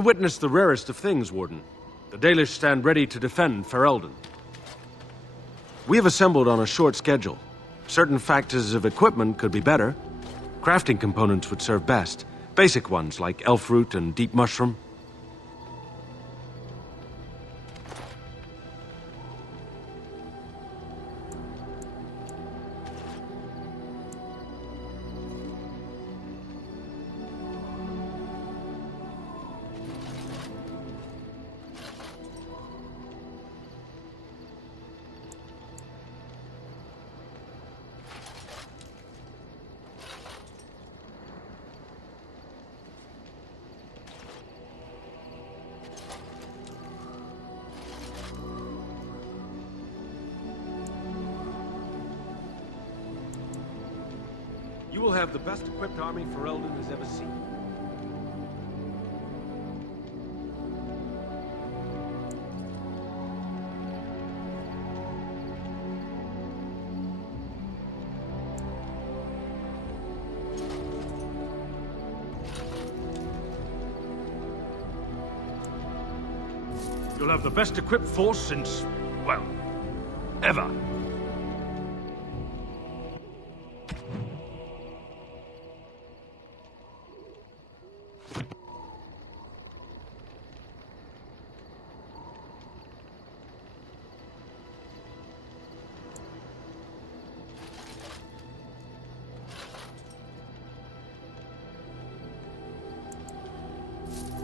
You witnessed the rarest of things, Warden. The Dalish stand ready to defend Ferelden. We have assembled on a short schedule. Certain factors of equipment could be better. Crafting components would serve best. Basic ones like elf root and deep mushroom. You will have the best equipped army Ferelden has ever seen. You'll have the best equipped force since, well, ever.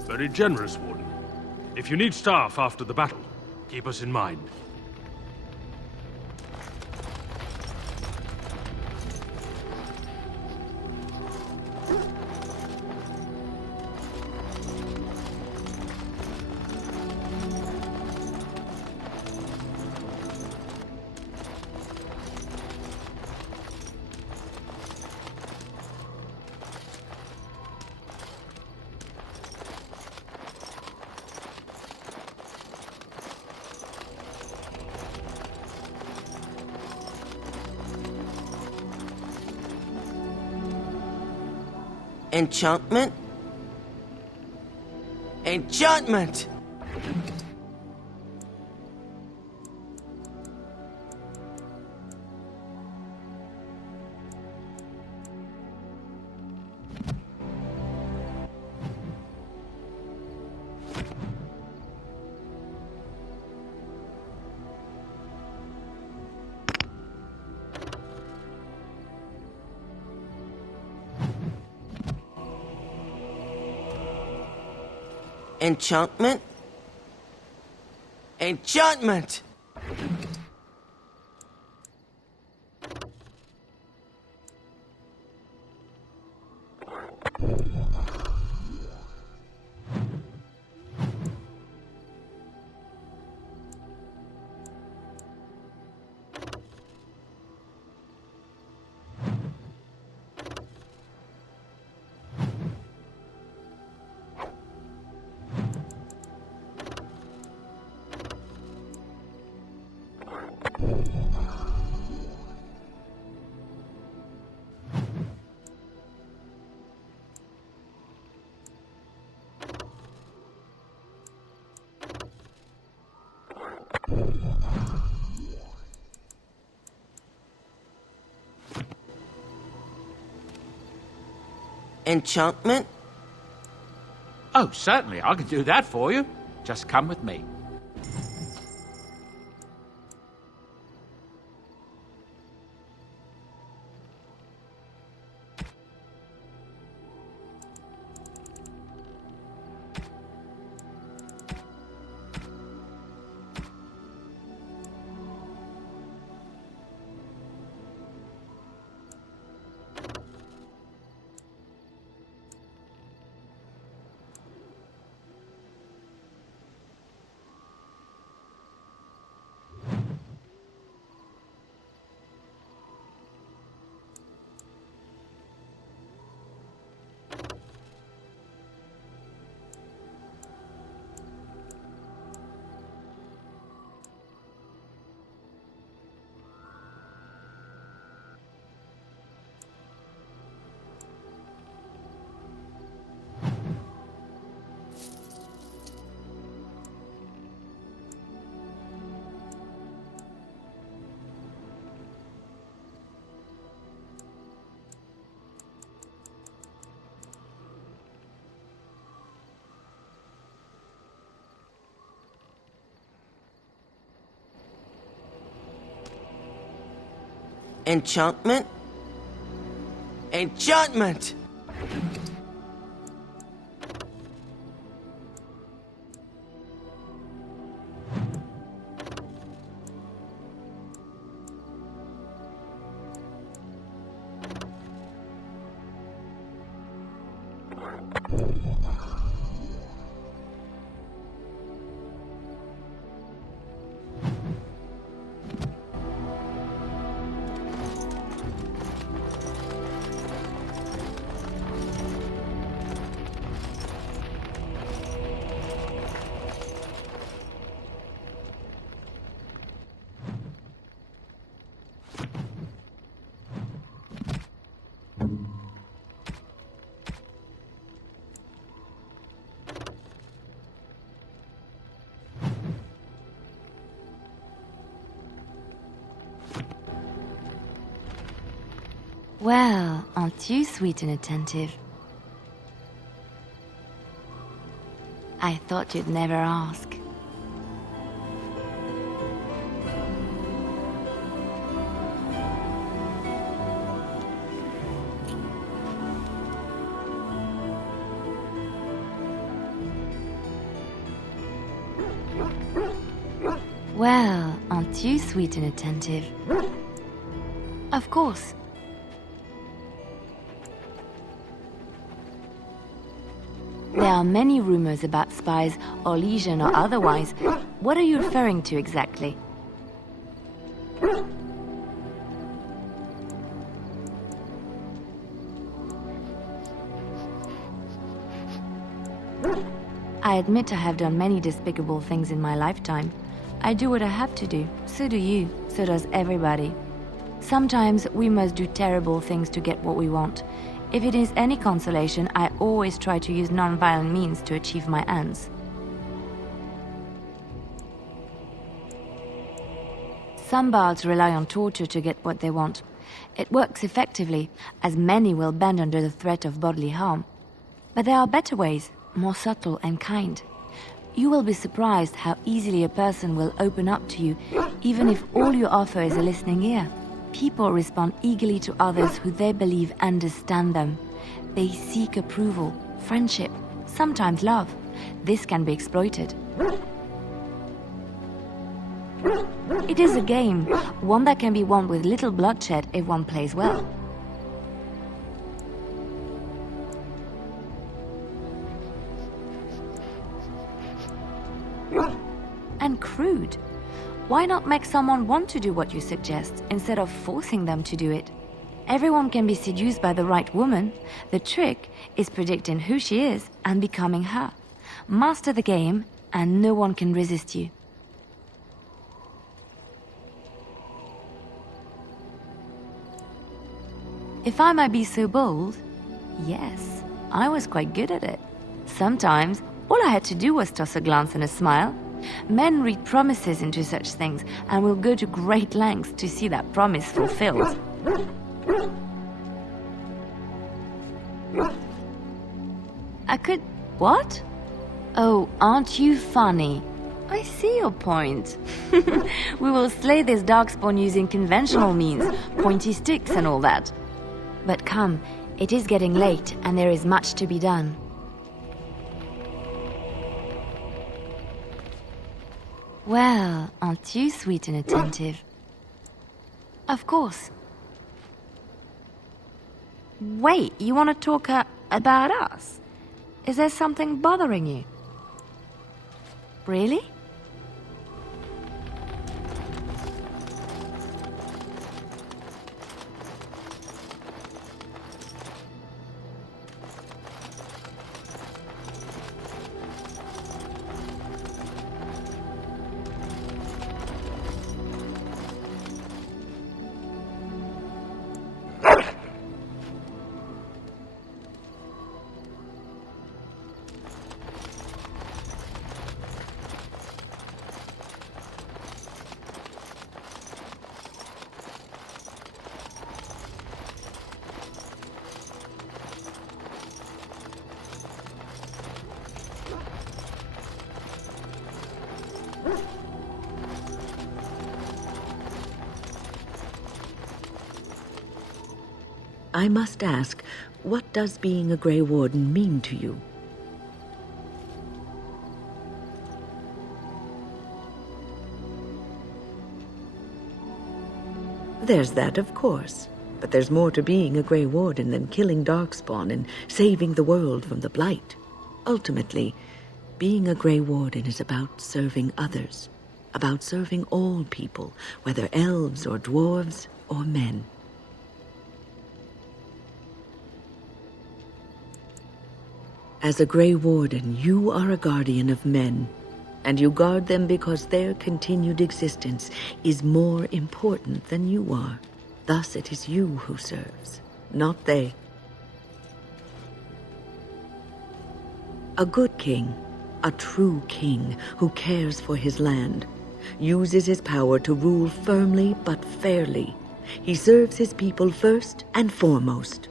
Very generous, Warden. If you need staff after the battle, keep us in mind. Enchantment? Enchantment! Enchantment? Enchantment! Enchantment? Oh, certainly, I can do that for you. Just come with me. Enchantment? Enchantment! Well, aren't you sweet and attentive? I thought you'd never ask. Well, aren't you sweet and attentive? Of course. There are many rumors about spies, or legion or otherwise. What are you referring to exactly? I admit I have done many despicable things in my lifetime. I do what I have to do. So do you. So does everybody. Sometimes we must do terrible things to get what we want. If it is any consolation, I always try to use non-violent means to achieve my ends. Some bards rely on torture to get what they want. It works effectively, as many will bend under the threat of bodily harm. But there are better ways, more subtle and kind. You will be surprised how easily a person will open up to you, even if all you offer is a listening ear. People respond eagerly to others who they believe understand them. They seek approval, friendship, sometimes love. This can be exploited. It is a game, one that can be won with little bloodshed if one plays well. And crude. Why not make someone want to do what you suggest, instead of forcing them to do it? Everyone can be seduced by the right woman. The trick is predicting who she is and becoming her. Master the game, and no one can resist you. If I might be so bold, yes, I was quite good at it. Sometimes, all I had to do was toss a glance and a smile. Men read promises into such things and will go to great lengths to see that promise fulfilled. I could... what? Oh, aren't you funny? I see your point. We will slay this darkspawn using conventional means, pointy sticks and all that. But come, it is getting late and there is much to be done. Well, aren't you sweet and attentive? Of course. Wait, you want to talk about us? Is there something bothering you? Really? I must ask, what does being a Grey Warden mean to you? There's that, of course. But there's more to being a Grey Warden than killing Darkspawn and saving the world from the Blight. Ultimately, being a Grey Warden is about serving others. About serving all people, whether elves or dwarves or men. As a Grey Warden, you are a guardian of men, and you guard them because their continued existence is more important than you are. Thus it is you who serves, not they. A good king, a true king who cares for his land, uses his power to rule firmly but fairly. He serves his people first and foremost.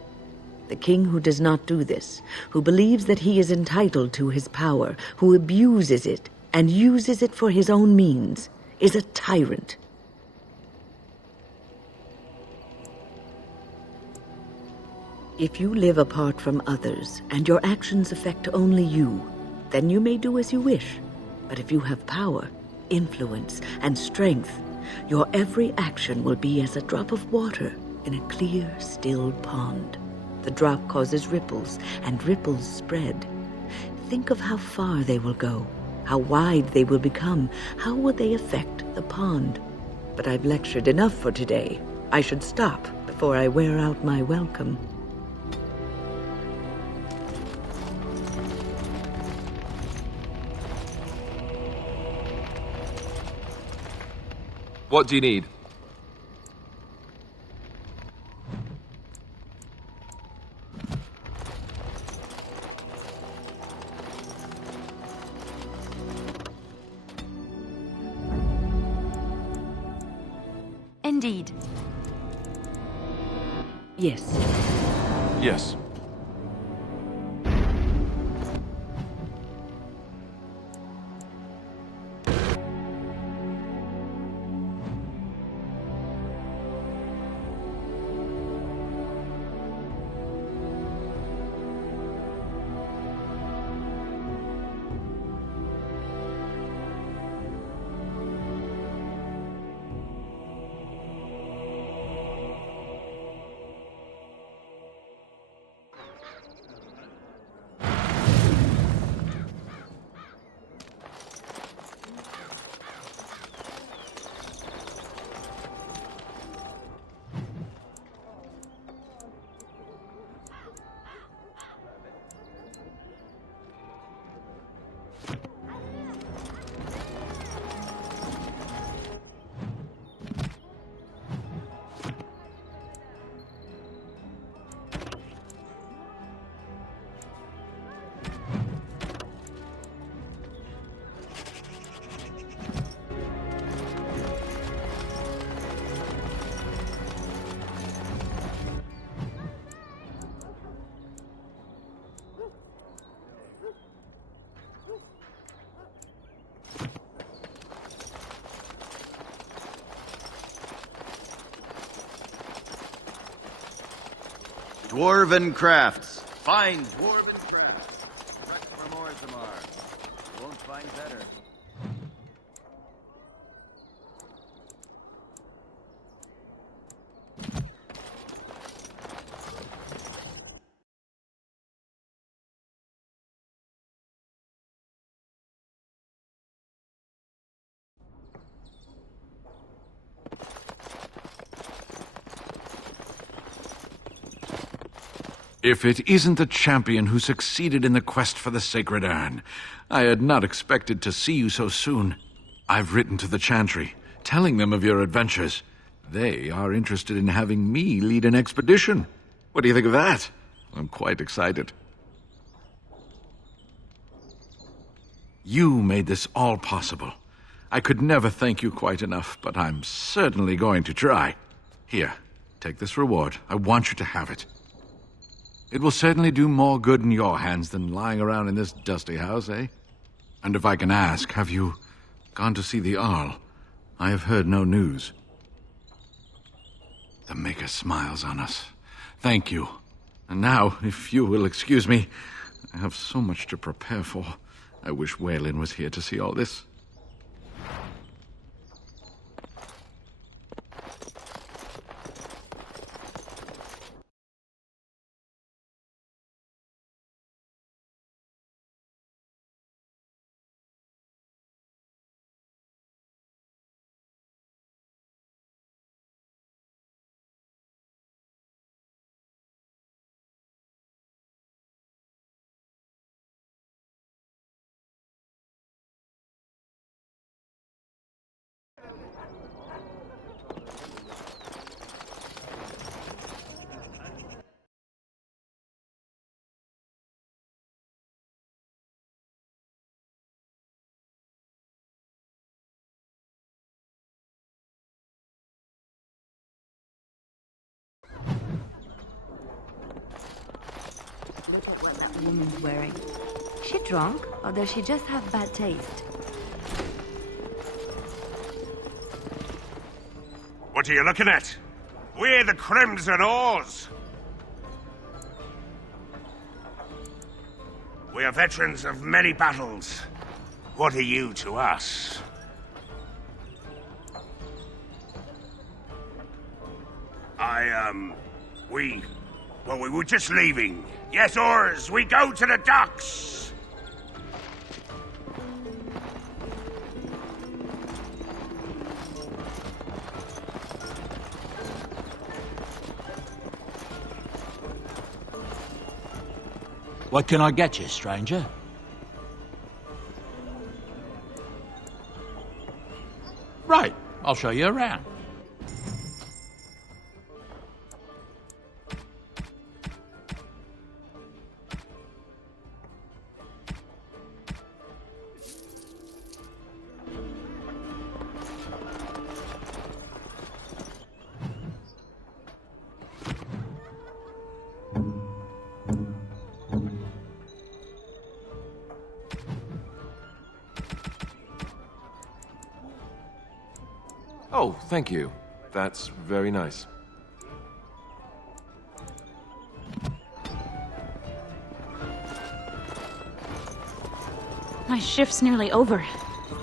The king who does not do this, who believes that he is entitled to his power, who abuses it and uses it for his own means, is a tyrant. If you live apart from others, and your actions affect only you, then you may do as you wish. But if you have power, influence, and strength, your every action will be as a drop of water in a clear, still pond. The drop causes ripples, and ripples spread. Think of how far they will go, how wide they will become, how will they affect the pond. But I've lectured enough for today. I should stop before I wear out my welcome. What do you need? Indeed. Yes. Yes. Dwarven crafts. Fine dwarven crafts. Fresh from Orzammar. You won't find better. If it isn't the champion who succeeded in the quest for the Sacred Urn, I had not expected to see you so soon. I've written to the Chantry, telling them of your adventures. They are interested in having me lead an expedition. What do you think of that? I'm quite excited. You made this all possible. I could never thank you quite enough, but I'm certainly going to try. Here, take this reward. I want you to have it. It will certainly do more good in your hands than lying around in this dusty house, eh? And if I can ask, have you gone to see the Arl? I have heard no news. The Maker smiles on us. Thank you. And now, if you will excuse me, I have so much to prepare for. I wish Waylon was here to see all this. Look at what that woman's wearing. Is she drunk, or does she just have bad taste? What are you looking at? We're the Crimson Oars. We are veterans of many battles. What are you to us? Well, we were just leaving. Yes, oars, we go to the docks! What can I get you, stranger? Right, I'll show you around. Oh, thank you. That's very nice. My shift's nearly over.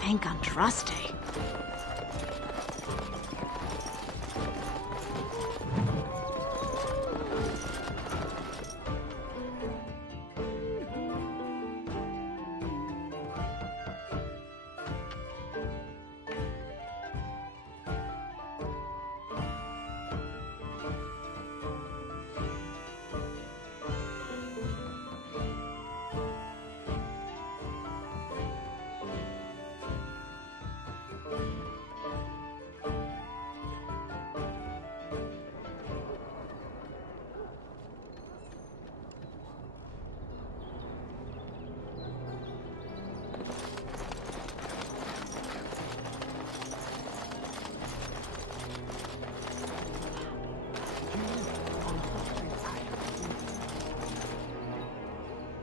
Thank Andraste.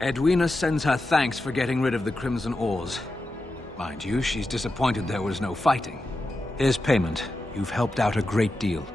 Edwina sends her thanks for getting rid of the Crimson Oars. Mind you, she's disappointed there was no fighting. Here's payment. You've helped out a great deal.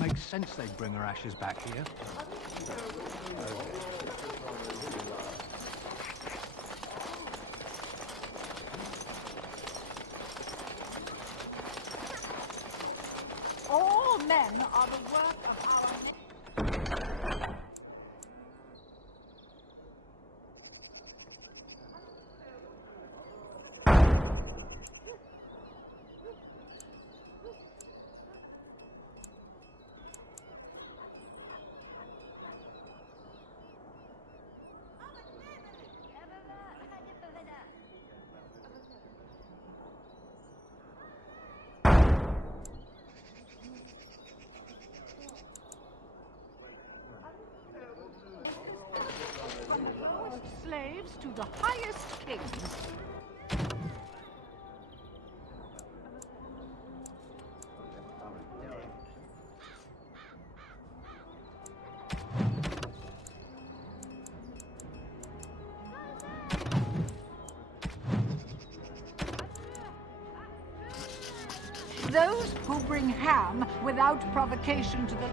Makes sense they'd bring her ashes back here. All men are the work of our... lowest slaves to the highest kings. Those who bring ham without provocation to the...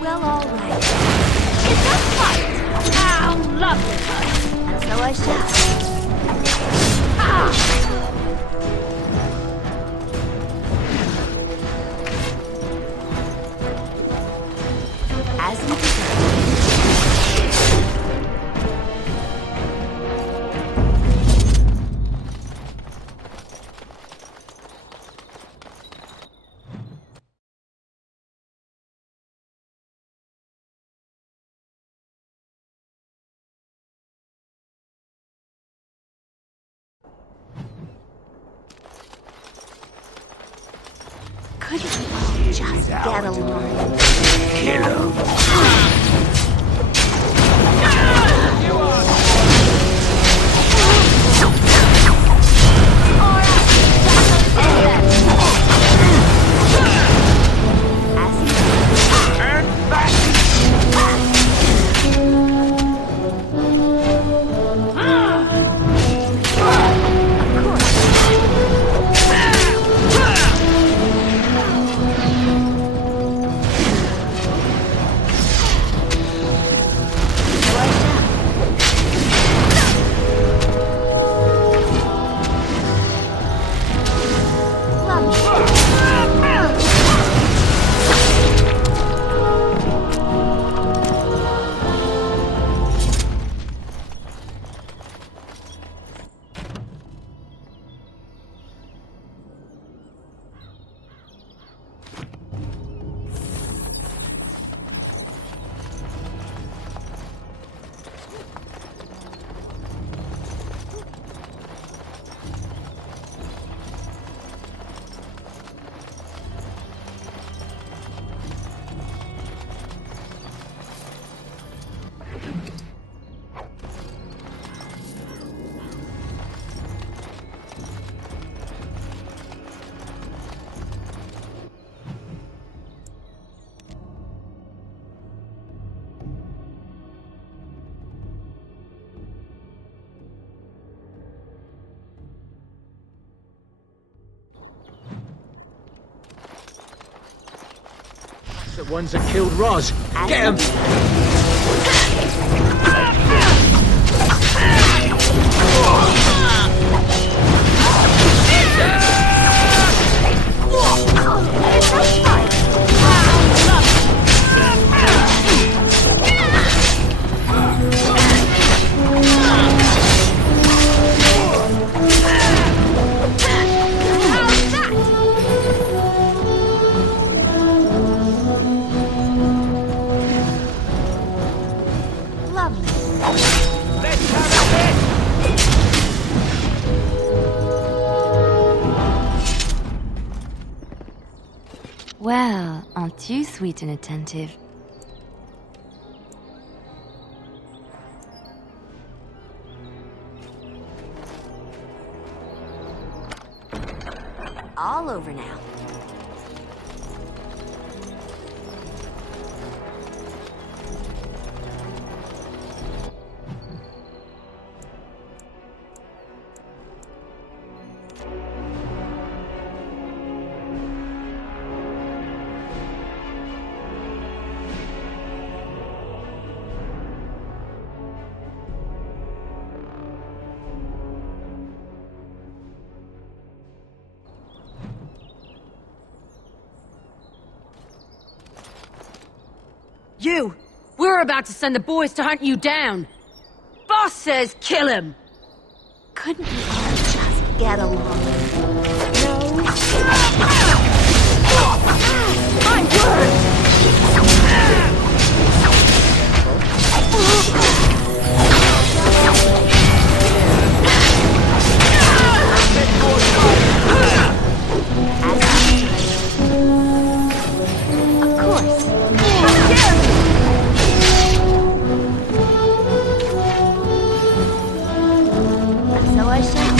Well, all right. It's a fight! How lovely! And so I shall. As you deserve. Couldn't we just get along? Kill him. The ones that killed Roz. Get him! Well, aren't you sweet and attentive? All over now. We're about to send the boys to hunt you down. Boss says kill him. Couldn't we all just get along? No. My word! Of course. So I shall.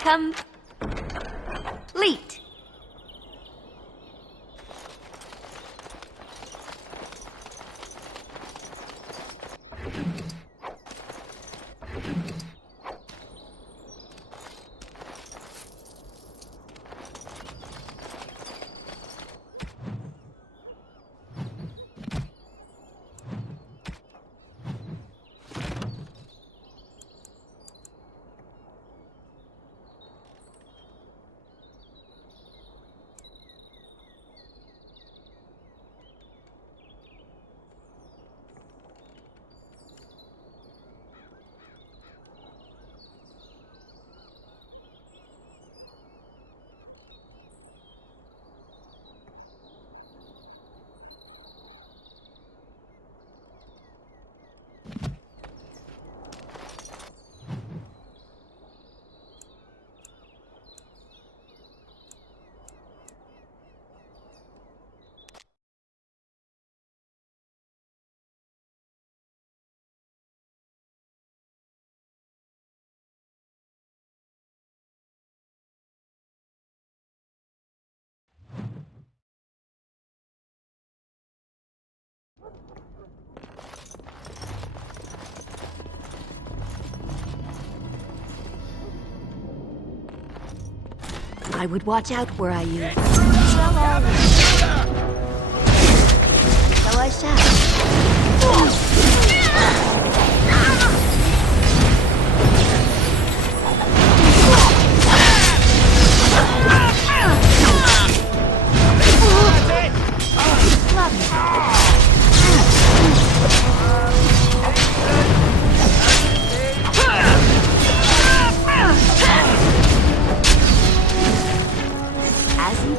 Complete. I would watch out where I use. So I as you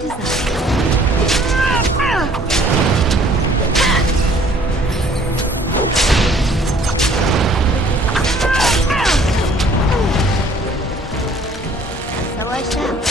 So I shall.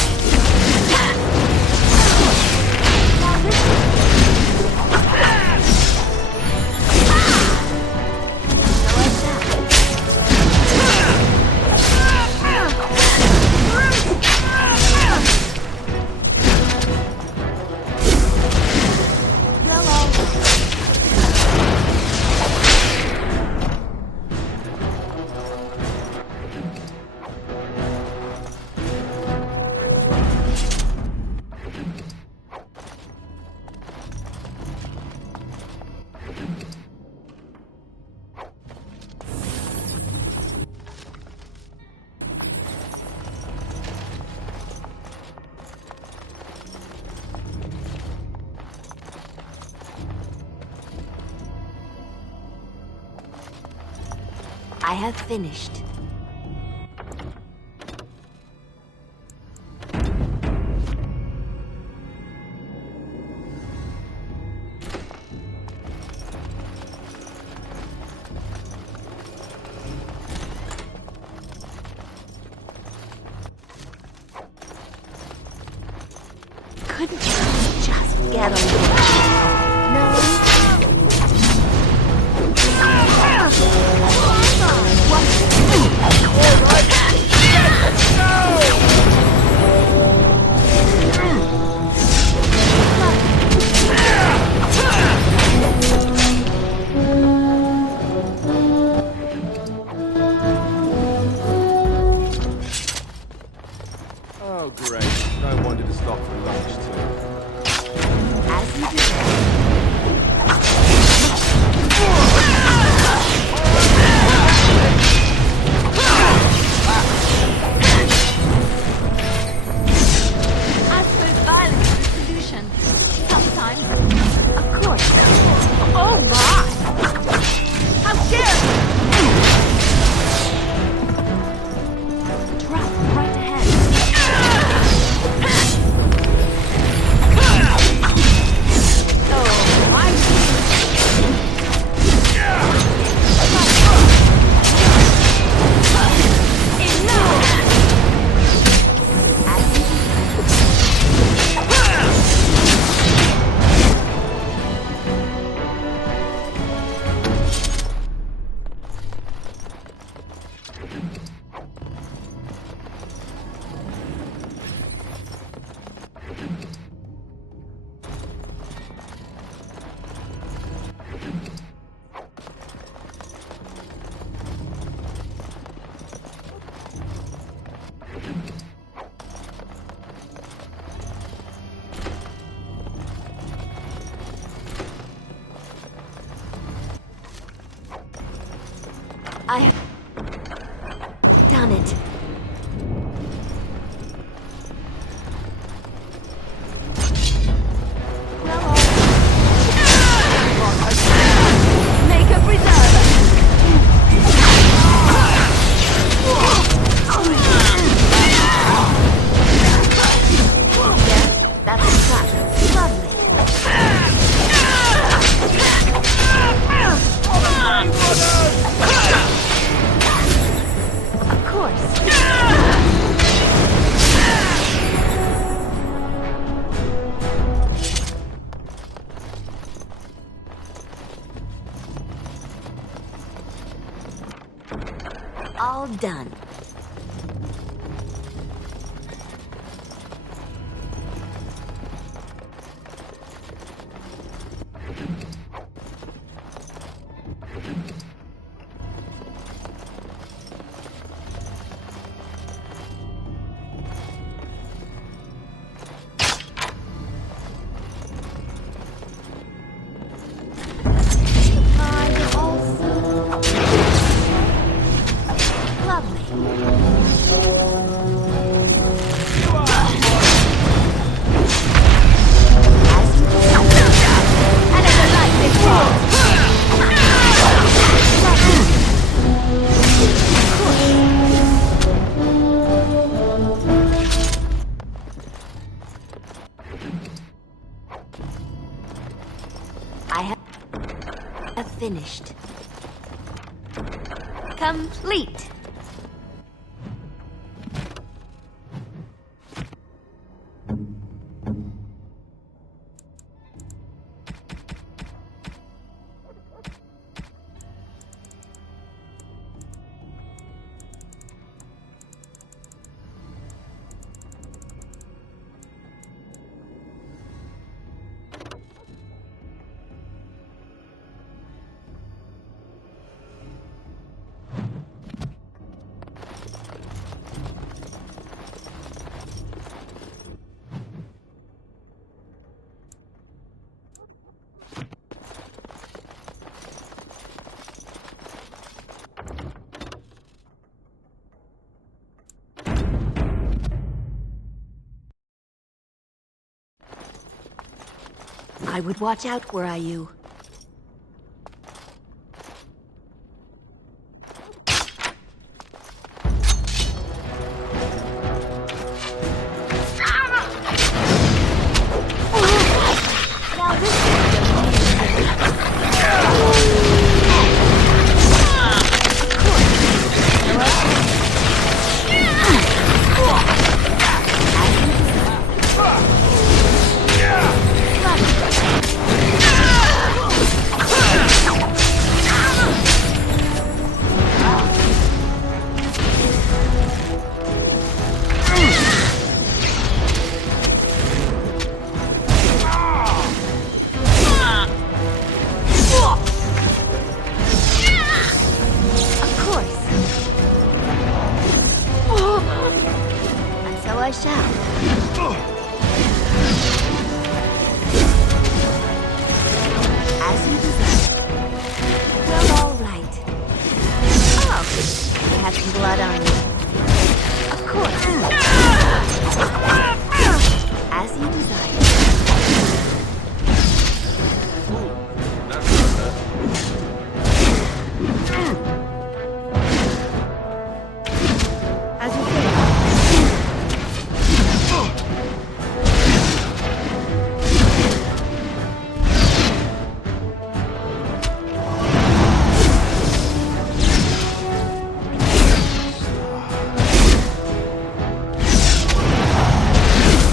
I have finished. Couldn't you just get along? No. Oh, great. No wonder to stop for lunch, too. As you deserve. I suppose violence is the solution. Sometimes. Of course. Oh my! How dare you! Trap right ahead. Oh, I I have done it. make a preserver. Yeah, that's a trap. Lovely. Of course. All done. I have finished. Complete. I would watch out were I you. Now this As you desire. Well, all right. Oh, you have some blood on you. Of course. As you desire. As you say.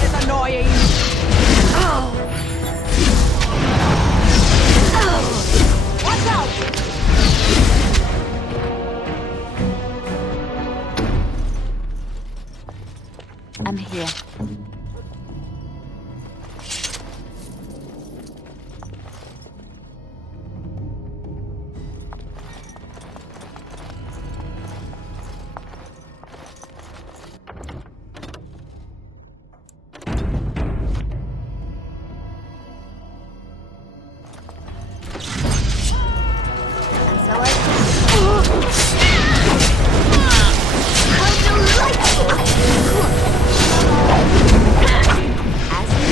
It's annoying. Watch out! I'm here. And so I how delightful! As you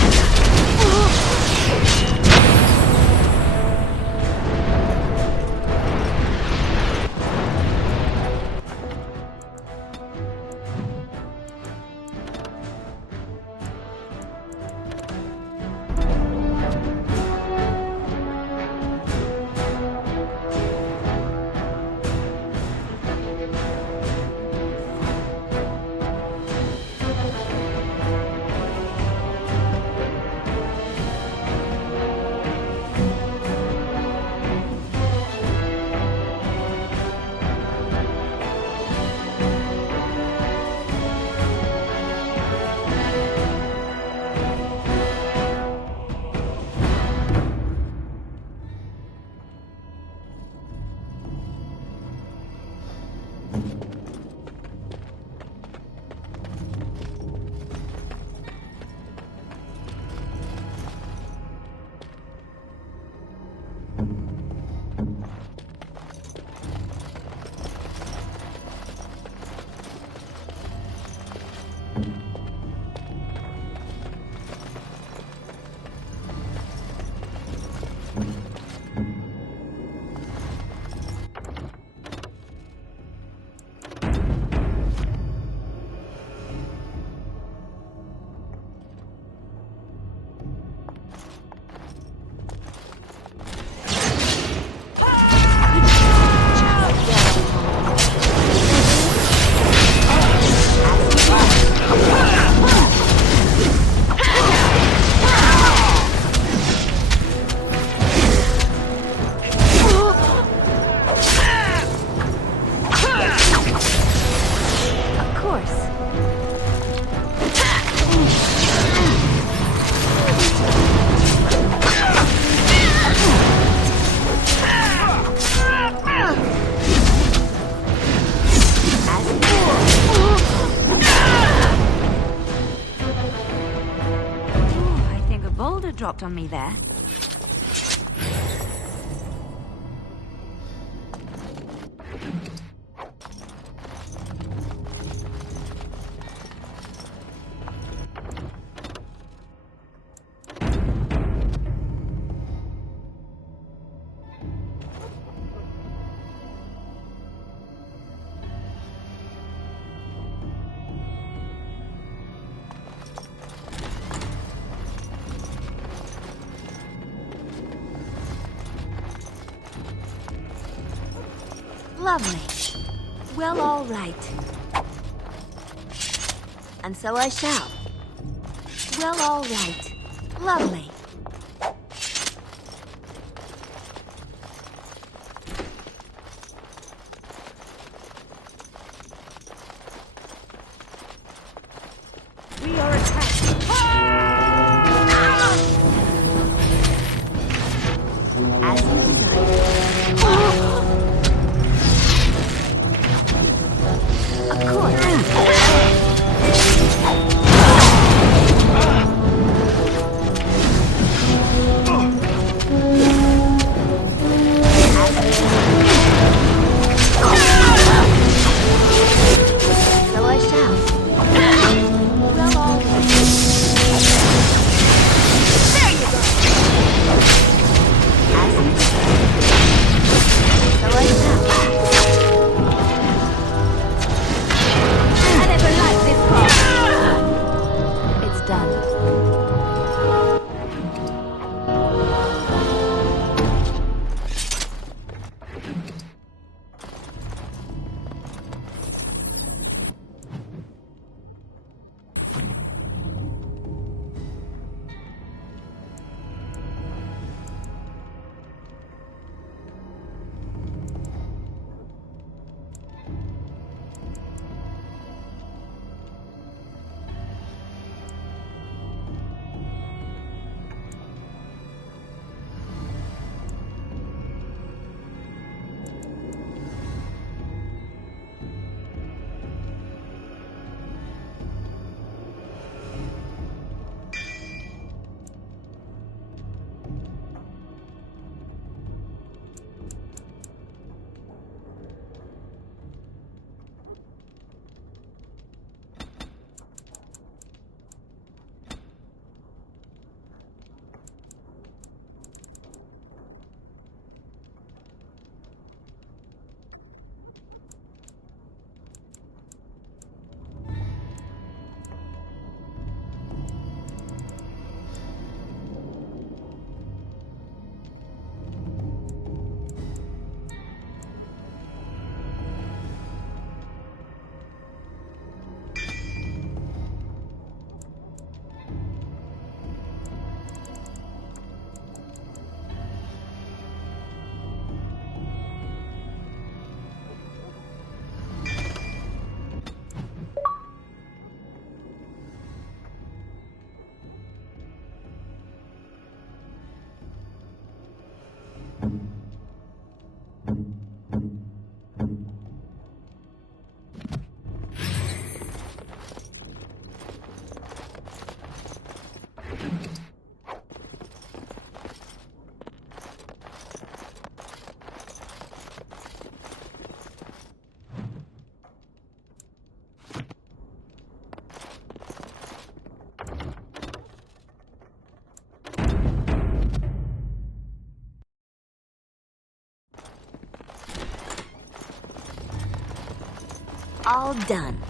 dropped on me there. Lovely. Well, all right. And so I shall. Well, all right. Lovely. We are attacked. As you desire. Of course. all done.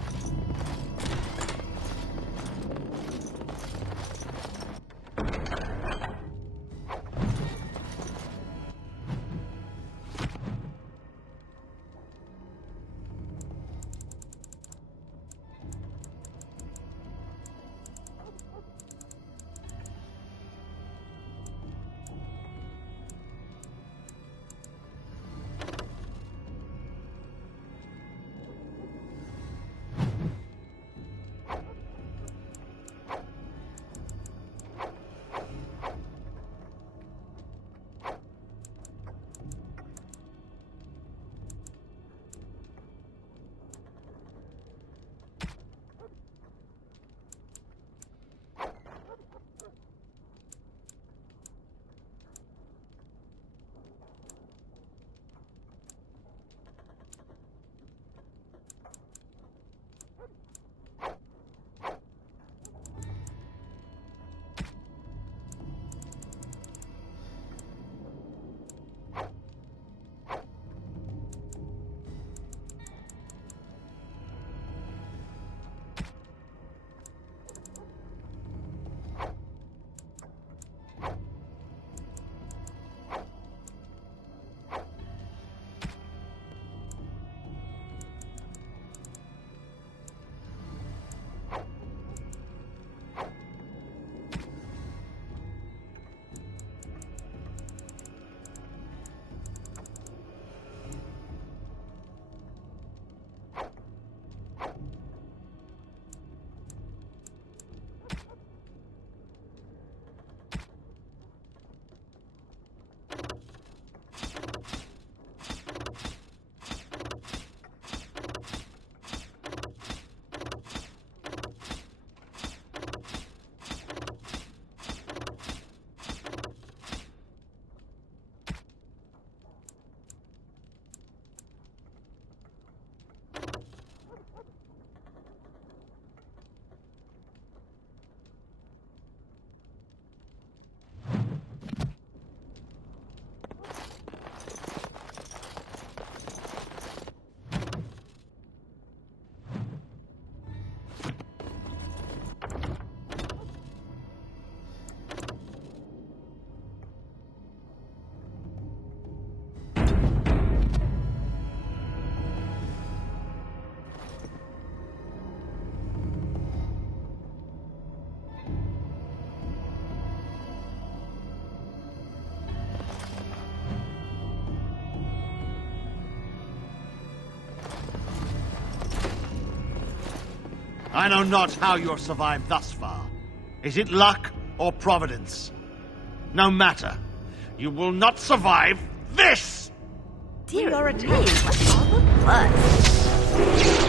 I know not how you have survived thus far. Is it luck or providence? No matter. You will not survive this! Dear, you're attacked by all the blood.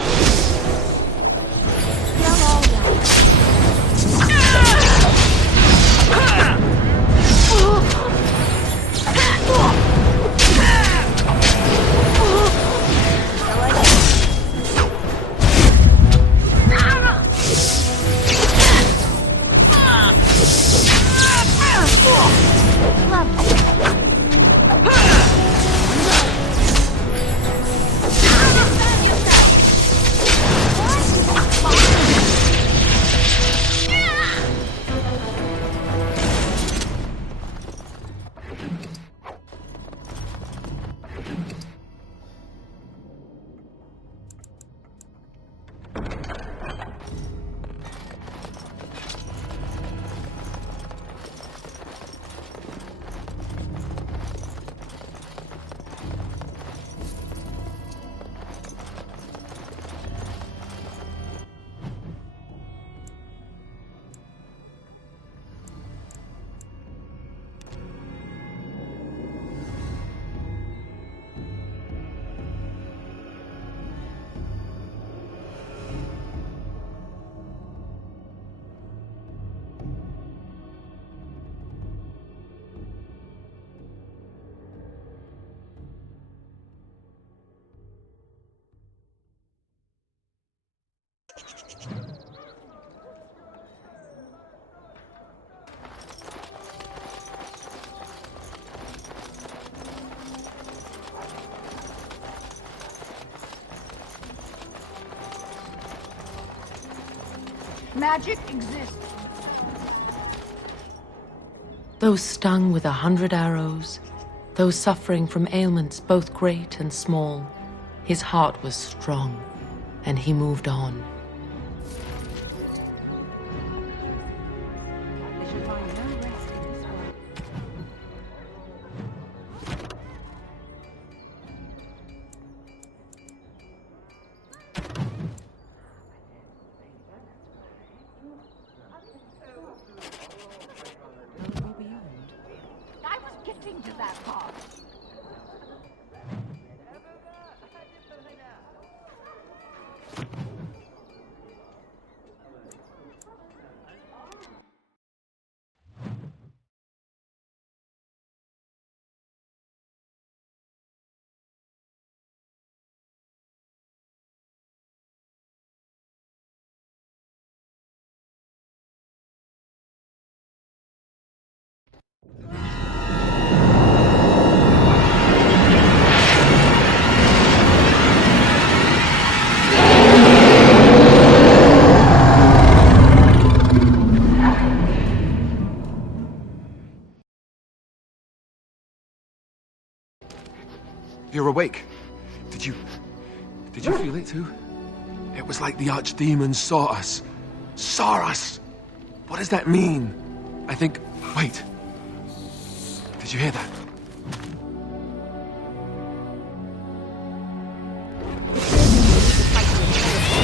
Magic exists. Those stung with 100 arrows, those suffering from ailments both great and small, his heart was strong, and he moved on. I was getting to that part. You're awake. Did you feel it too? It was like the archdemons saw us. Saw us! What does that mean? I think... Wait. Did you hear that?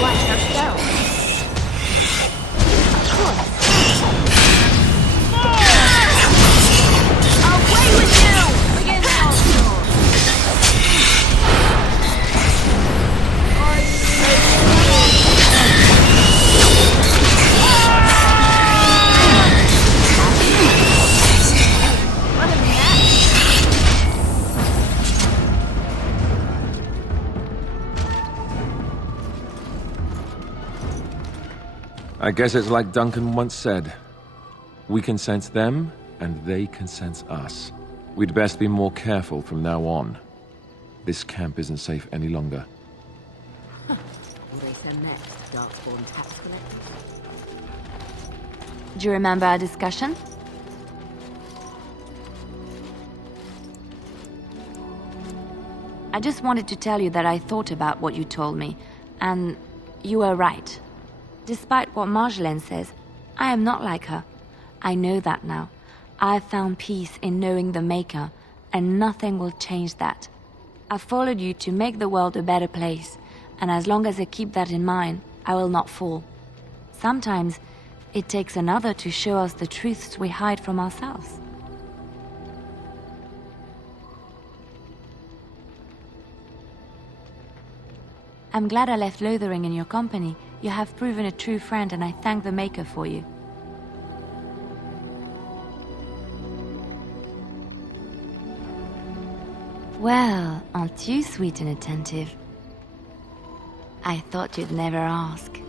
Watch ourselves. Of course. Away with you! Begin the onslaught. What a mess! I guess it's like Duncan once said. We can sense them, and they can sense us. We'd best be more careful from now on. This camp isn't safe any longer. Will they send next, Darkspawn tax collectors? Do you remember our discussion? I just wanted to tell you that I thought about what you told me, and you were right. Despite what Marjolaine says, I am not like her. I know that now. I've found peace in knowing the Maker, and nothing will change that. I followed you to make the world a better place, and as long as I keep that in mind, I will not fall. Sometimes, it takes another to show us the truths we hide from ourselves. I'm glad I left Lothering in your company. You have proven a true friend, and I thank the Maker for you. Well, aren't you sweet and attentive? I thought you'd never ask.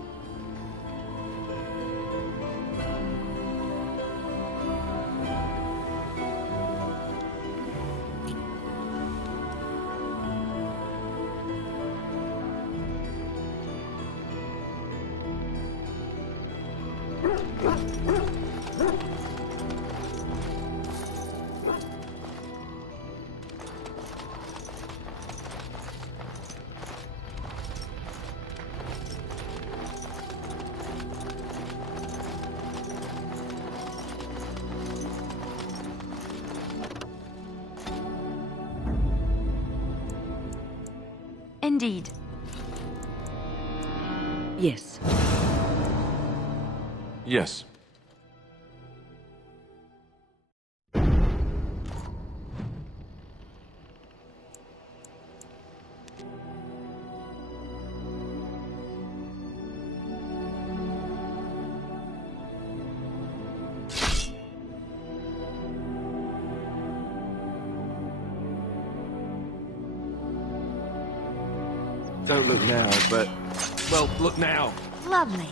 Indeed. Yes. Yes. Don't look now, but... Well, look now. Lovely.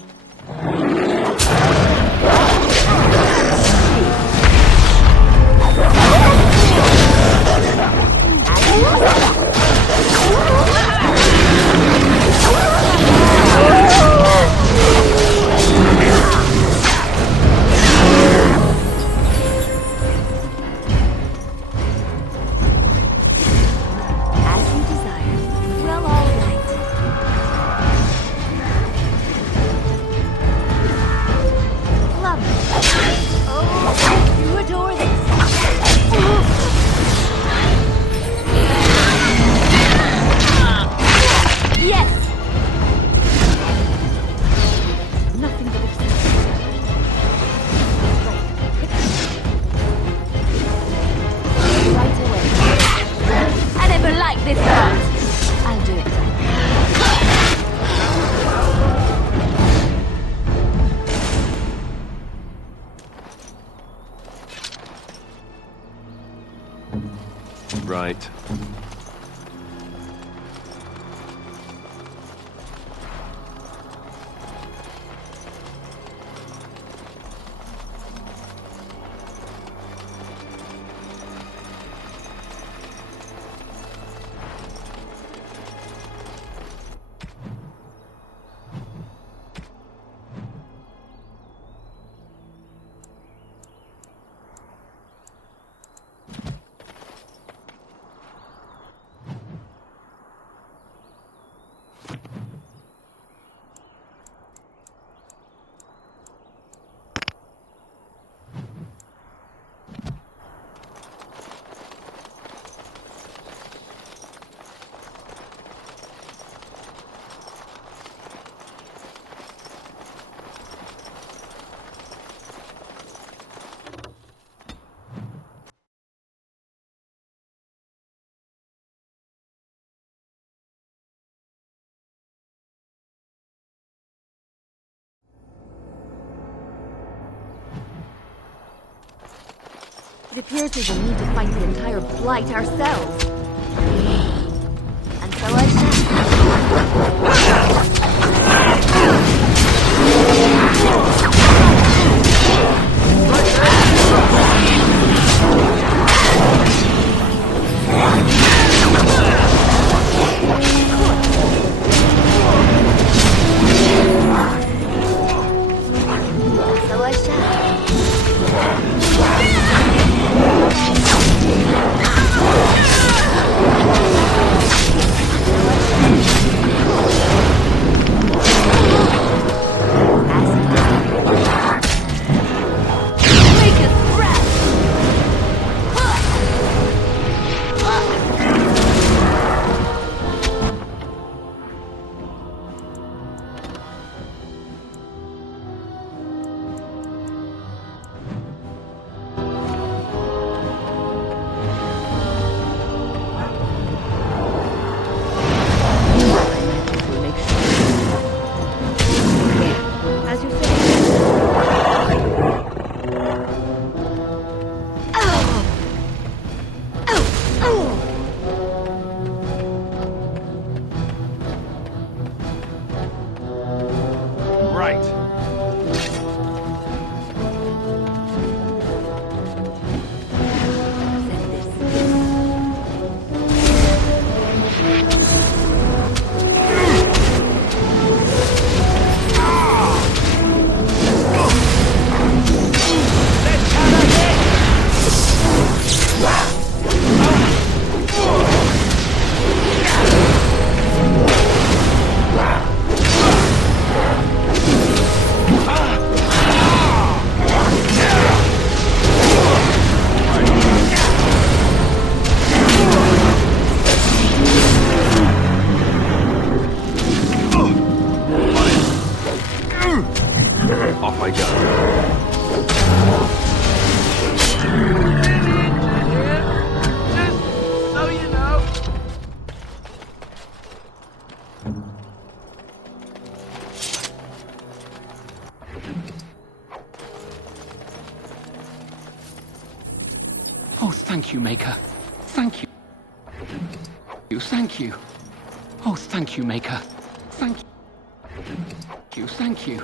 Right. It appears we will need to fight the entire Blight ourselves. And so I Oh, thank you, Maker. Thank you. Thank you. Oh, thank you, Maker. Thank you. Thank you.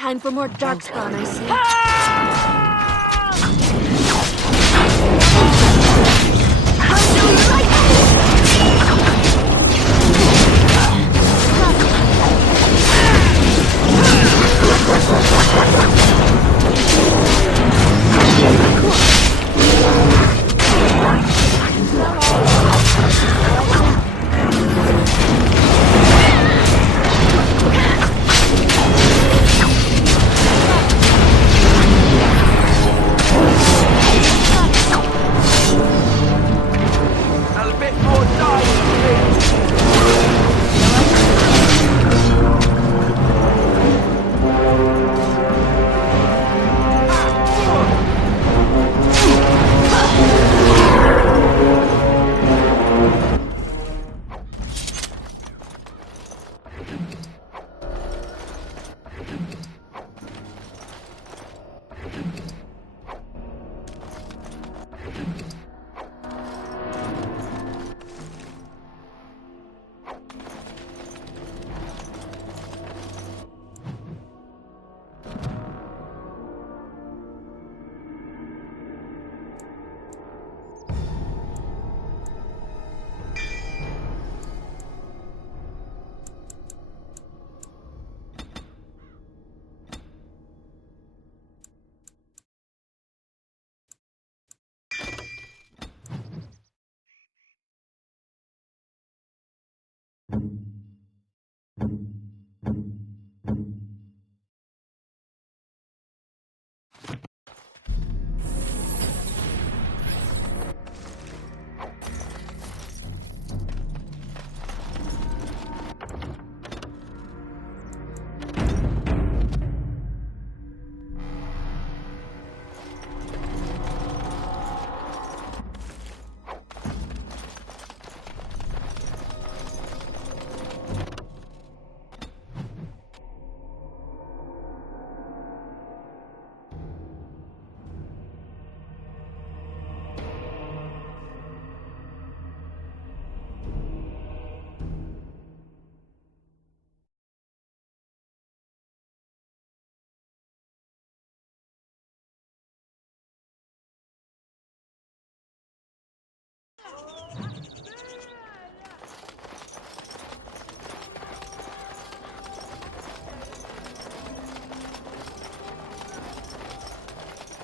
Time for more Darkspawn, I see.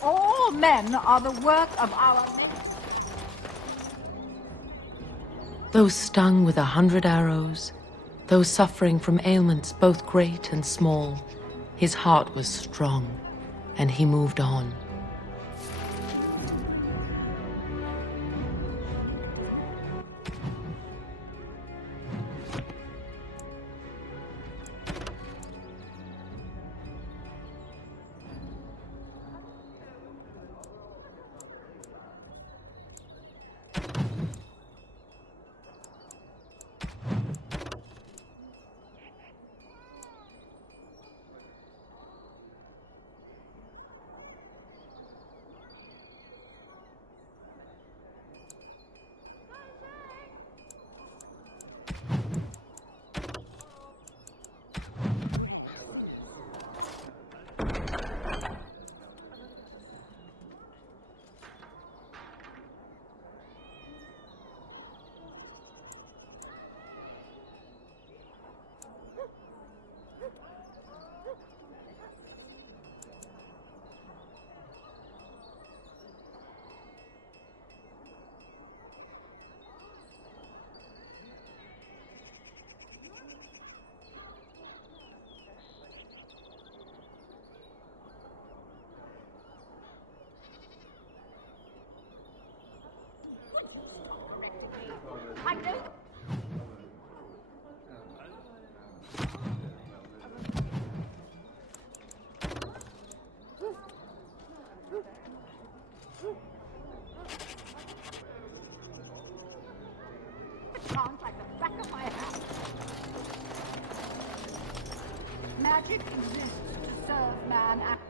All men are the work of our men. Those stung with 100 arrows, those suffering from ailments both great and small, his heart was strong, and he moved on. Sounds like the back of my hand. Magic exists to serve man and...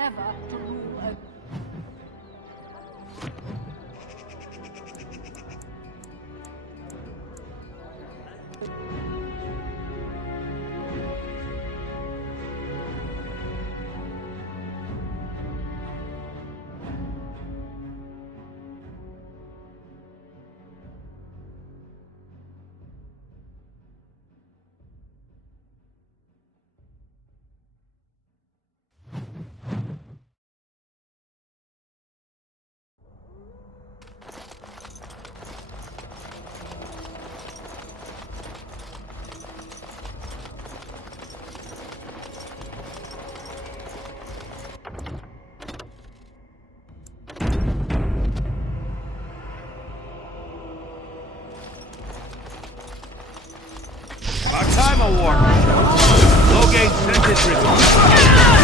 never to rule over. Time award! Logate sent its report.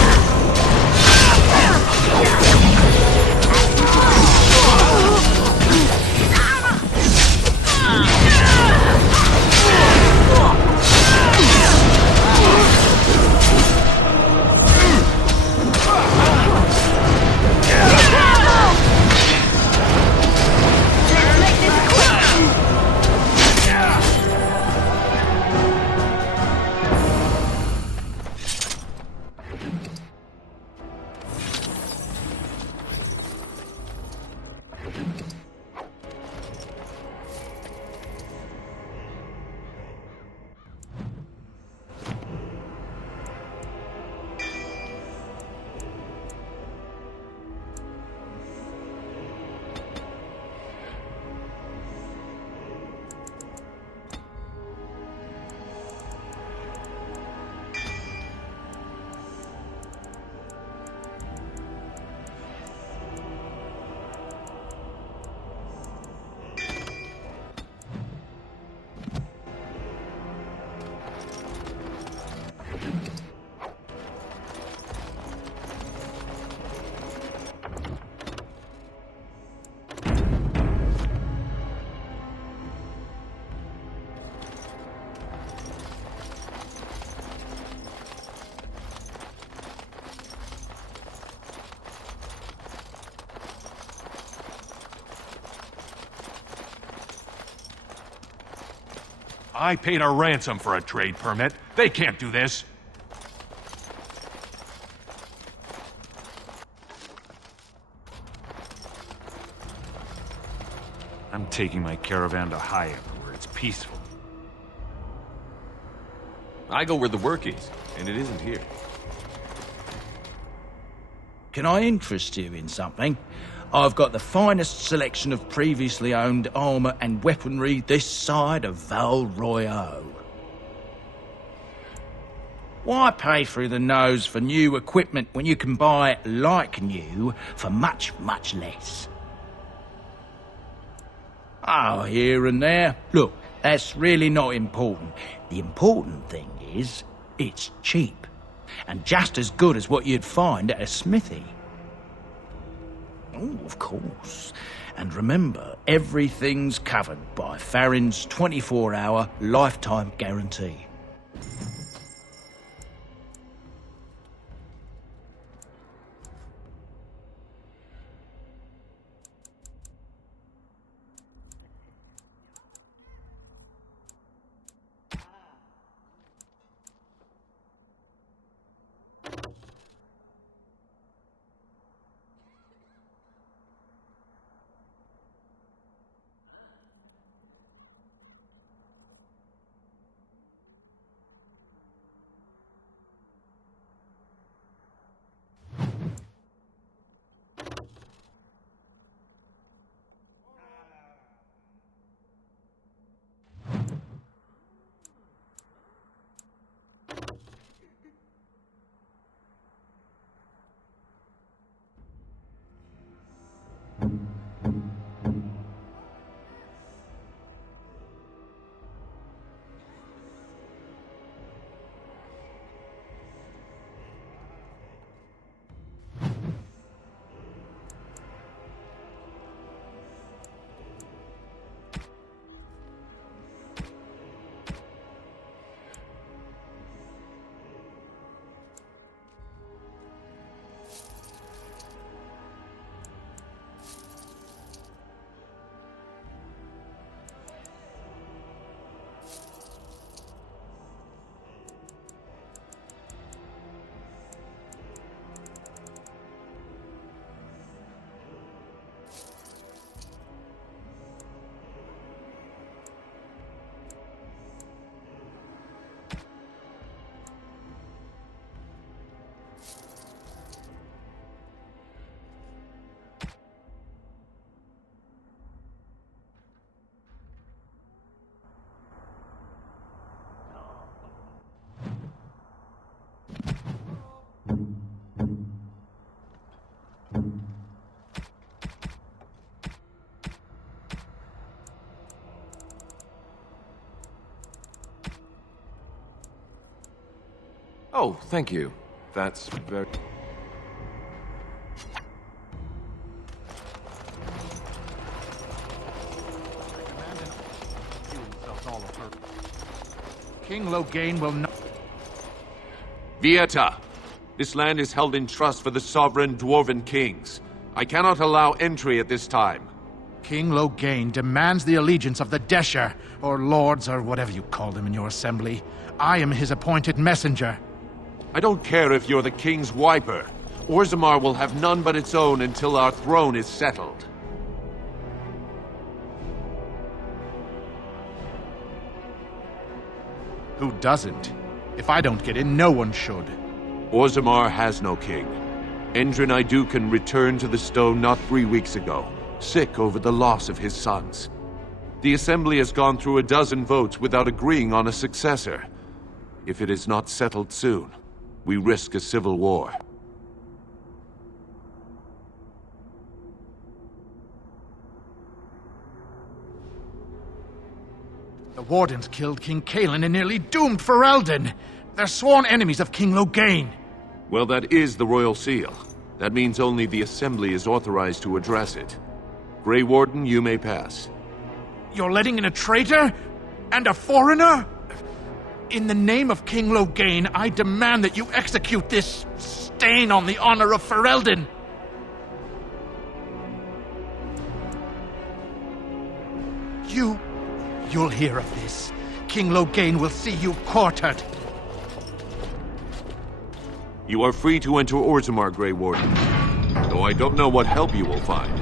I paid a ransom for a trade permit. They can't do this. I'm taking my caravan to Hyatt, where it's peaceful. I go where the work is, and it isn't here. Can I interest you in something? I've got the finest selection of previously owned armor and weaponry this side of Val Royeaux. Why pay through the nose for new equipment when you can buy it like new for much, much less? Oh, here and there. Look, that's really not important. The important thing is, it's cheap. And just as good as what you'd find at a smithy. Oh, of course. And remember, everything's covered by Farron's 24-hour lifetime guarantee. Oh, thank you. That's very... King Loghain will not... Vieta, this land is held in trust for the sovereign Dwarven kings. I cannot allow entry at this time. King Loghain demands the allegiance of the Desher, or lords, or whatever you call them in your assembly. I am his appointed messenger. I don't care if you're the king's wiper. Orzammar will have none but its own until our throne is settled. Who doesn't? If I don't get in, no one should. Orzammar has no king. Endrin Iduken returned to the stone not 3 weeks ago, sick over the loss of his sons. The Assembly has gone through a dozen votes without agreeing on a successor. If it is not settled soon, we risk a civil war. The Wardens killed King Cailan and nearly doomed Ferelden. They're sworn enemies of King Loghain. Well, that is the Royal Seal. That means only the Assembly is authorized to address it. Grey Warden, you may pass. You're letting in a traitor? And a foreigner? In the name of King Loghain, I demand that you execute this stain on the honor of Ferelden. You'll hear of this. King Loghain will see you quartered. You are free to enter Orzammar, Grey Warden, though I don't know what help you will find.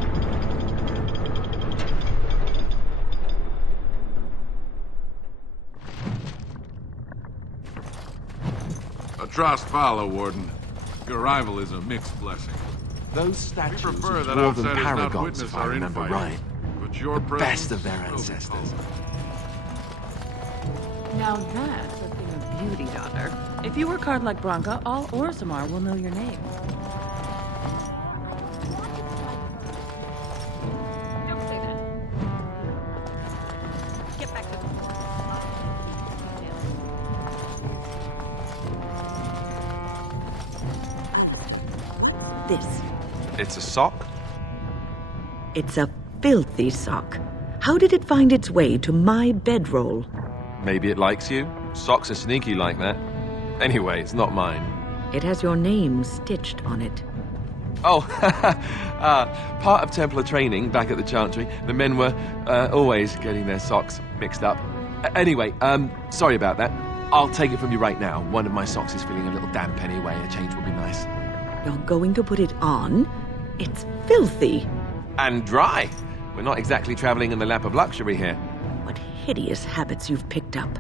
Atrast Vala, Warden. Your arrival is a mixed blessing. Those statues We prefer of that dwarven outsiders not paragons, witness if I our remember infighting. right. But your The best of their presence will be ancestors. Now that's a thing of beauty, daughter. If you work hard like Branka, all Orzammar will know your name. Get back to This. It's a sock? It's a filthy sock. How did it find its way to my bedroll? Maybe it likes you. Socks are sneaky like that. Anyway, it's not mine. It has your name stitched on it. Oh, part of Templar training back at the Chantry. The men were always getting their socks mixed up. Anyway, sorry about that. I'll take it from you right now. One of my socks is feeling a little damp anyway. A change would be nice. You're going to put it on? It's filthy. And dry. We're not exactly traveling in the lap of luxury here. What hideous habits you've picked up.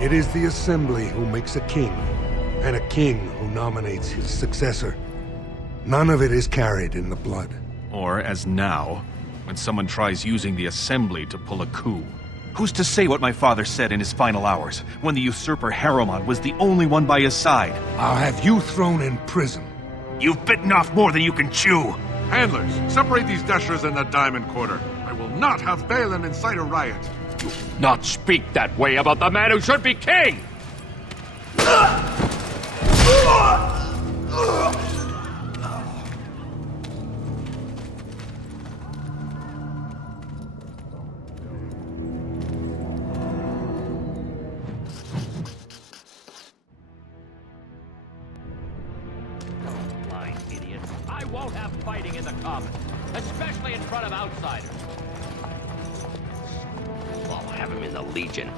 It is the Assembly who makes a king, and a king who nominates his successor. None of it is carried in the blood. Or, as now, when someone tries using the Assembly to pull a coup. Who's to say what my father said in his final hours, when the usurper Harrowmont was the only one by his side? I'll have you thrown in prison. You've bitten off more than you can chew! Handlers, separate these Deshers in the Diamond Quarter. I will not have Balin incite a riot. Not speak that way about the man who should be king! shouting in the common, especially in front of outsiders. I'll have him in the Legion.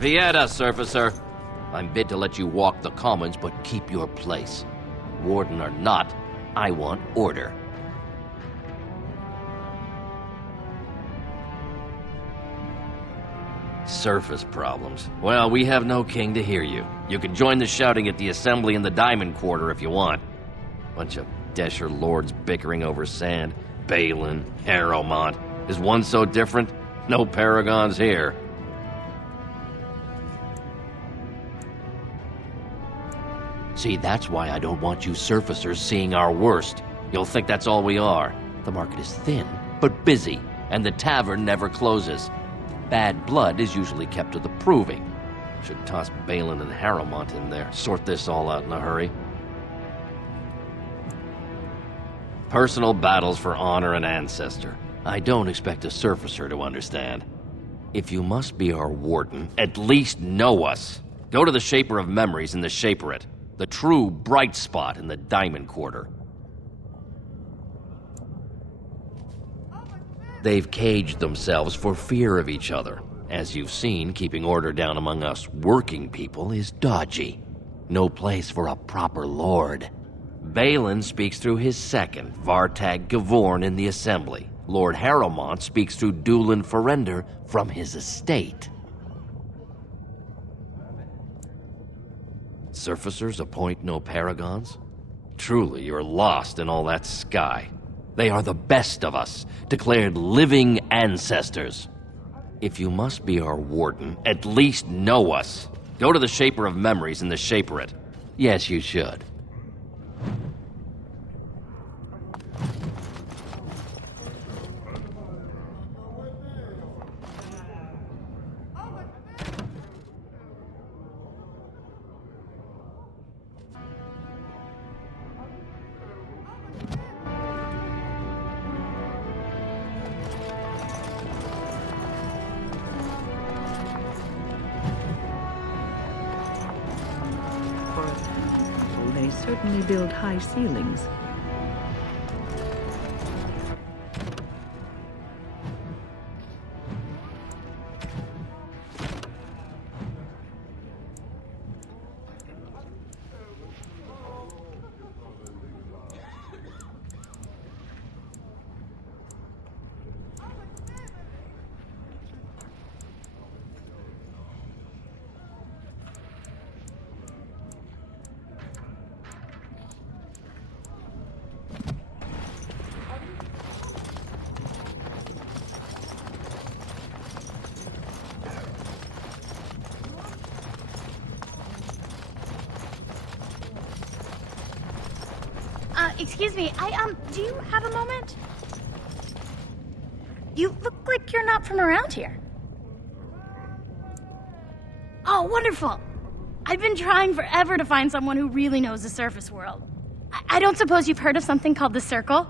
Vieta, Surfacer. I'm bid to let you walk the commons, but keep your place. Warden or not, I want order. Surface problems. Well, we have no king to hear you. You can join the shouting at the assembly in the Diamond Quarter if you want. Bunch of Desher lords bickering over sand. Balin, Harrowmont. Is one so different? No paragons here. See, that's why I don't want you surfacers seeing our worst. You'll think that's all we are. The market is thin, but busy, and the tavern never closes. Bad blood is usually kept to the proving. Should toss Balin and Harrowmont in there, sort this all out in a hurry. Personal battles for honor and ancestor. I don't expect a surfacer to understand. If you must be our warden, at least know us. Go to the Shaper of Memories in the Shaperate, the true bright spot in the Diamond Quarter. They've caged themselves for fear of each other. As you've seen, keeping order down among us working people is dodgy. No place for a proper lord. Balin speaks through his second, Vartag Gavorn, in the Assembly. Lord Harrowmont speaks through Dulin Ferender from his estate. Surfacers appoint no paragons? Truly, you're lost in all that sky. They are the best of us, declared living ancestors. If you must be our warden, at least know us. Go to the Shaper of Memories in the Shaperate. Yes, you should. They certainly build high ceilings. Excuse me, do you have a moment? You look like you're not from around here. Oh, wonderful. I've been trying forever to find someone who really knows the surface world. I don't suppose you've heard of something called the Circle?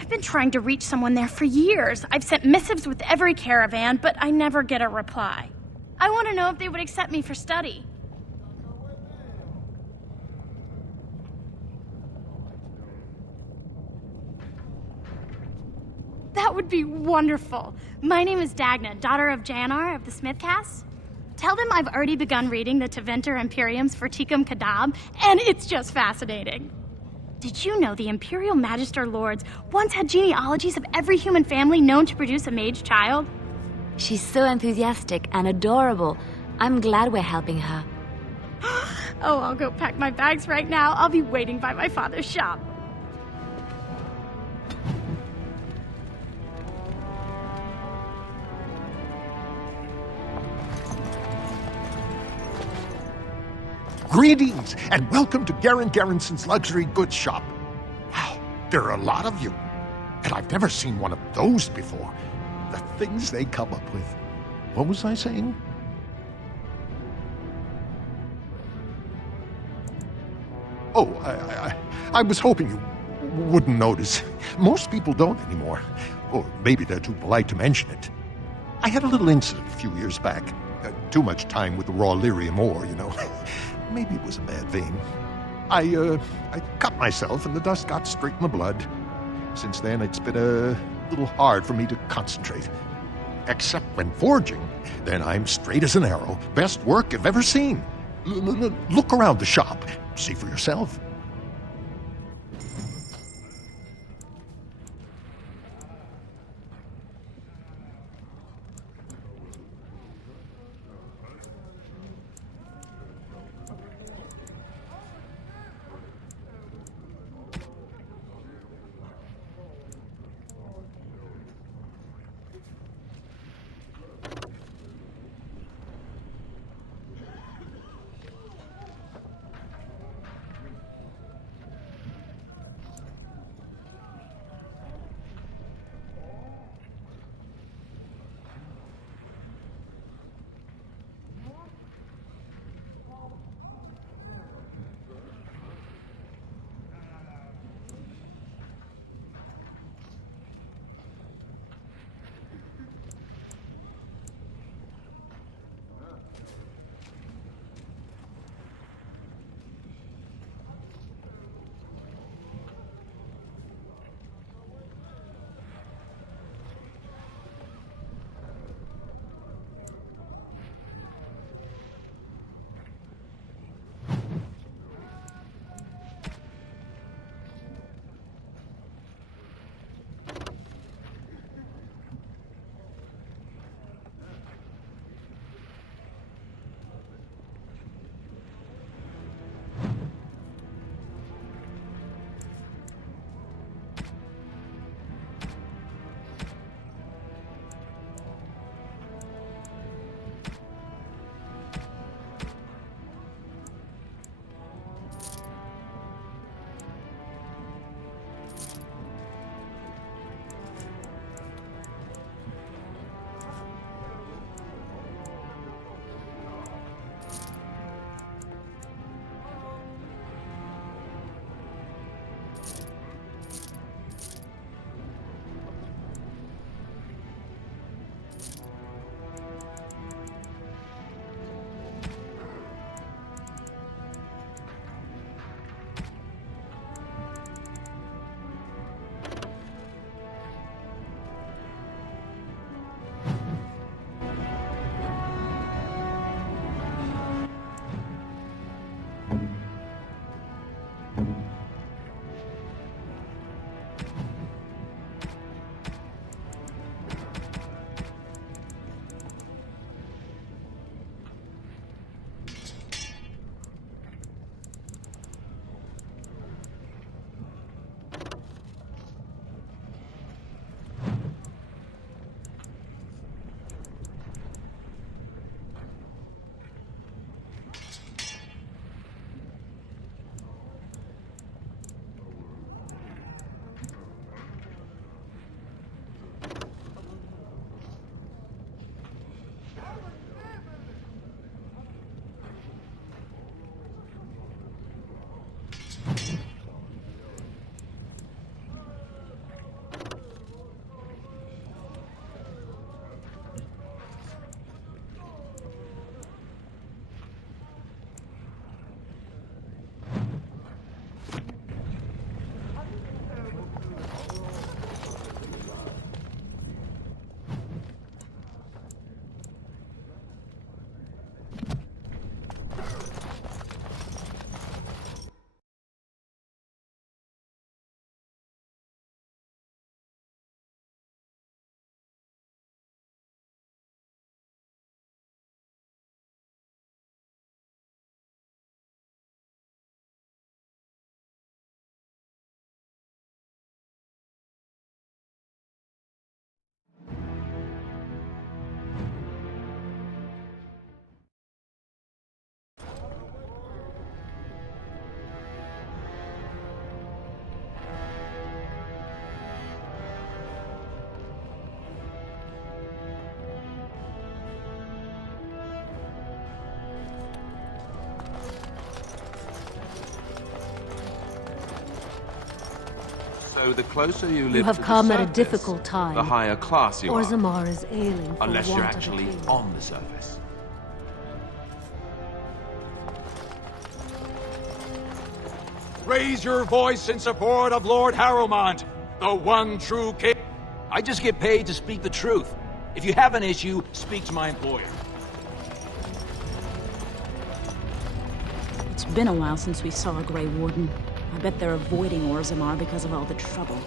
I've been trying to reach someone there for years. I've sent missives with every caravan, but I never get a reply. I want to know if they would accept me for study. That would be wonderful. My name is Dagna, daughter of Janar of the Smithcast. Tell them I've already begun reading the Tevinter Imperiums for Tikum Kadab, and it's just fascinating. Did you know the Imperial Magister Lords once had genealogies of every human family known to produce a mage child? She's so enthusiastic and adorable. I'm glad we're helping her. Oh, I'll go pack my bags right now. I'll be waiting by my father's shop. Greetings, and welcome to Garen Garrison's luxury goods shop. Wow, there are a lot of you, and I've never seen one of those before. The things they come up with. What was I saying? Oh, I was hoping you wouldn't notice. Most people don't anymore. Or maybe they're too polite to mention it. I had a little incident a few years back. Too much time with the raw lyrium ore, you know. maybe it was a bad thing. I cut myself and the dust got straight in the blood. Since then, it's been a little hard for me to concentrate. Except when forging, then I'm straight as an arrow. Best work I've ever seen. Look around the shop. See for yourself. So the closer you live You have to come the at a surface, difficult time. the higher class you are. Orzammar is ailing for Unless you're want of a actually king. on the surface. raise your voice in support of Lord Harrowmont, the one true king. I just get paid to speak the truth. If you have an issue, speak to my employer. It's been a while since we saw a Grey Warden. I bet they're avoiding Orzammar because of all the trouble.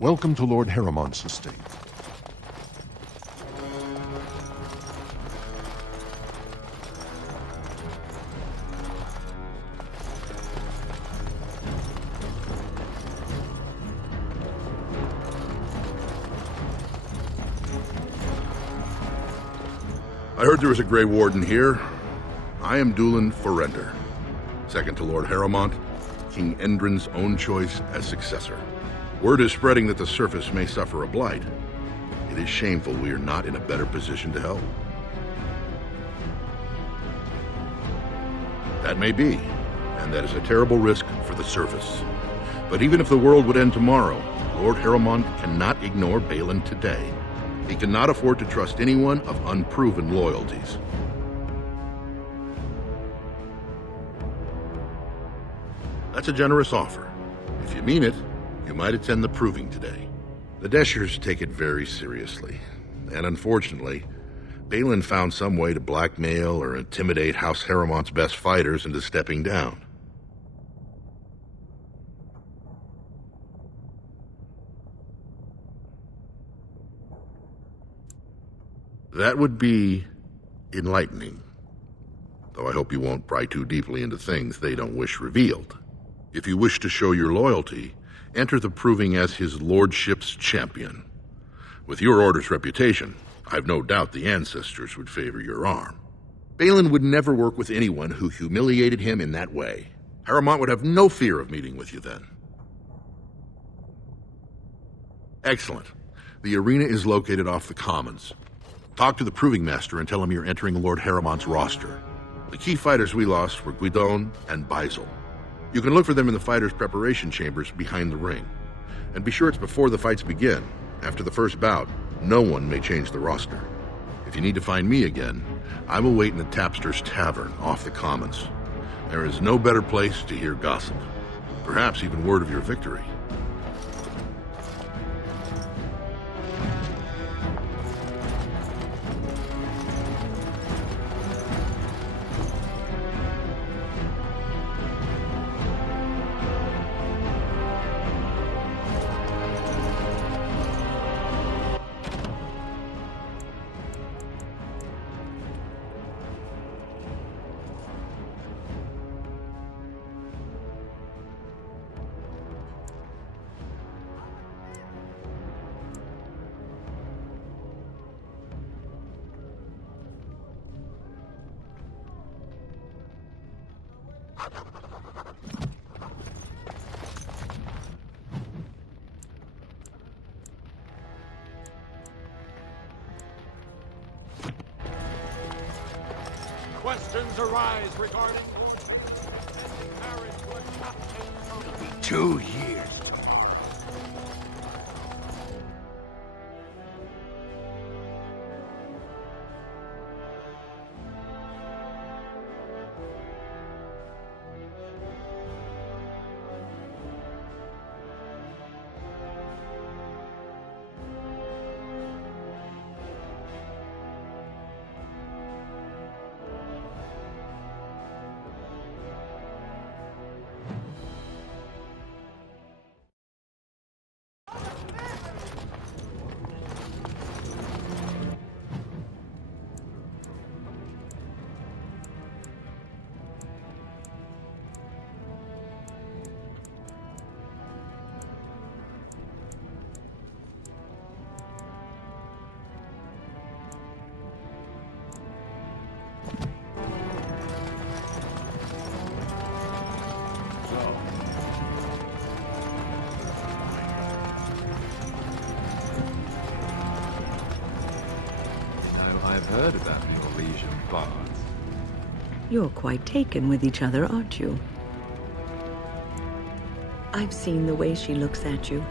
Welcome to Lord Harrowmont's estate. I heard there was a Grey Warden here. I am Dulin Forrender, second to Lord Harrowmont, King Endrin's own choice as successor. Word is spreading that the surface may suffer a blight. It is shameful we are not in a better position to help. That may be, and that is a terrible risk for the surface. But even if the world would end tomorrow, Lord Harrowmont cannot ignore Balin today. He cannot afford to trust anyone of unproven loyalties. That's a generous offer. If you mean it, you might attend the proving today. The Deshers take it very seriously, and unfortunately, Balin found some way to blackmail or intimidate House Harrowmont's best fighters into stepping down. That would be enlightening, though I hope you won't pry too deeply into things they don't wish revealed. If you wish to show your loyalty, enter the proving as his lordship's champion. With your order's reputation, I've no doubt the ancestors would favor your arm. Balin would never work with anyone who humiliated him in that way. Harrowmont would have no fear of meeting with you then. Excellent. The arena is located off the Commons. Talk to the proving master and tell him you're entering Lord Harrowmont's roster. The key fighters we lost were Guidon and Baisel. You can look for them in the fighters' preparation chambers behind the ring. And be sure it's before the fights begin. After the first bout, no one may change the roster. If you need to find me again, I will wait in the Tapster's Tavern off the Commons. There is no better place to hear gossip. Perhaps even word of your victory. Questions arise regarding It'll be 2 years. heard about Norwegian bards. You're quite taken with each other, aren't you? I've seen the way she looks at you,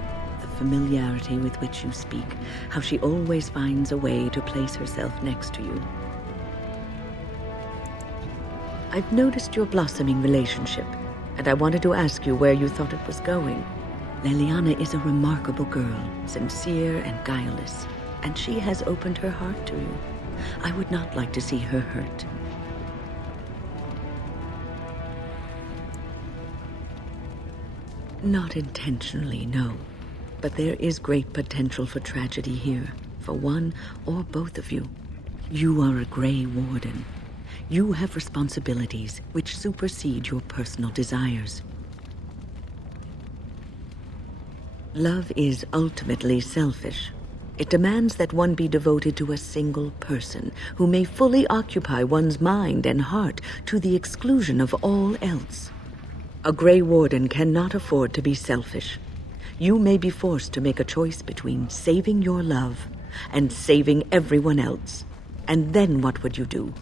the familiarity with which you speak, how she always finds a way to place herself next to you. I've noticed your blossoming relationship, and I wanted to ask you where you thought it was going. Leliana is a remarkable girl, sincere and guileless, and she has opened her heart to you. I would not like to see her hurt. Not intentionally, no. But there is great potential for tragedy here, for one or both of you. You are a Grey Warden. You have responsibilities which supersede your personal desires. Love is ultimately selfish. It demands that one be devoted to a single person who may fully occupy one's mind and heart to the exclusion of all else. A Grey Warden cannot afford to be selfish. You may be forced to make a choice between saving your love and saving everyone else. And then what would you do?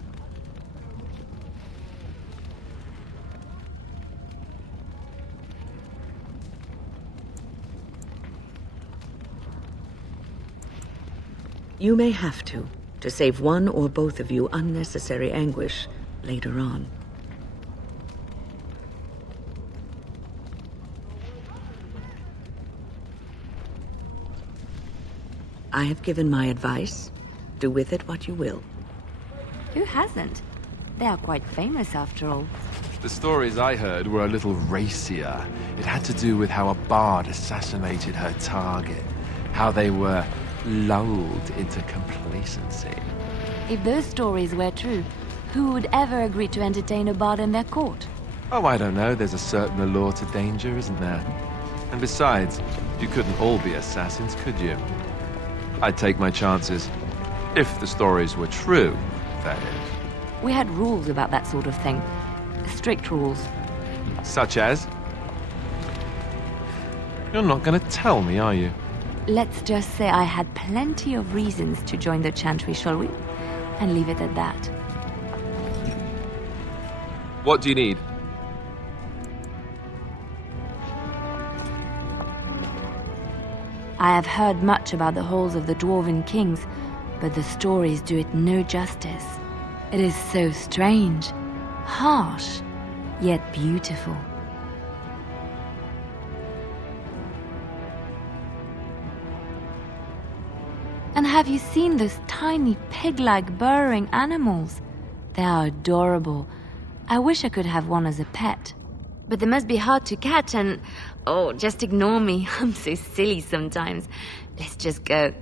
You may have to save one or both of you unnecessary anguish later on. I have given my advice. Do with it what you will. Who hasn't? They are quite famous after all. The stories I heard were a little racier. It had to do with how a bard assassinated her target, how they were lulled into complacency. If those stories were true, who would ever agree to entertain a bard in their court? Oh, I don't know. There's a certain allure to danger, isn't there? And besides, you couldn't all be assassins, could you? I'd take my chances. If the stories were true, that is. We had rules about that sort of thing. Strict rules. Such as? You're not gonna tell me, are you? Let's just say I had plenty of reasons to join the Chantry, shall we? And leave it at that. What do you need? I have heard much about the halls of the Dwarven Kings, but the stories do it no justice. It is so strange, harsh, yet beautiful. And have you seen those tiny pig-like burrowing animals? They are adorable. I wish I could have one as a pet. But they must be hard to catch and... Oh, just ignore me. I'm so silly sometimes. Let's just go.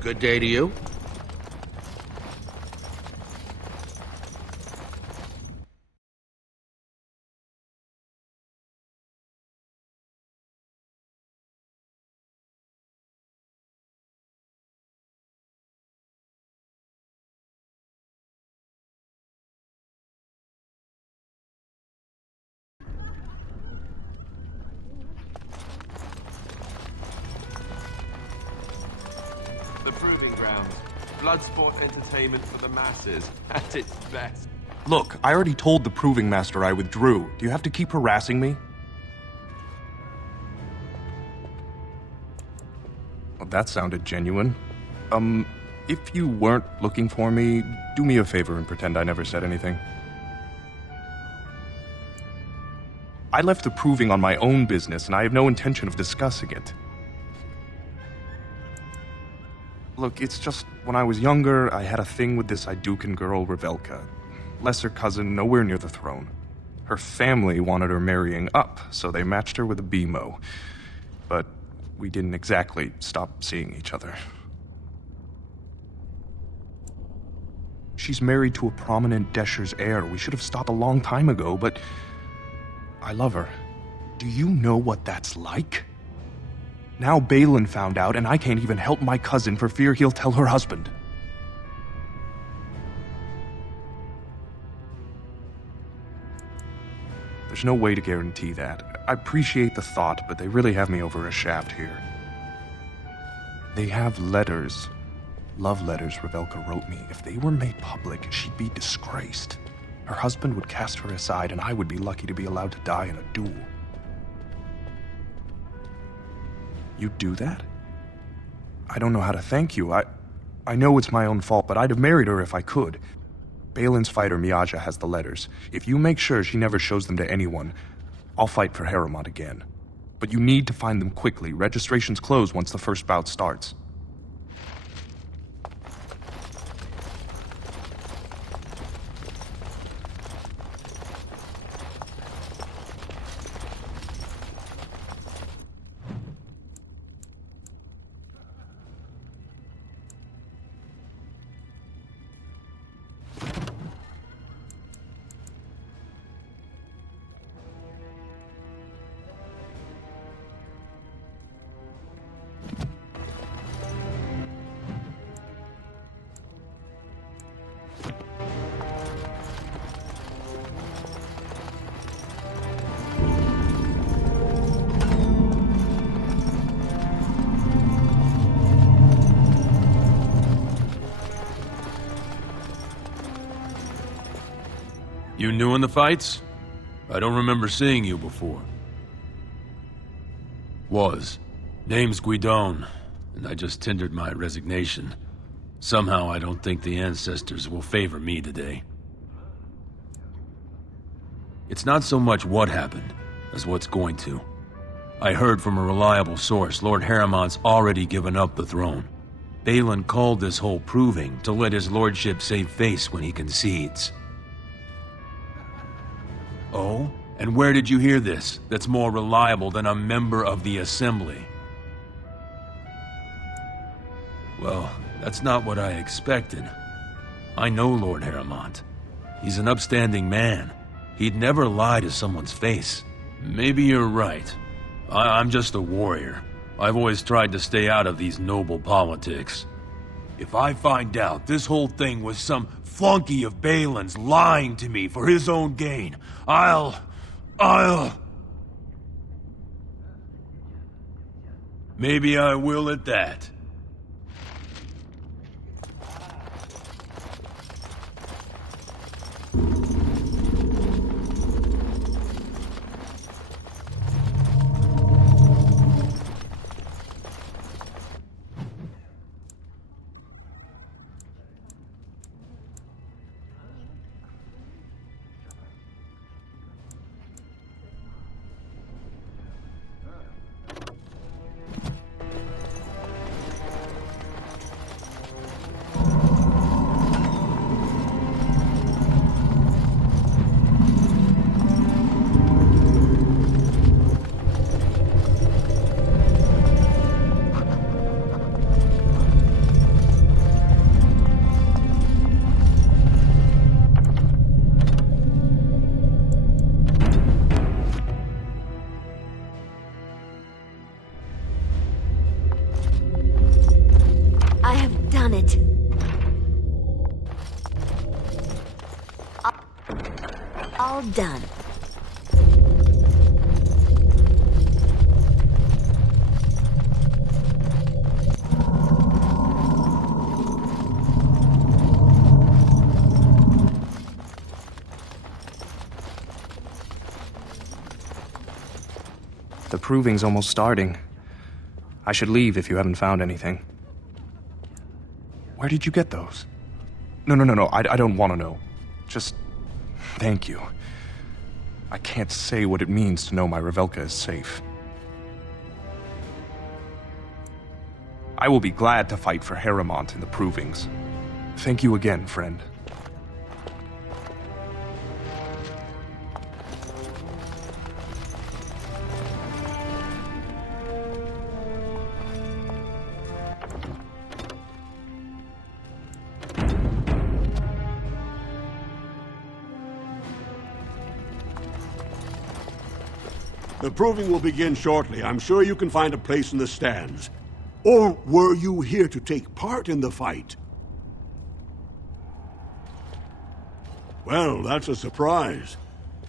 Good day to you. The Proving Grounds. Bloodsport entertainment for the masses, at its best. Look, I already told the Proving Master I withdrew. Do you have to keep harassing me? Well, that sounded genuine. If you weren't looking for me, do me a favor and pretend I never said anything. I left the Proving on my own business, and I have no intention of discussing it. Look, it's just, when I was younger, I had a thing with this Idukan girl, Revelka. Lesser cousin, nowhere near the throne. Her family wanted her marrying up, so they matched her with a BMO. But we didn't exactly stop seeing each other. She's married to a prominent Desher's heir. We should have stopped a long time ago, but I love her. Do you know what that's like? Now Balin found out, and I can't even help my cousin for fear he'll tell her husband. There's no way to guarantee that. I appreciate the thought, but they really have me over a shaft here. They have letters. Love letters Revelka wrote me. If they were made public, she'd be disgraced. Her husband would cast her aside, and I would be lucky to be allowed to die in a duel. You'd do that? I don't know how to thank you. I know it's my own fault, but I'd have married her if I could. Balin's fighter Miaja has the letters. If you make sure she never shows them to anyone, I'll fight for Harrowmont again. But you need to find them quickly. Registrations close once the first bout starts. You new in the fights? I don't remember seeing you before. Name's Guidon, and I just tendered my resignation. Somehow I don't think the ancestors will favor me today. It's not so much what happened, as what's going to. I heard from a reliable source Lord Harrowmont's already given up the throne. Balin called this whole proving to let his lordship save face when he concedes. Oh? And where did you hear this that's more reliable than a member of the Assembly? Well, that's not what I expected. I know Lord Harrowmont. He's an upstanding man. He'd never lie to someone's face. Maybe you're right. I'm just a warrior. I've always tried to stay out of these noble politics. If I find out this whole thing was some flunky of Balin's lying to me for his own gain, I'll... Maybe I will at that. All done. The proving's almost starting. I should leave if you haven't found anything. Where did you get those? No, I don't want to know. Just thank you. I can't say what it means to know my Revelka is safe. I will be glad to fight for Harrowmont in the provings. Thank you again, friend. The proving will begin shortly. I'm sure you can find a place in the stands. Or were you here to take part in the fight? Well, that's a surprise.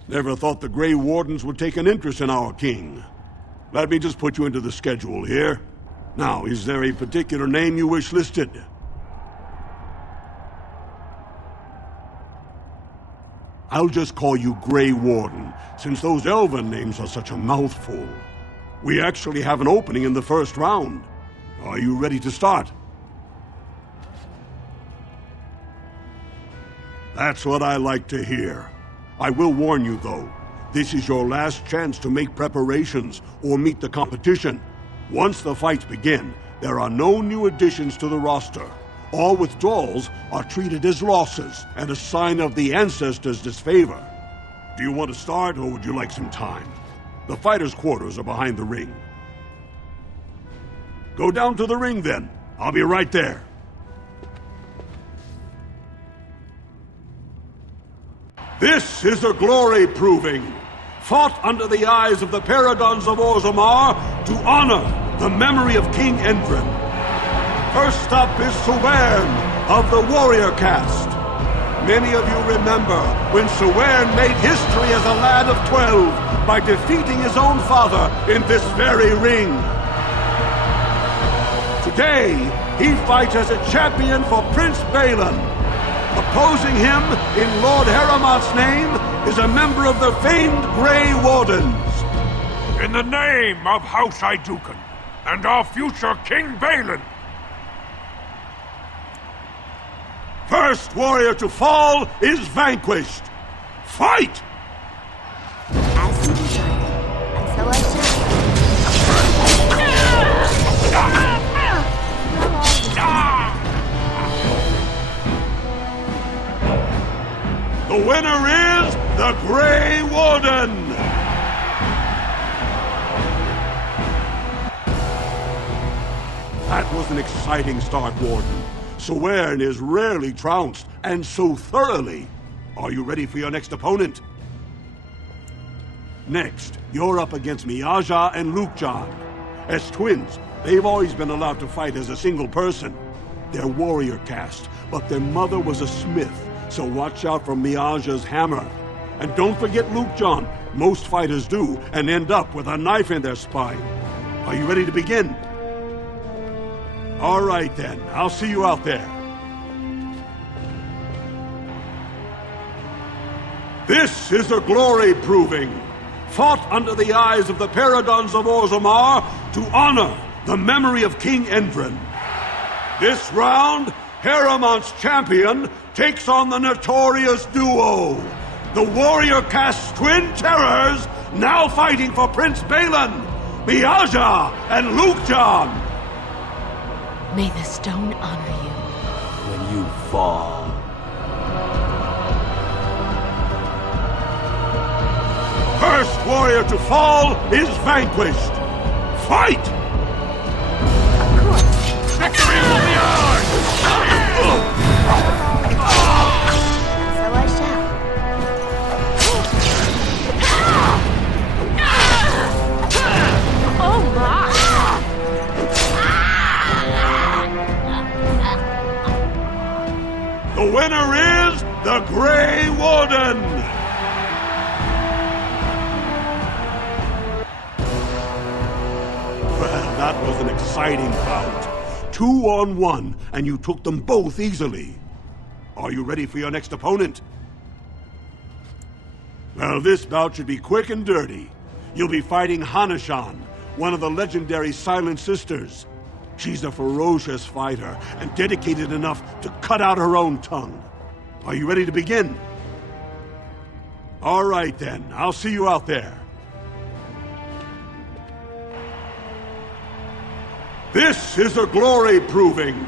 Never thought the Grey Wardens would take an interest in our king. Let me just put you into the schedule here. Now, is there a particular name you wish listed? I'll just call you Grey Warden, since those elven names are such a mouthful. We actually have an opening in the first round. Are you ready to start? That's what I like to hear. I will warn you, though. This is your last chance to make preparations or meet the competition. Once the fights begin, there are no new additions to the roster. All withdrawals are treated as losses and a sign of the ancestors' disfavor. Do you want to start, or would you like some time? The fighters' quarters are behind the ring. Go down to the ring, then. I'll be right there. This is a glory proving, fought under the eyes of the Paragons of Orzammar to honor the memory of King Endrin. First up is Suwern of the Warrior Caste. Many of you remember when Suwern made history as a lad of 12 by defeating his own father in this very ring. Today, he fights as a champion for Prince Balin. Opposing him, in Lord Harrowmont's name, is a member of the famed Grey Wardens. In the name of House Aeducan and our future King Balin. First warrior to fall is vanquished. Fight! As you desire, and so I shall. The winner is the Grey Warden! That was an exciting start, Warden. Suwern is rarely trounced, and so thoroughly. Are you ready for your next opponent? Next, you're up against Miaja and Lukjan. As twins, they've always been allowed to fight as a single person. They're warrior caste, but their mother was a smith, so watch out for Miaja's hammer. And don't forget Lukjan. Most fighters do, and end up with a knife in their spine. Are you ready to begin? All right, then. I'll see you out there. This is a glory proving, fought under the eyes of the Paragons of Orzammar to honor the memory of King Endrin. This round, Harrowmont's champion takes on the notorious duo, the warrior caste twin terrors, now fighting for Prince Balin, Miaja and Lukjan. May the stone honor you. When you fall. First warrior to fall is vanquished. Fight! Of course. Victory will be ours! And so I shall. Oh my! The winner is the Grey Warden! Well, that was an exciting bout. 2-on-1, and you took them both easily. Are you ready for your next opponent? Well, this bout should be quick and dirty. You'll be fighting Hanashan, one of the legendary Silent Sisters. She's a ferocious fighter and dedicated enough to cut out her own tongue. Are you ready to begin? All right, then. I'll see you out there. This is a glory proving,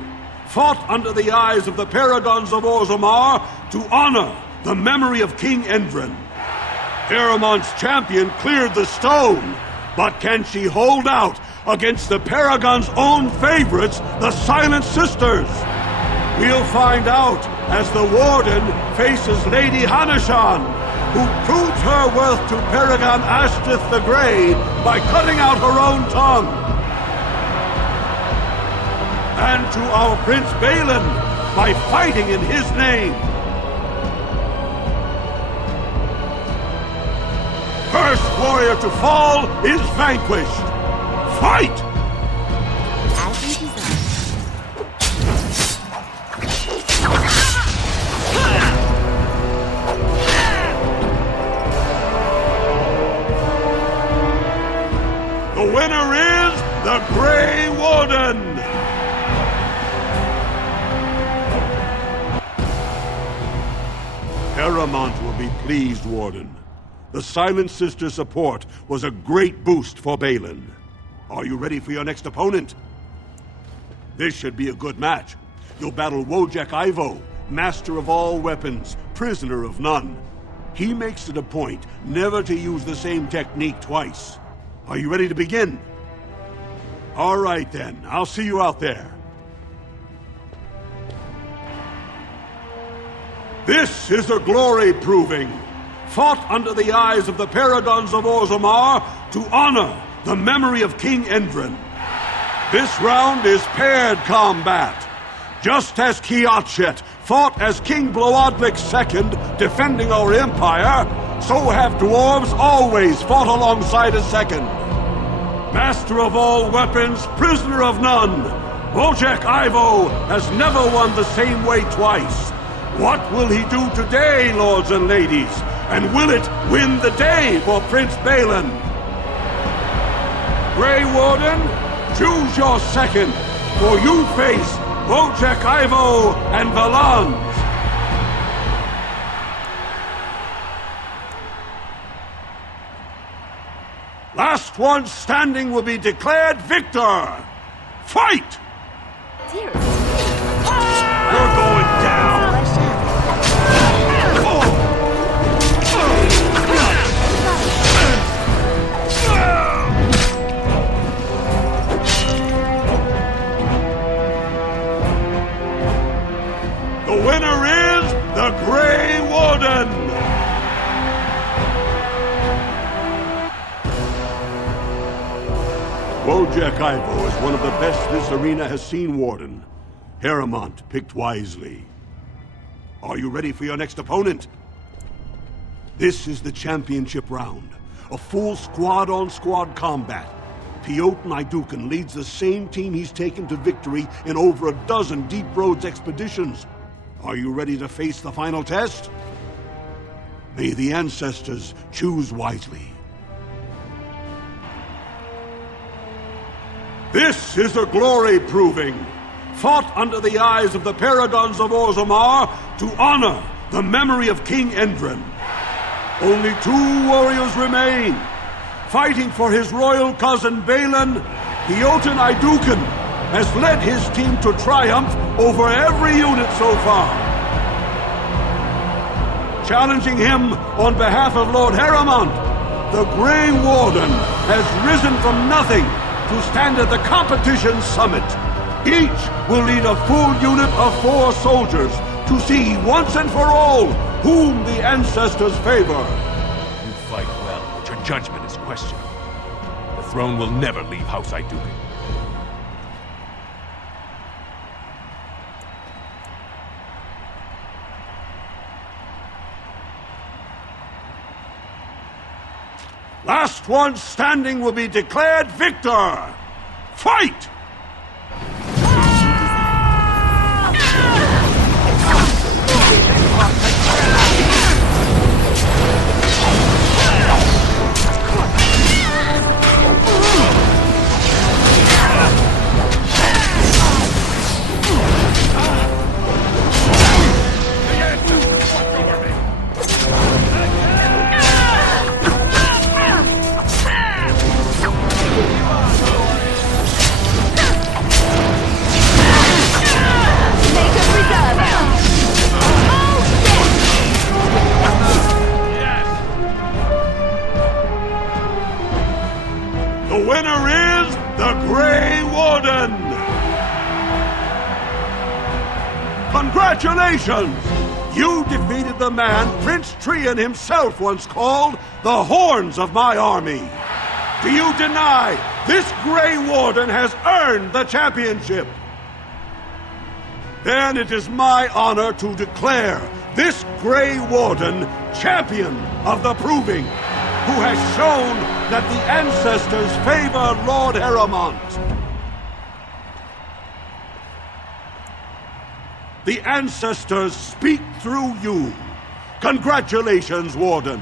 fought under the eyes of the Paragons of Orzammar to honor the memory of King Endrin. Harrowmont's champion cleared the stone, but can she hold out against the Paragon's own favorites, the Silent Sisters? We'll find out as the Warden faces Lady Hanashan, who proves her worth to Paragon Ashtith the Grey by cutting out her own tongue. And to our Prince Balin by fighting in his name. first warrior to fall is vanquished. Fight! As you desire. The winner is the Grey Warden! Paramount will be pleased, Warden. The Silent Sister support was a great boost for Balin. Are you ready for your next opponent? This should be a good match. You'll battle Wojek Ivo, master of all weapons, prisoner of none. He makes it a point never to use the same technique twice. Are you ready to begin? All right then, I'll see you out there. This is a glory proving, fought under the eyes of the Paragons of Orzammar to honor the memory of King Endrin. This round is paired combat. Just as Kiatchet fought as King Bloodwick II defending our empire, so have dwarves always fought alongside a second. Master of all weapons, prisoner of none, Wojek Ivo has never won the same way twice. What will he do today, lords and ladies? And will it win the day for Prince Balin? Grey Warden, choose your second, for you face Wojek Ivo and Valans. Last one standing will be declared victor. Fight! Dearest. You're going down. The winner is the Grey Warden! Wojek Ivo is one of the best this arena has seen, Warden. Harrowmont picked wisely. Are you ready for your next opponent? This is the championship round. A full squad-on-squad combat. Piotr Naidukan leads the same team he's taken to victory in over a dozen Deep Roads expeditions. Are you ready to face the final test? May the ancestors choose wisely. This is a glory proving, fought under the eyes of the Paragons of Orzammar to honor the memory of King Endrin. Only 2 warriors remain. Fighting for his royal cousin Balin, Piotr Naidukan has led his team to triumph over every unit so far. Challenging him on behalf of Lord Harrowmont, the Grey Warden has risen from nothing to stand at the competition summit. Each will lead a full unit of 4 soldiers to see once and for all whom the ancestors favor. You fight well, but your judgment is questioned. The throne will never leave House Ayduken. Last one standing will be declared victor. Fight! The winner is the Grey Warden! Congratulations! You defeated the man Prince Trian himself once called the Horns of my army. Do you deny this Grey Warden has earned the championship? Then it is my honor to declare this Grey Warden champion of the Proving. who has shown that the ancestors favor Lord Heremont. The ancestors speak through you. Congratulations, Warden.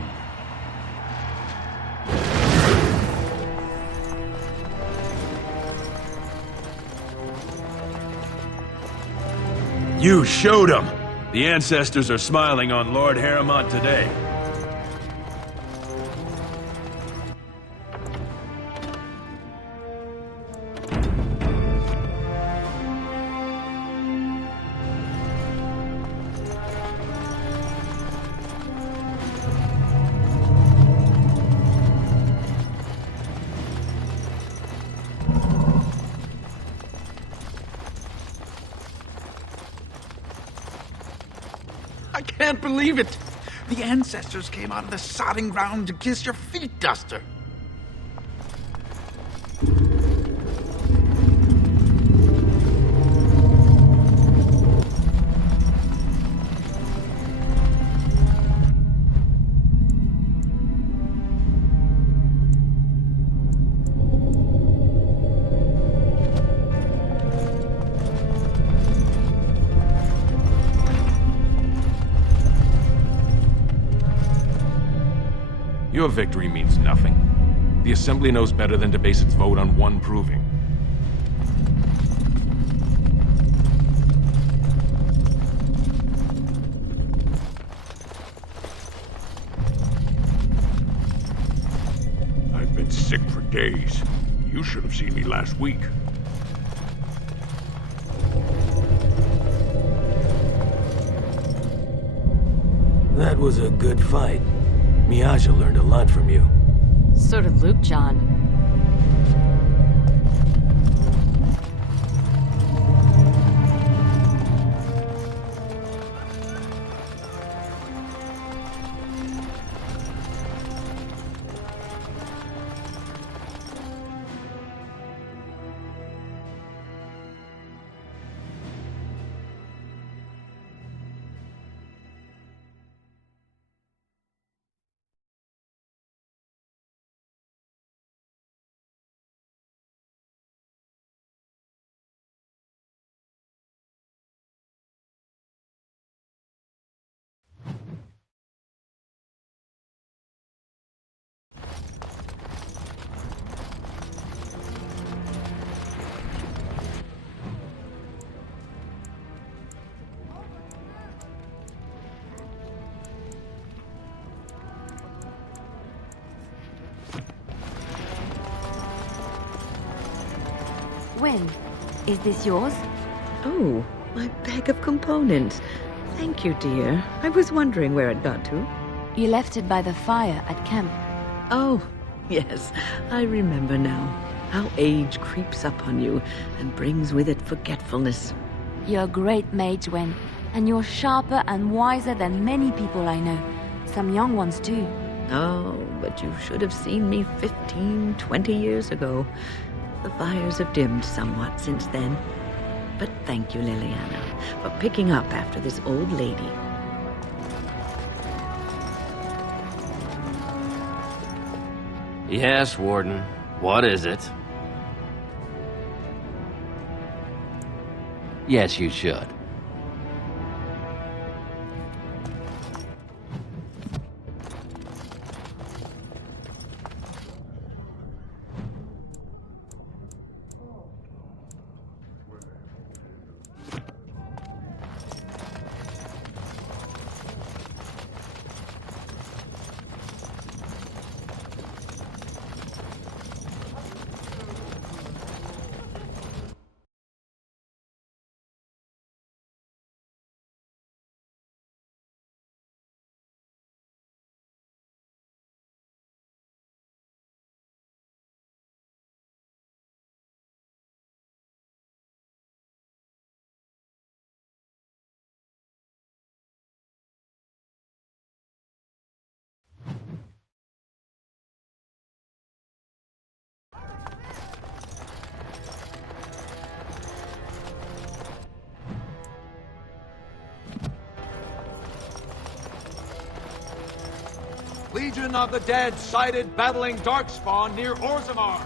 You showed them. The ancestors are smiling on Lord Heremont today. I can't believe it! The ancestors came out of the sodding ground to kiss your feet, Duster. Your victory means nothing. The Assembly knows better than to base its vote on one proving. I've been sick for days. You should have seen me last week. That was a good fight. Miaja learned a lot from you. So did Luke John. Wynne, is this yours? Oh, my bag of components. Thank you, dear. I was wondering where it got to. You left it by the fire at camp. Oh, yes, I remember now. How age creeps up on you and brings with it forgetfulness. You're a great mage, Wynne, and you're sharper and wiser than many people I know. Some young ones, too. Oh, but you should have seen me 15, 20 years ago. The fires have dimmed somewhat since then. But thank you, Liliana, for picking up after this old lady. Yes, Warden. What is it? Yes, you should. Legion of the Dead sighted battling Darkspawn near Orzammar.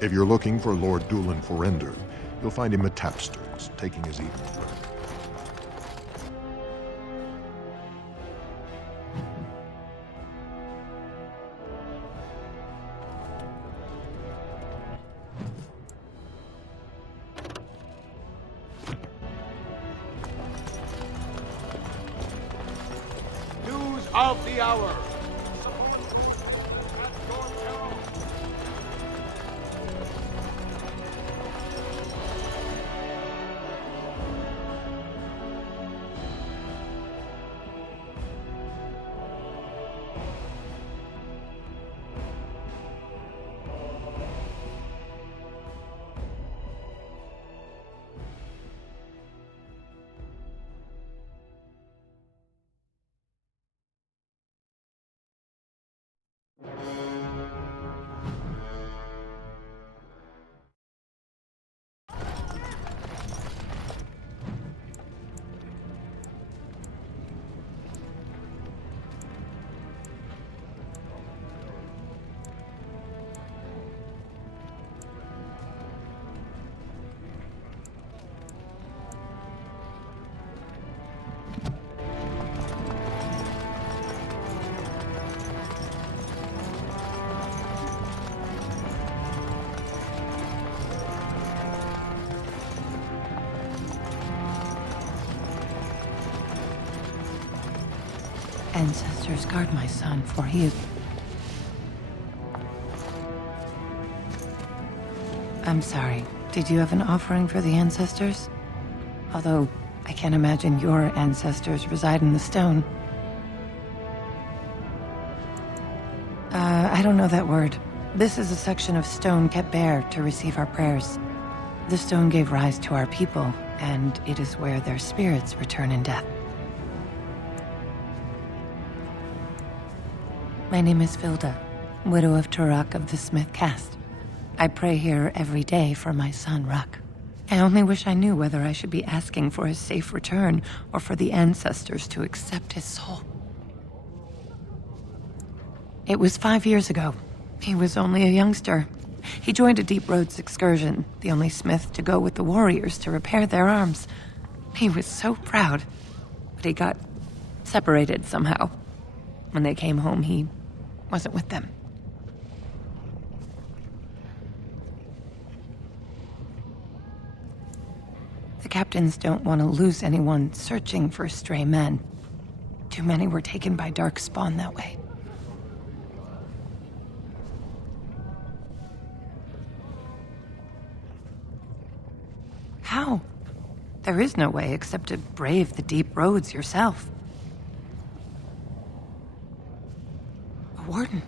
If you're looking for Lord Dulin Forender, you'll find him at Tapsters, taking his evening break. News of the hour. Ancestors, guard my son, for he is... I'm sorry. Did you have an offering for the ancestors? Although, I can't imagine your ancestors reside in the stone. I don't know that word. This is a section of stone kept bare to receive our prayers. The stone gave rise to our people, and it is where their spirits return in death. My name is Vilda, widow of Turok of the Smith Caste. I pray here every day for my son, Ruck. I only wish I knew whether I should be asking for his safe return or for the ancestors to accept his soul. It was 5 years ago. He was only a youngster. He joined a Deep Roads excursion, the only smith to go with the warriors to repair their arms. He was so proud, but he got separated somehow. When they came home, he wasn't with them. The captains don't want to lose anyone searching for stray men. Too many were taken by Darkspawn that way. How? There is no way except to brave the deep roads yourself. Warden.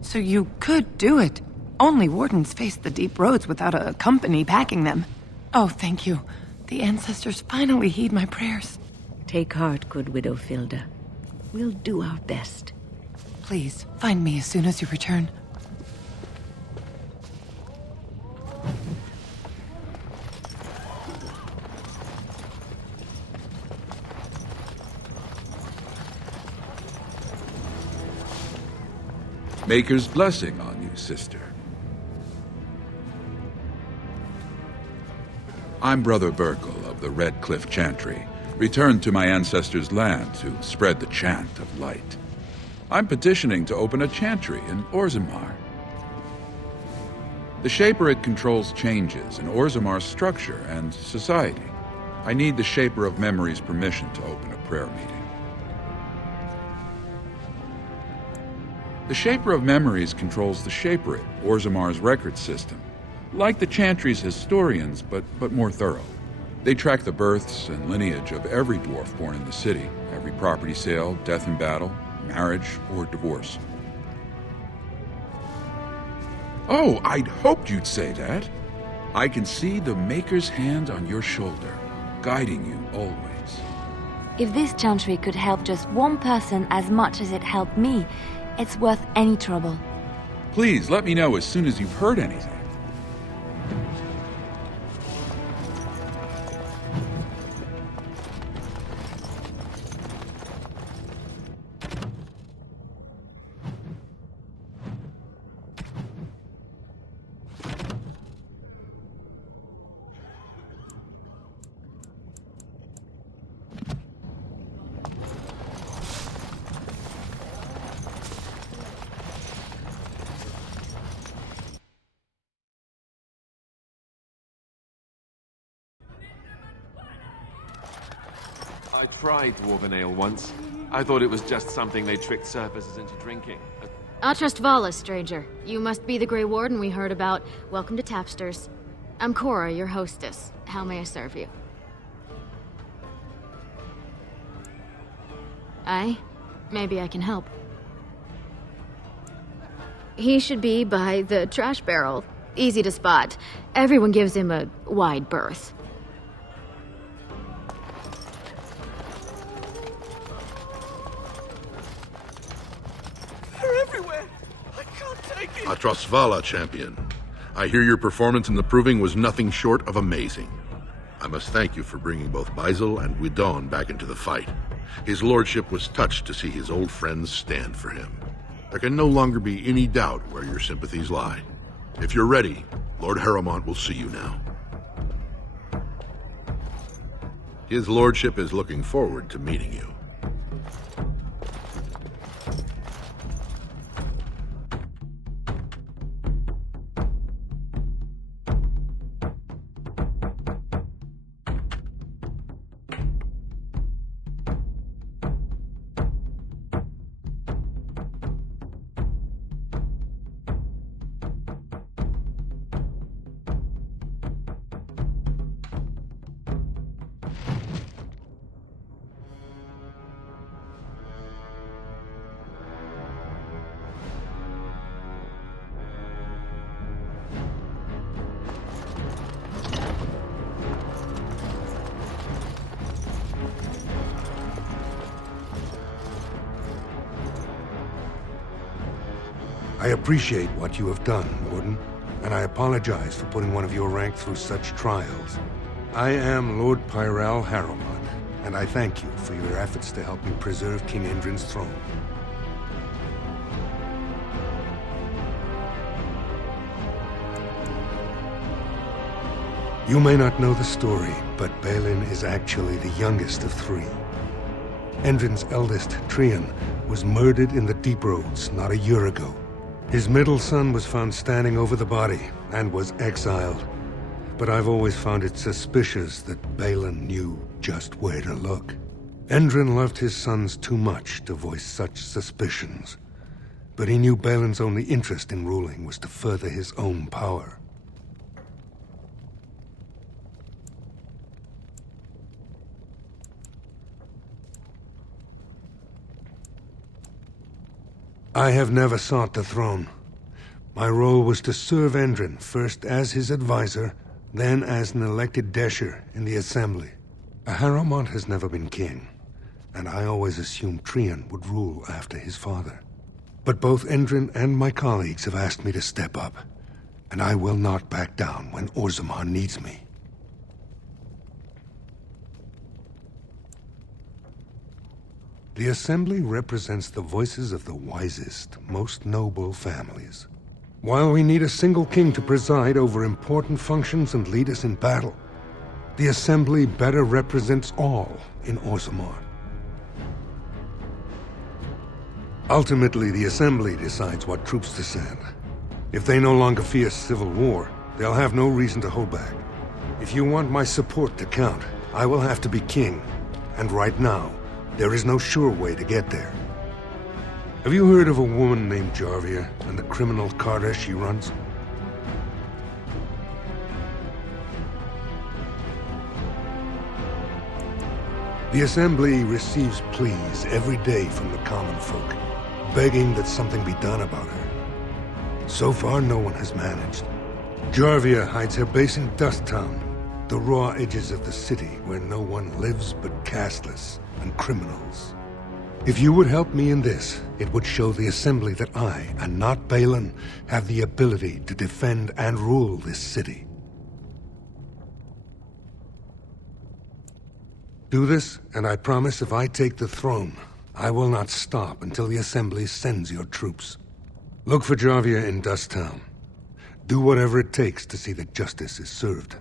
So you could do it. Only wardens face the deep roads without a company backing them. Oh, thank you. The ancestors finally heed my prayers. Take heart, good Widow Vilda. We'll do our best. Please, find me as soon as you return. Maker's blessing on you, sister. I'm Brother Burkle of the Red Cliff Chantry, returned to my ancestors' land to spread the chant of light. I'm petitioning to open a chantry in Orzammar. The Shaperit controls changes in Orzammar's structure and society. I need the Shaper of Memory's permission to open a prayer meeting. The Shaper of Memories controls the Shaperit, Orzammar's record system. Like the Chantry's historians, but more thorough. They track the births and lineage of every dwarf born in the city, every property sale, death in battle, marriage, or divorce. Oh, I'd hoped you'd say that. I can see the Maker's hand on your shoulder, guiding you always. If this chantry could help just one person as much as it helped me, it's worth any trouble. Please let me know as soon as you've heard anything. I tried Dwarven Ale once. I thought it was just something they tricked surfers into drinking. Atrust Vala, stranger. You must be the Grey Warden we heard about. Welcome to Tapsters. I'm Cora, your hostess. How may I serve you? Aye? Maybe I can help. He should be by the trash barrel. Easy to spot. Everyone gives him a wide berth. They're everywhere! I can't take it! Atrasvala, champion. I hear your performance in the proving was nothing short of amazing. I must thank you for bringing both Baisel and Guidon back into the fight. His lordship was touched to see his old friends stand for him. There can no longer be any doubt where your sympathies lie. If you're ready, Lord Harrowmont will see you now. His lordship is looking forward to meeting you. I appreciate what you have done, Warden, and I apologize for putting one of your rank through such trials. I am Lord Pyral Harrowmont, and I thank you for your efforts to help me preserve King Endrin's throne. You may not know the story, but Balin is actually the youngest of three. Endrin's eldest, Trian, was murdered in the Deep Roads not a year ago. His middle son was found standing over the body and was exiled. But I've always found it suspicious that Balin knew just where to look. Endrin loved his sons too much to voice such suspicions. But he knew Balin's only interest in ruling was to further his own power. I have never sought the throne. My role was to serve Endrin, first as his advisor, then as an elected Desher in the Assembly. Harrowmont has never been king, and I always assumed Trian would rule after his father. But both Endrin and my colleagues have asked me to step up, and I will not back down when Orzammar needs me. The Assembly represents the voices of the wisest, most noble families. While we need a single king to preside over important functions and lead us in battle, the Assembly better represents all in Orzammar. Ultimately, the Assembly decides what troops to send. If they no longer fear civil war, they'll have no reason to hold back. If you want my support to count, I will have to be king, and right now, there is no sure way to get there. Have you heard of a woman named Jarvia and the criminal carter she runs? The Assembly receives pleas every day from the common folk, begging that something be done about her. So far, no one has managed. Jarvia hides her base in Dusttown, the raw edges of the city where no one lives but casteless and criminals. If you would help me in this, it would show the Assembly that I, and not Balin, have the ability to defend and rule this city. Do this, and I promise if I take the throne, I will not stop until the Assembly sends your troops. Look for Jarvia in Dusttown. Do whatever it takes to see that justice is served.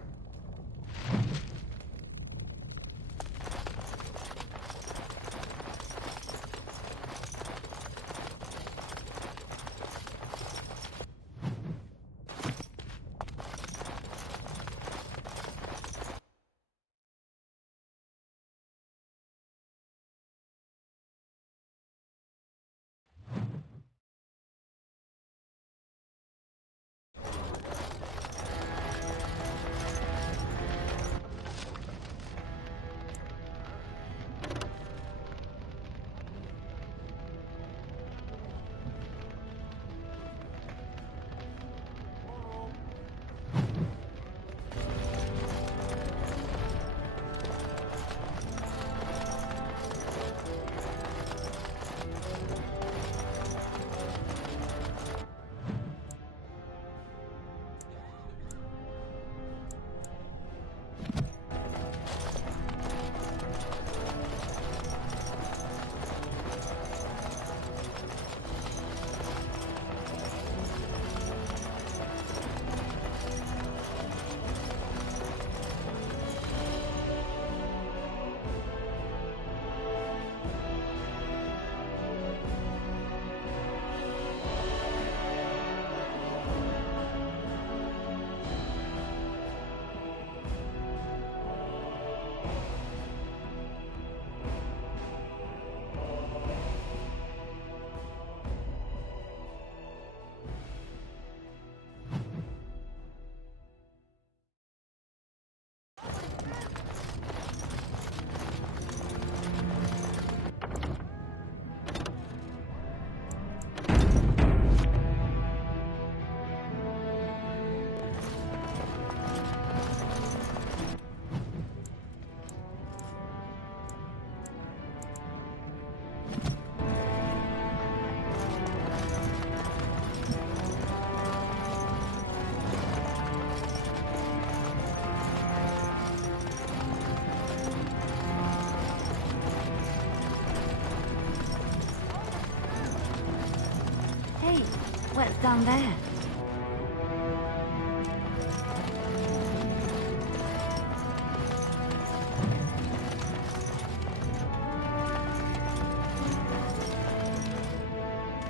What's down there?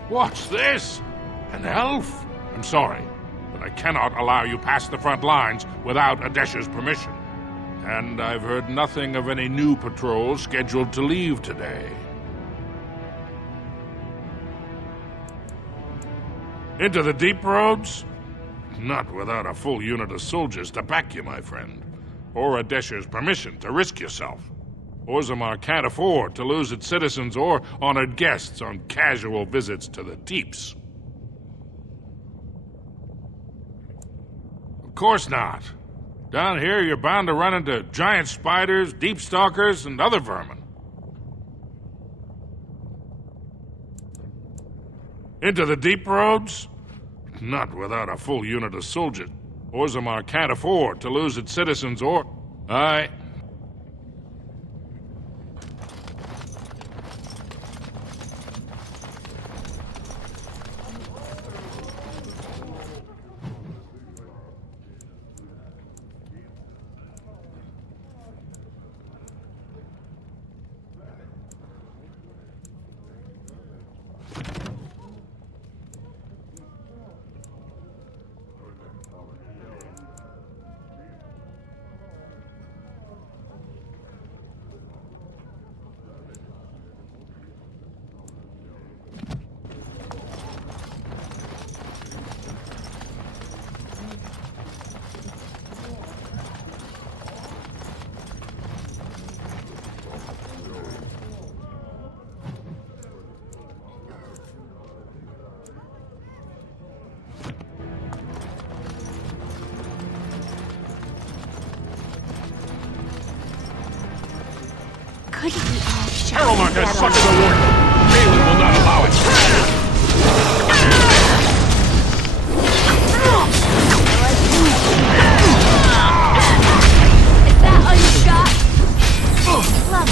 What's this? An elf? I'm sorry, but I cannot allow you past the front lines without Adesh's permission. And I've heard nothing of any new patrols scheduled to leave today. Into the deep roads? Not without a full unit of soldiers to back you, my friend. Or Adesh's permission to risk yourself. Orzammar can't afford to lose its citizens or honored guests on casual visits to the deeps. Of course not. Down here, you're bound to run into giant spiders, deep stalkers, and other vermin. Into the deep roads? Not without a full unit of soldiers. Orzammar can't afford to lose its citizens or... Aye. Could it be all Harrowmark has sucked the warning. Balin will not allow it. Is that all you got? Love.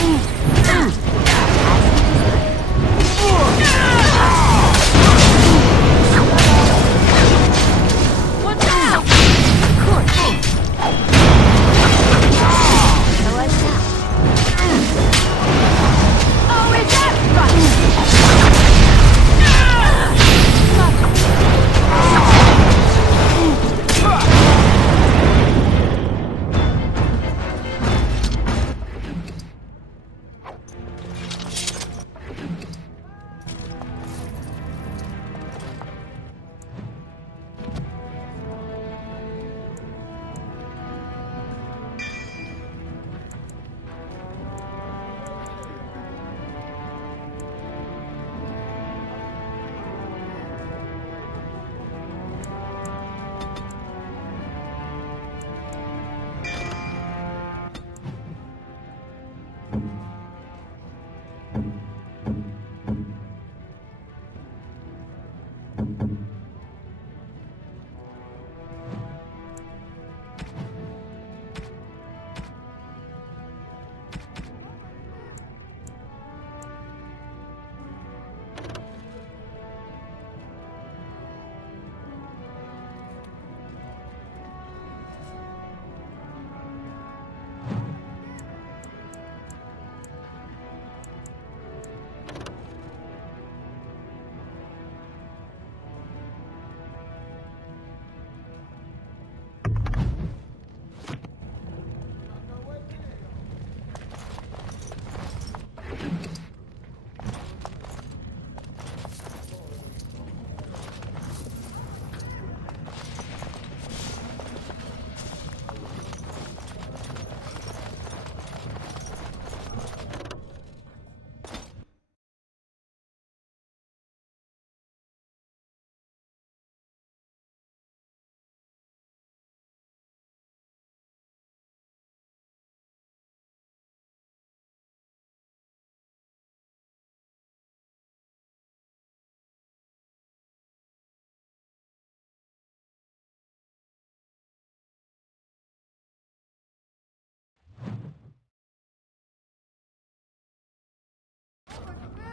What's out? Of course. I like that. Oh, is that right?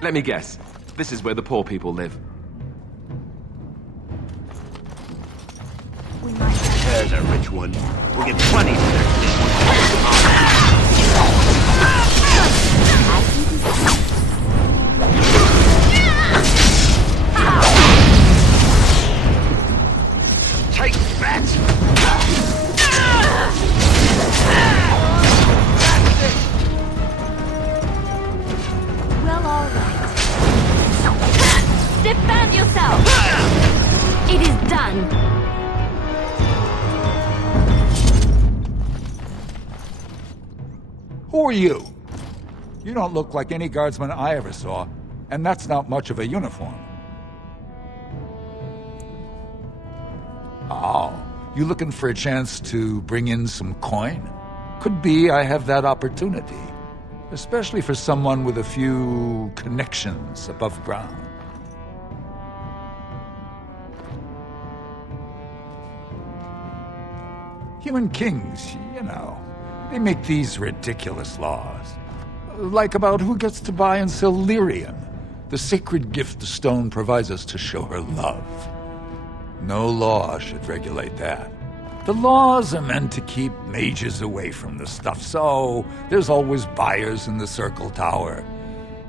Let me guess. This is where the poor people live. There's a rich one. We'll get plenty for their Take that! Well, all right. Defend yourself! It is done. Who are you? You don't look like any guardsman I ever saw, and that's not much of a uniform. Oh, you looking for a chance to bring in some coin? Could be I have that opportunity, especially for someone with a few connections above ground. Human kings, you know, they make these ridiculous laws. Like about who gets to buy and sell lyrium, the sacred gift the stone provides us to show her love. No law should regulate that. The laws are meant to keep mages away from the stuff, so there's always buyers in the Circle Tower.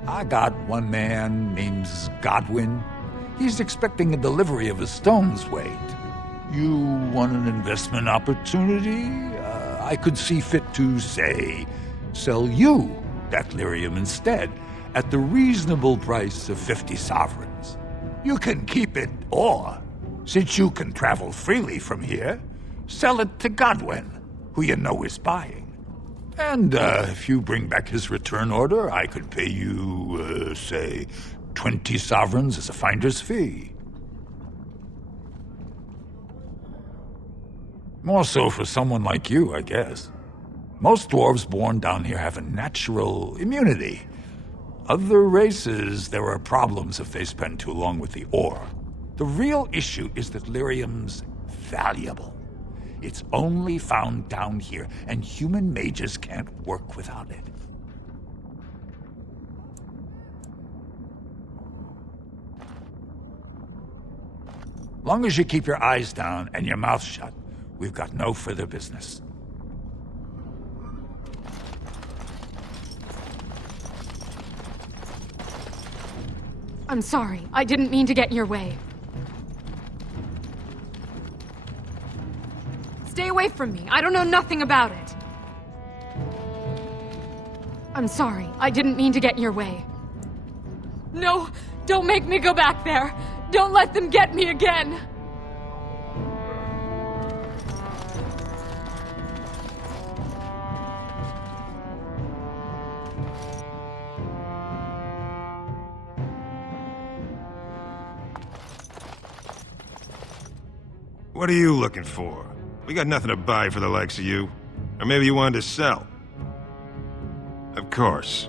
I got one man named Godwin. He's expecting a delivery of a stone's weight. You want an investment opportunity? I could see fit to, say, sell you that lyrium instead, at the reasonable price of 50 sovereigns. You can keep it, or, since you can travel freely from here, sell it to Godwin, who you know is buying. And if you bring back his return order, I could pay you, say, 20 sovereigns as a finder's fee. More so for someone like you, I guess. Most dwarves born down here have a natural immunity. Other races, there are problems if they spend too long with the ore. The real issue is that lyrium's valuable. It's only found down here, and human mages can't work without it. Long as you keep your eyes down and your mouth shut, we've got no further business. I'm sorry. I didn't mean to get in your way. Stay away from me. I don't know nothing about it. I'm sorry. I didn't mean to get in your way. No, don't make me go back there. Don't let them get me again. What are you looking for? We got nothing to buy for the likes of you. Or maybe you wanted to sell. Of course.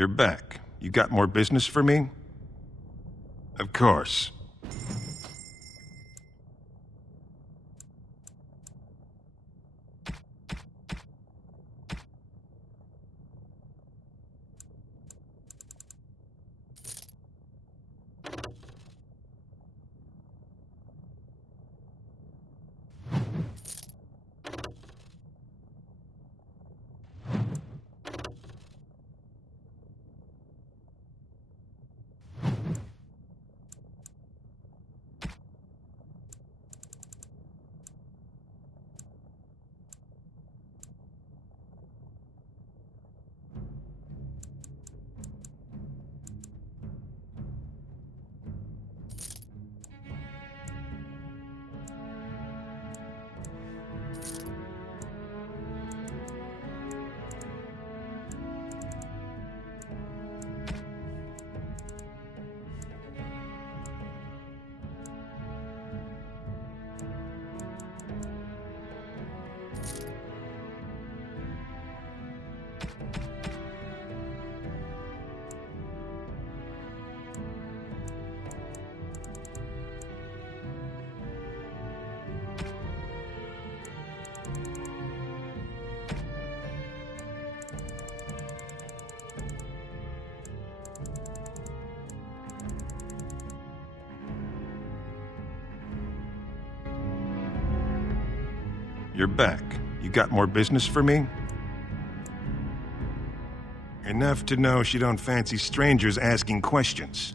You're back. You got more business for me? Of course. You're back. You got more business for me? Enough to know she don't fancy strangers asking questions.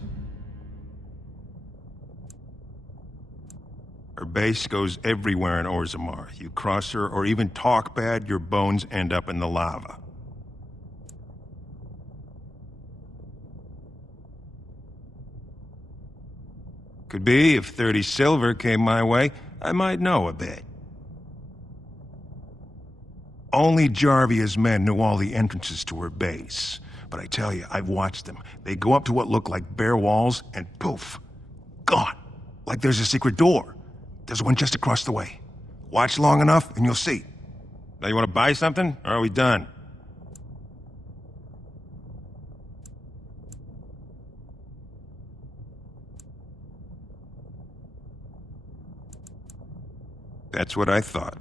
Her base goes everywhere in Orzammar. You cross her or even talk bad, your bones end up in the lava. Could be, if 30 silver came my way, I might know a bit. Only Jarvia's men knew all the entrances to her base. But I tell you, I've watched them. They go up to what look like bare walls, and poof! Gone! Like there's a secret door. There's one just across the way. Watch long enough, and you'll see. Now you want to buy something, or are we done? That's what I thought.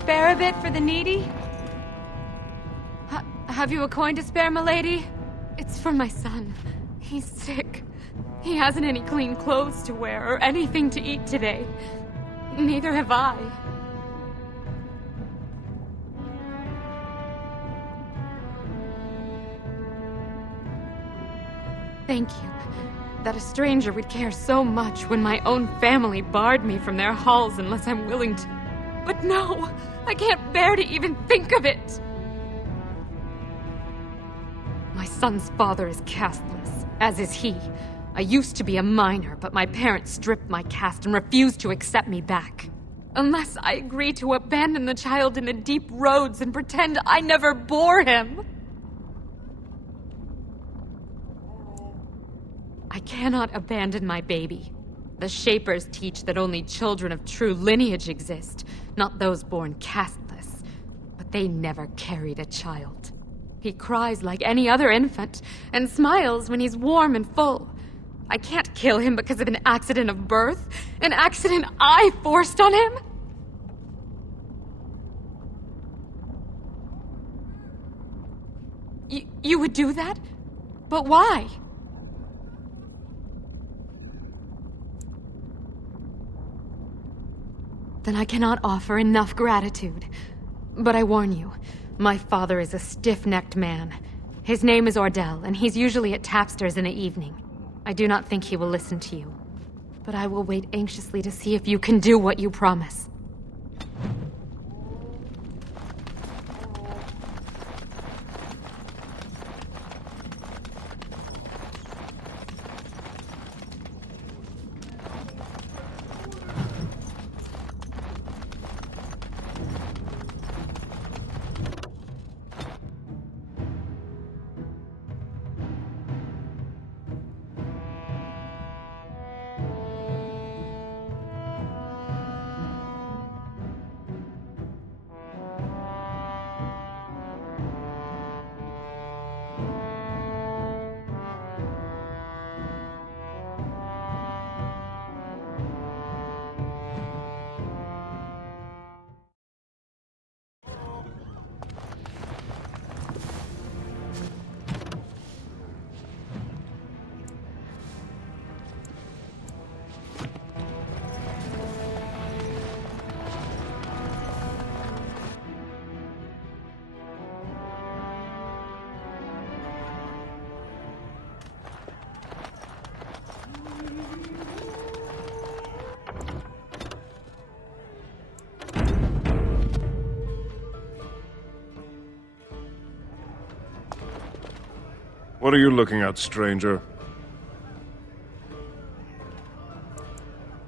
Spare a bit for the needy? Have you a coin to spare, milady? It's for my son. He's sick. He hasn't any clean clothes to wear or anything to eat today. Neither have I. Thank you. That a stranger would care so much when my own family barred me from their halls unless I'm willing to. But no! I can't bear to even think of it! My son's father is casteless, as is he. I used to be a minor, but my parents stripped my caste and refused to accept me back. Unless I agree to abandon the child in the deep roads and pretend I never bore him. I cannot abandon my baby. The Shapers teach that only children of true lineage exist, not those born casteless. But they never carried a child. He cries like any other infant, and smiles when he's warm and full. I can't kill him because of an accident of birth, an accident I forced on him. You would do that? But why? Then I cannot offer enough gratitude. But I warn you, my father is a stiff-necked man. His name is Ordell, and he's usually at Tapster's in the evening. I do not think he will listen to you. But I will wait anxiously to see if you can do what you promise. What are you looking at, stranger?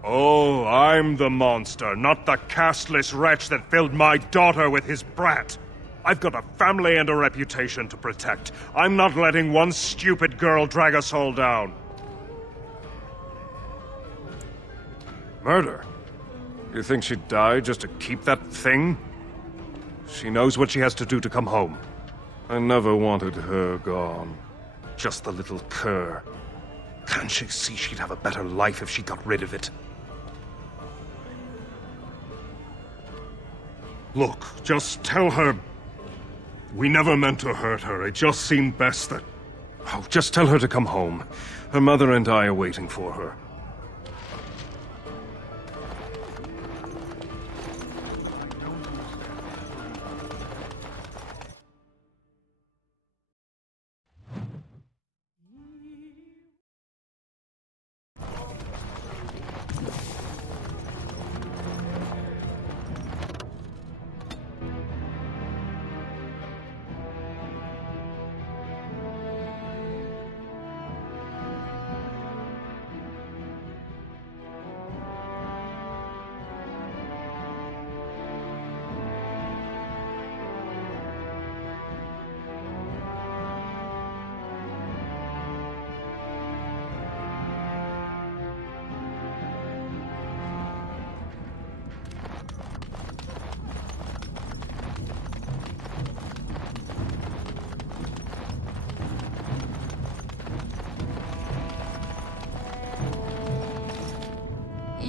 Oh, I'm the monster, not the casteless wretch that filled my daughter with his brat. I've got a family and a reputation to protect. I'm not letting one stupid girl drag us all down. Murder? You think she'd die just to keep that thing? She knows what she has to do to come home. I never wanted her gone. Just the little cur. Can't she see she'd have a better life if she got rid of it? Look, just tell her we never meant to hurt her. It just seemed best that... Oh, just tell her to come home. Her mother and I are waiting for her.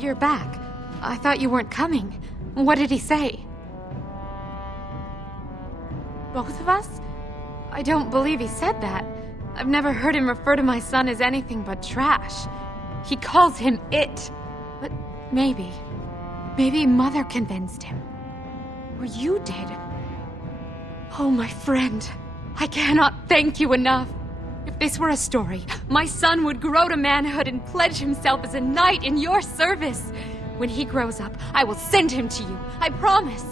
You're back. I thought you weren't coming. What did he say? Both of us? I don't believe he said that. I've never heard him refer to my son as anything but trash. He calls him it. But maybe Mother convinced him. Or you did. Oh, my friend. I cannot thank you enough. If this were a story, my son would grow to manhood and pledge himself as a knight in your service. When he grows up, I will send him to you. I promise.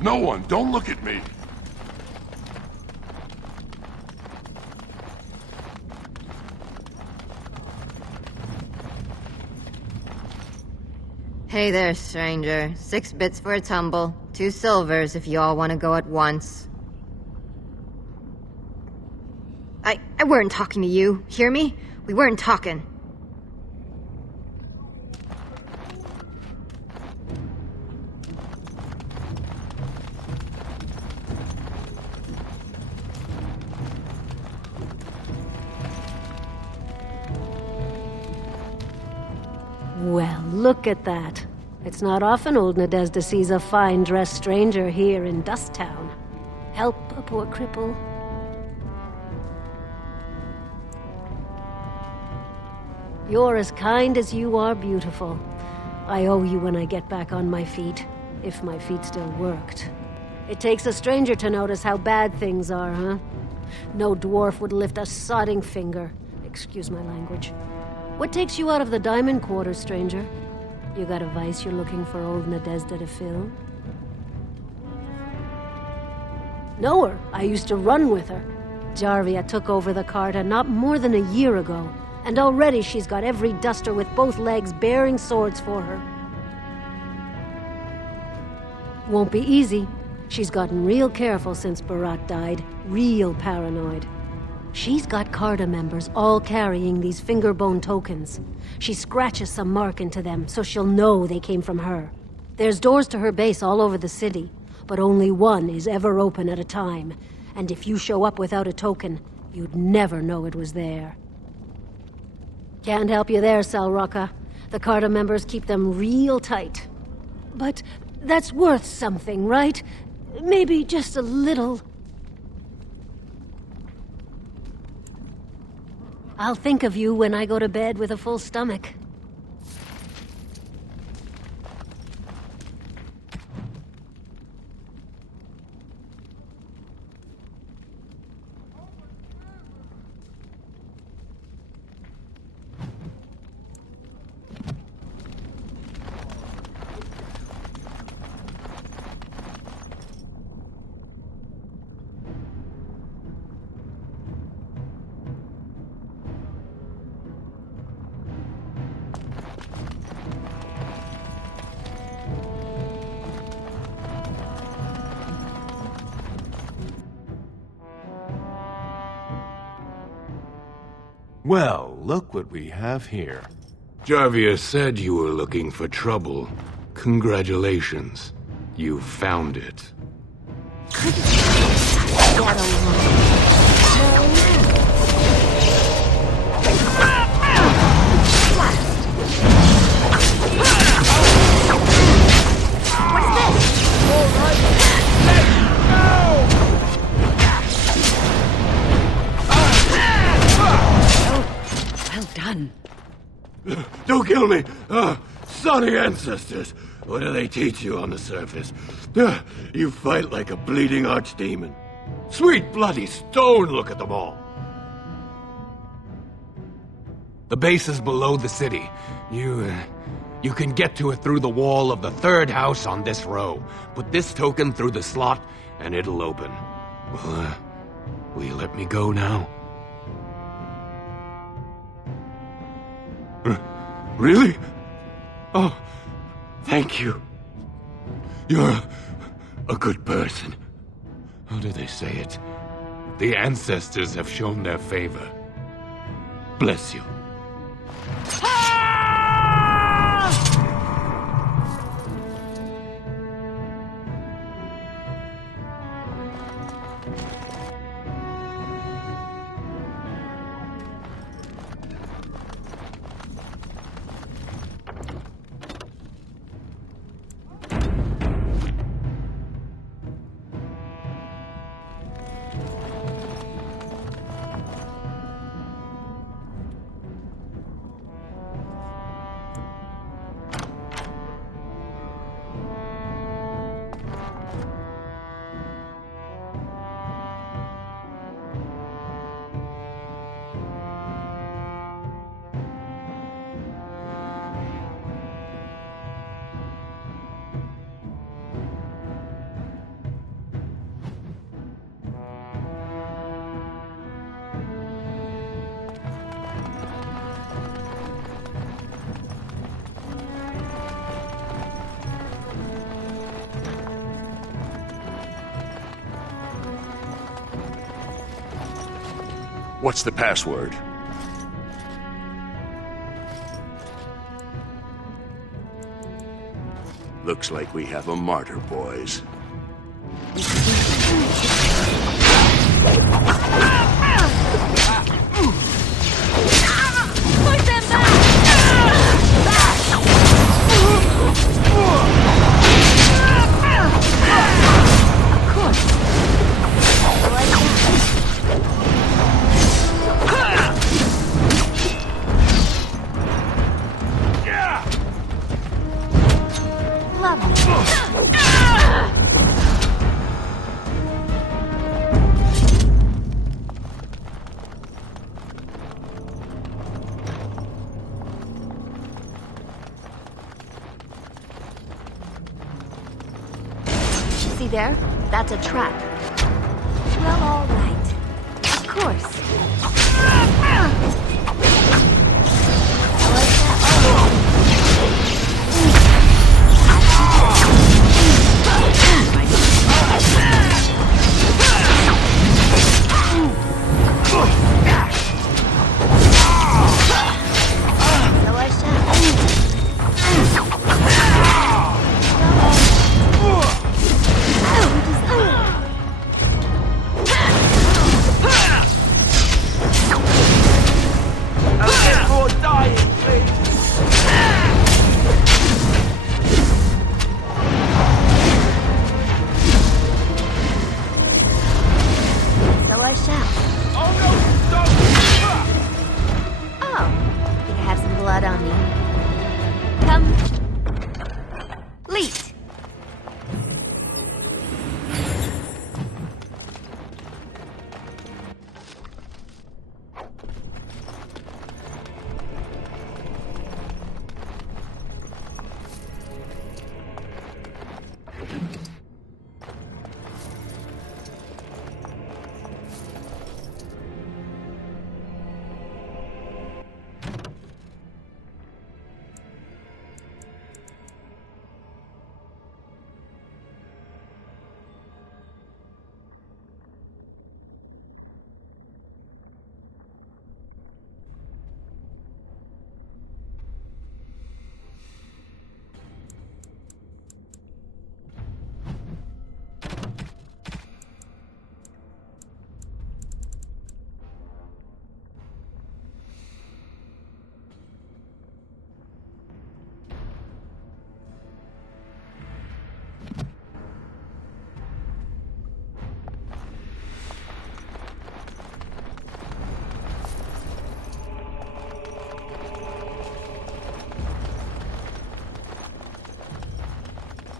No one, don't look at me. Hey there, stranger. 6 bits for a tumble. 2 silvers if you all want to go at once. I weren't talking to you. Hear me? We weren't talking. Well, look at that. It's not often old Nadezhda sees a fine-dressed stranger here in Dust Town. Help a poor cripple. You're as kind as you are beautiful. I owe you when I get back on my feet, if my feet still worked. It takes a stranger to notice how bad things are, huh? No dwarf would lift a sodding finger. Excuse my language. What takes you out of the Diamond Quarter, stranger? You got a vice you're looking for old Nadezhda to fill? Know her. I used to run with her. Jarvia took over the Carta not more than a year ago, and already she's got every duster with both legs bearing swords for her. Won't be easy. She's gotten real careful since Barat died. Real paranoid. She's got Carta members all carrying these fingerbone tokens. She scratches some mark into them so she'll know they came from her. There's doors to her base all over the city, but only one is ever open at a time. And if you show up without a token, you'd never know it was there. Can't help you there, Salrocka. The Carta members keep them real tight. But that's worth something, right? Maybe just a little. I'll think of you when I go to bed with a full stomach. Well, look what we have here. Jarvia said you were looking for trouble. Congratulations. You found it. Don't kill me! Sonny ancestors! What do they teach you on the surface? You fight like a bleeding archdemon. Sweet bloody stone, look at them all. The base is below the city. You can get to it through the wall of the third house on this row. Put this token through the slot, and it'll open. Well, will you let me go now? Really? Oh, thank you. You're a good person. How do they say it? The ancestors have shown their favor. Bless you. What's the password? Looks like we have a martyr, boys. See there? That's a trap. Well, all right. Of course.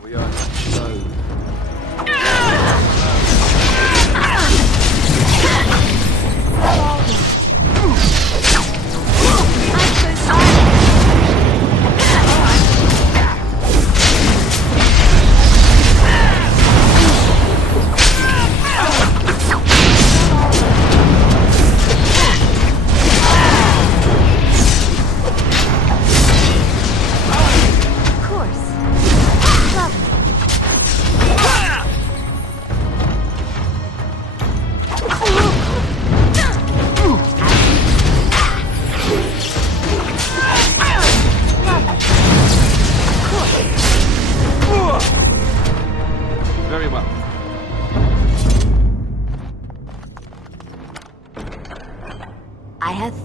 We are slow.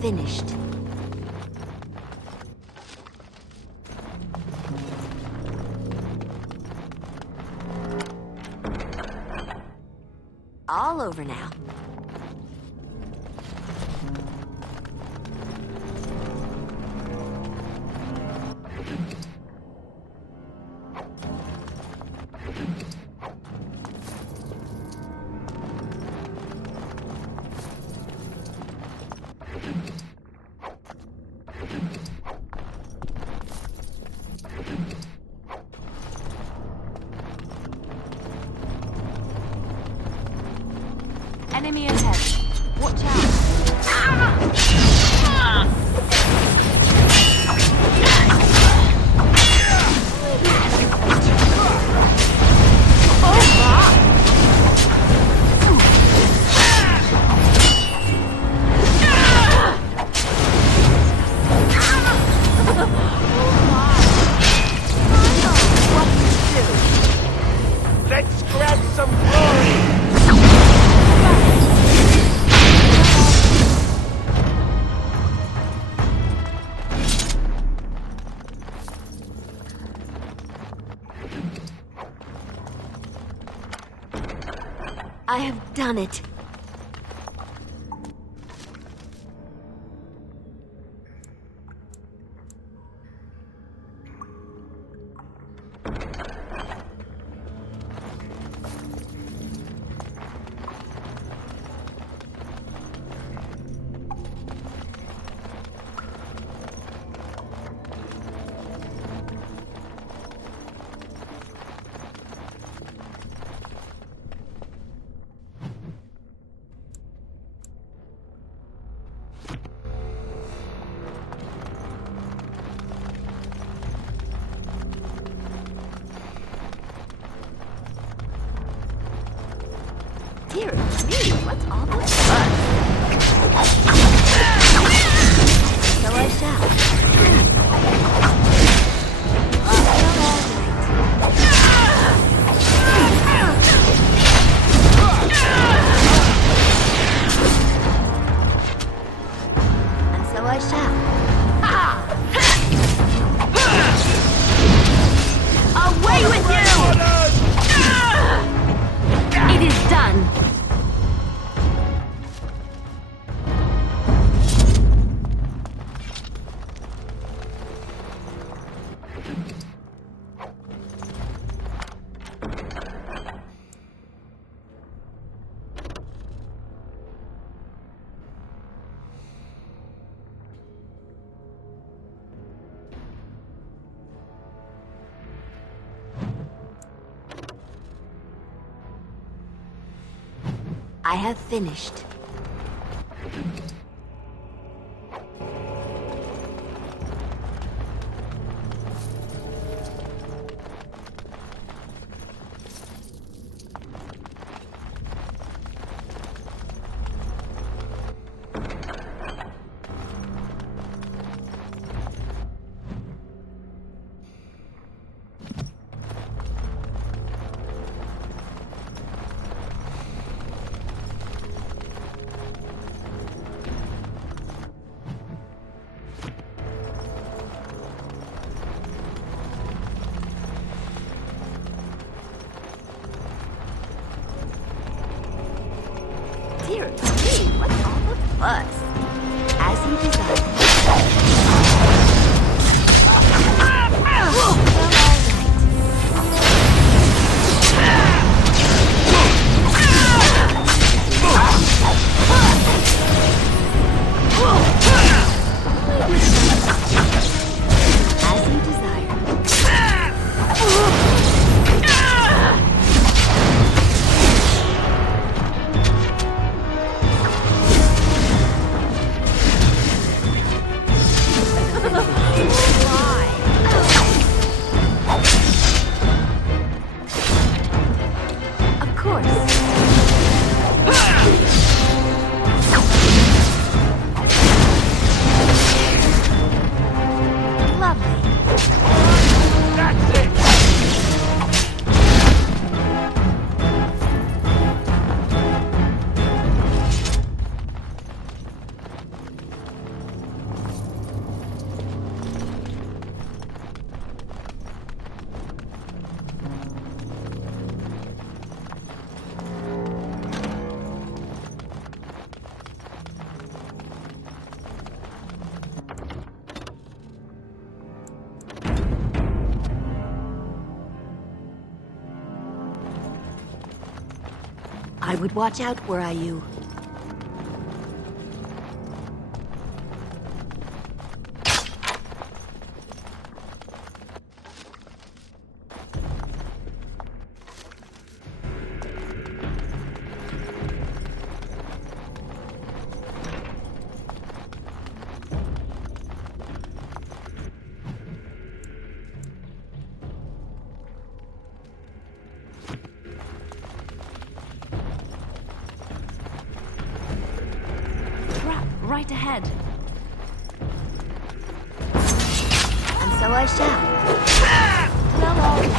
finished. All over now. Enemy ahead. Watch out. Let's grab some glory! I have done it. Dear me, what's all this fuss? So I shall. And so I shall. Away with you! It is done. I have finished. Dear me, what's all the fuss? As you desire. As you desire. I would watch out were I you. Right ahead. And so I shall. Well,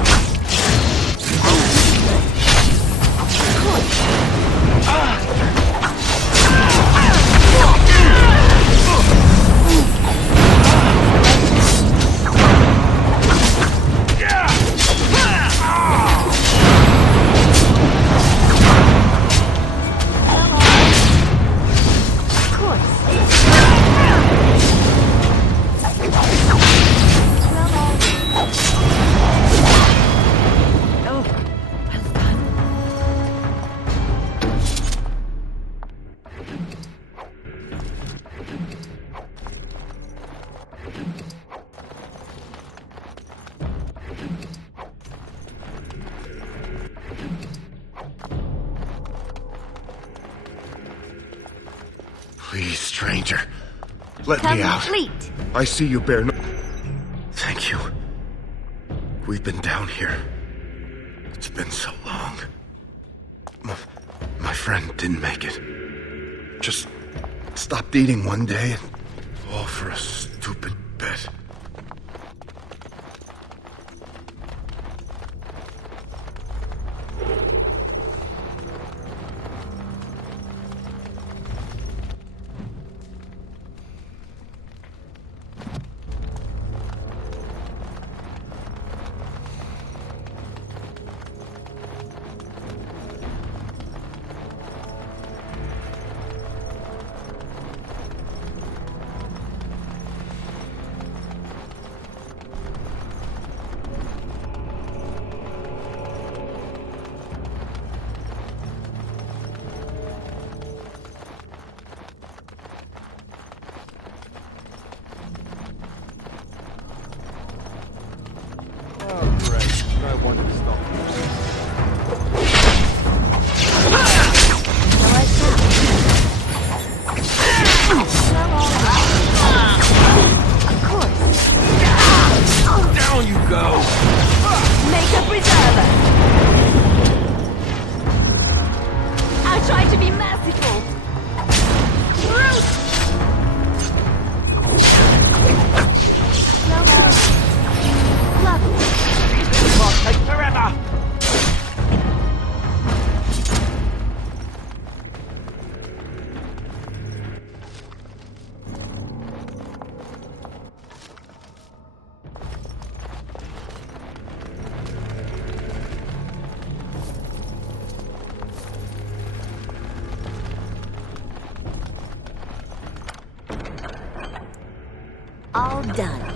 Please, stranger. Let me out. Complete. I see you bear no... Thank you. We've been down here. It's been so long. My friend didn't make it. Just stopped eating one day, and all for a stupid bet. All done.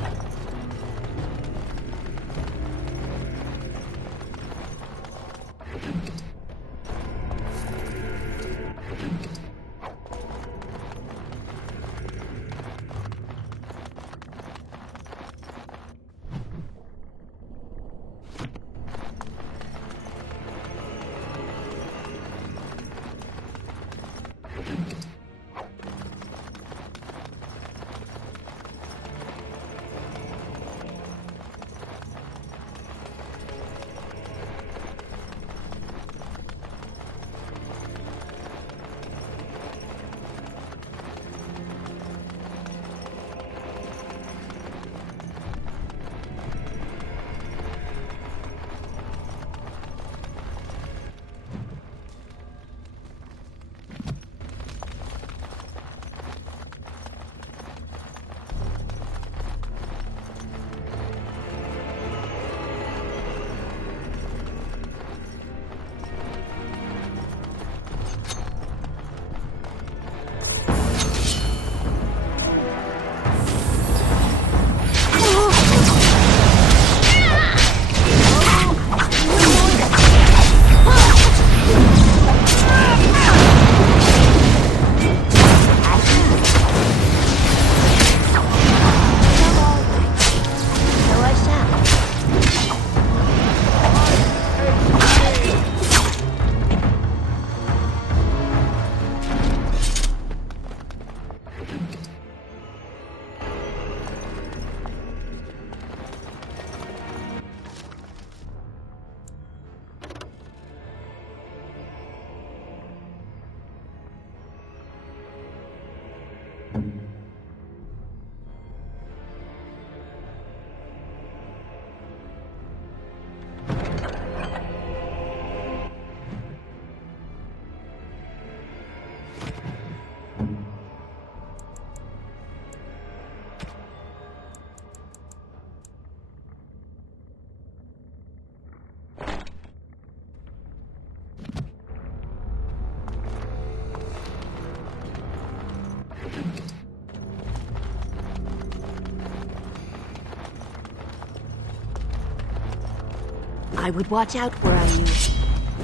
I would watch out were I you.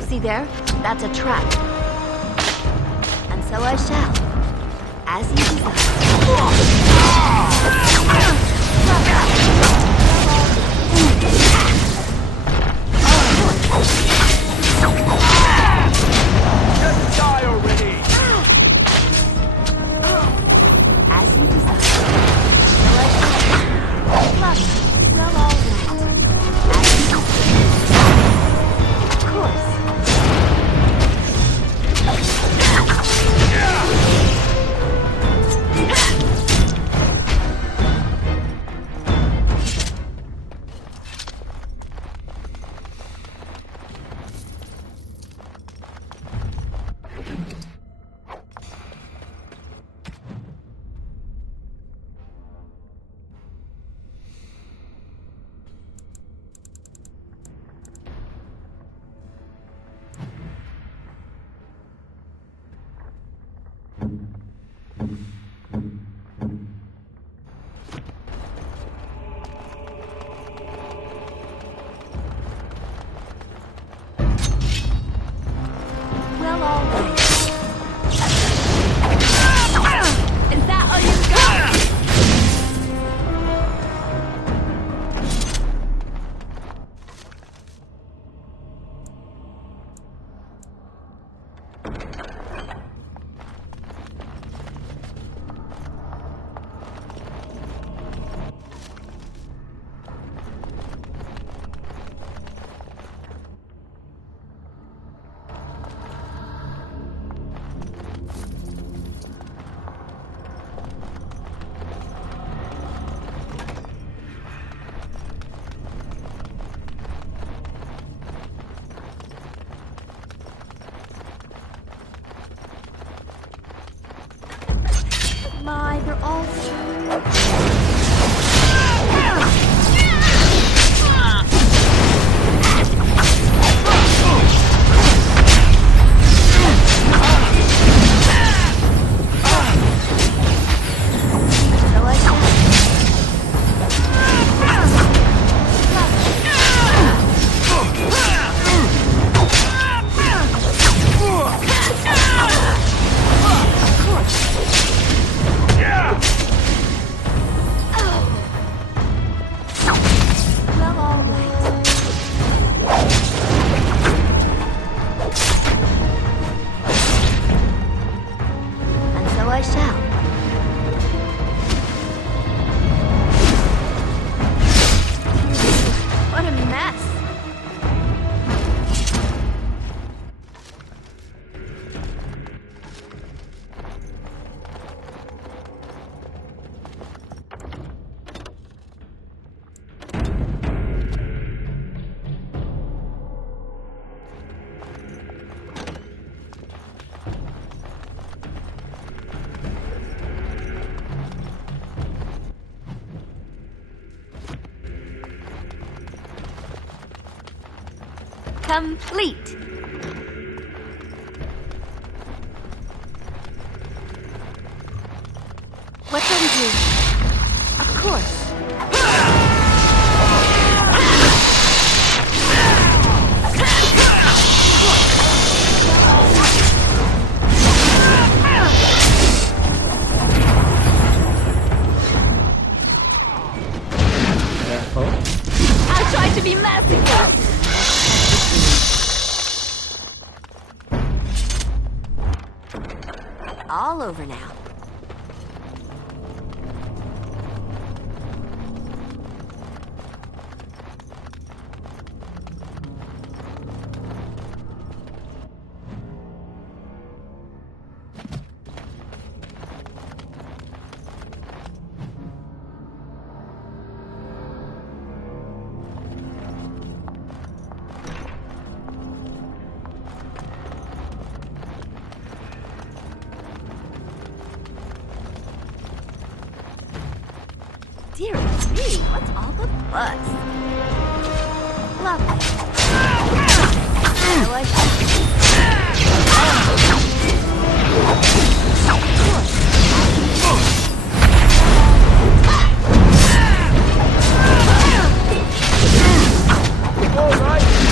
See there? That's a trap. And so I shall. As you Just die already! As you desire. So I shall. Look, well, all right. As you desire. Of course. Well, all right. Is that all you got? My, they're all I shall. What a mess. Complete. What shall we do? Of course. I'll try to be merciful. All over now. Dear me, what's all the fuss? Lovely. So I All right.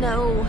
No.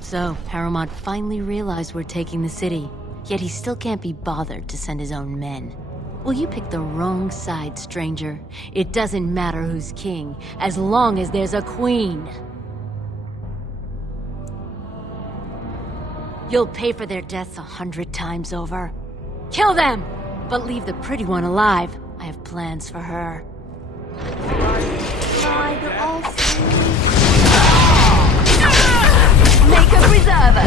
So, Harrowmont finally realized we're taking the city, yet he still can't be bothered to send his own men. Well, you picked the wrong side, stranger. It doesn't matter who's king, as long as there's a queen. You'll pay for their deaths 100 times over. Kill them! But leave the pretty one alive. I have plans for her. Make a preserver!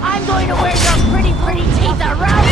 I'm going to wear your pretty teeth around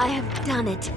I have done it.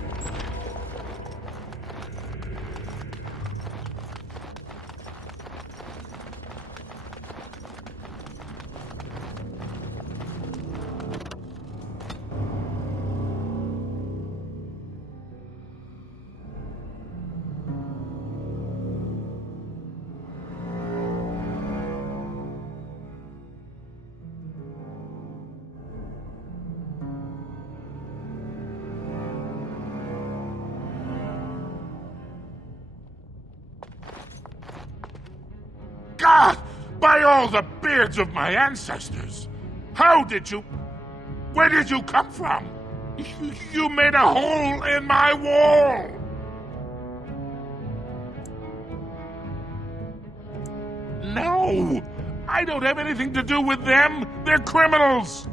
God! By all the beards of my ancestors! How did you... Where did you come from? You made a hole in my wall! No! I don't have anything to do with them! They're criminals!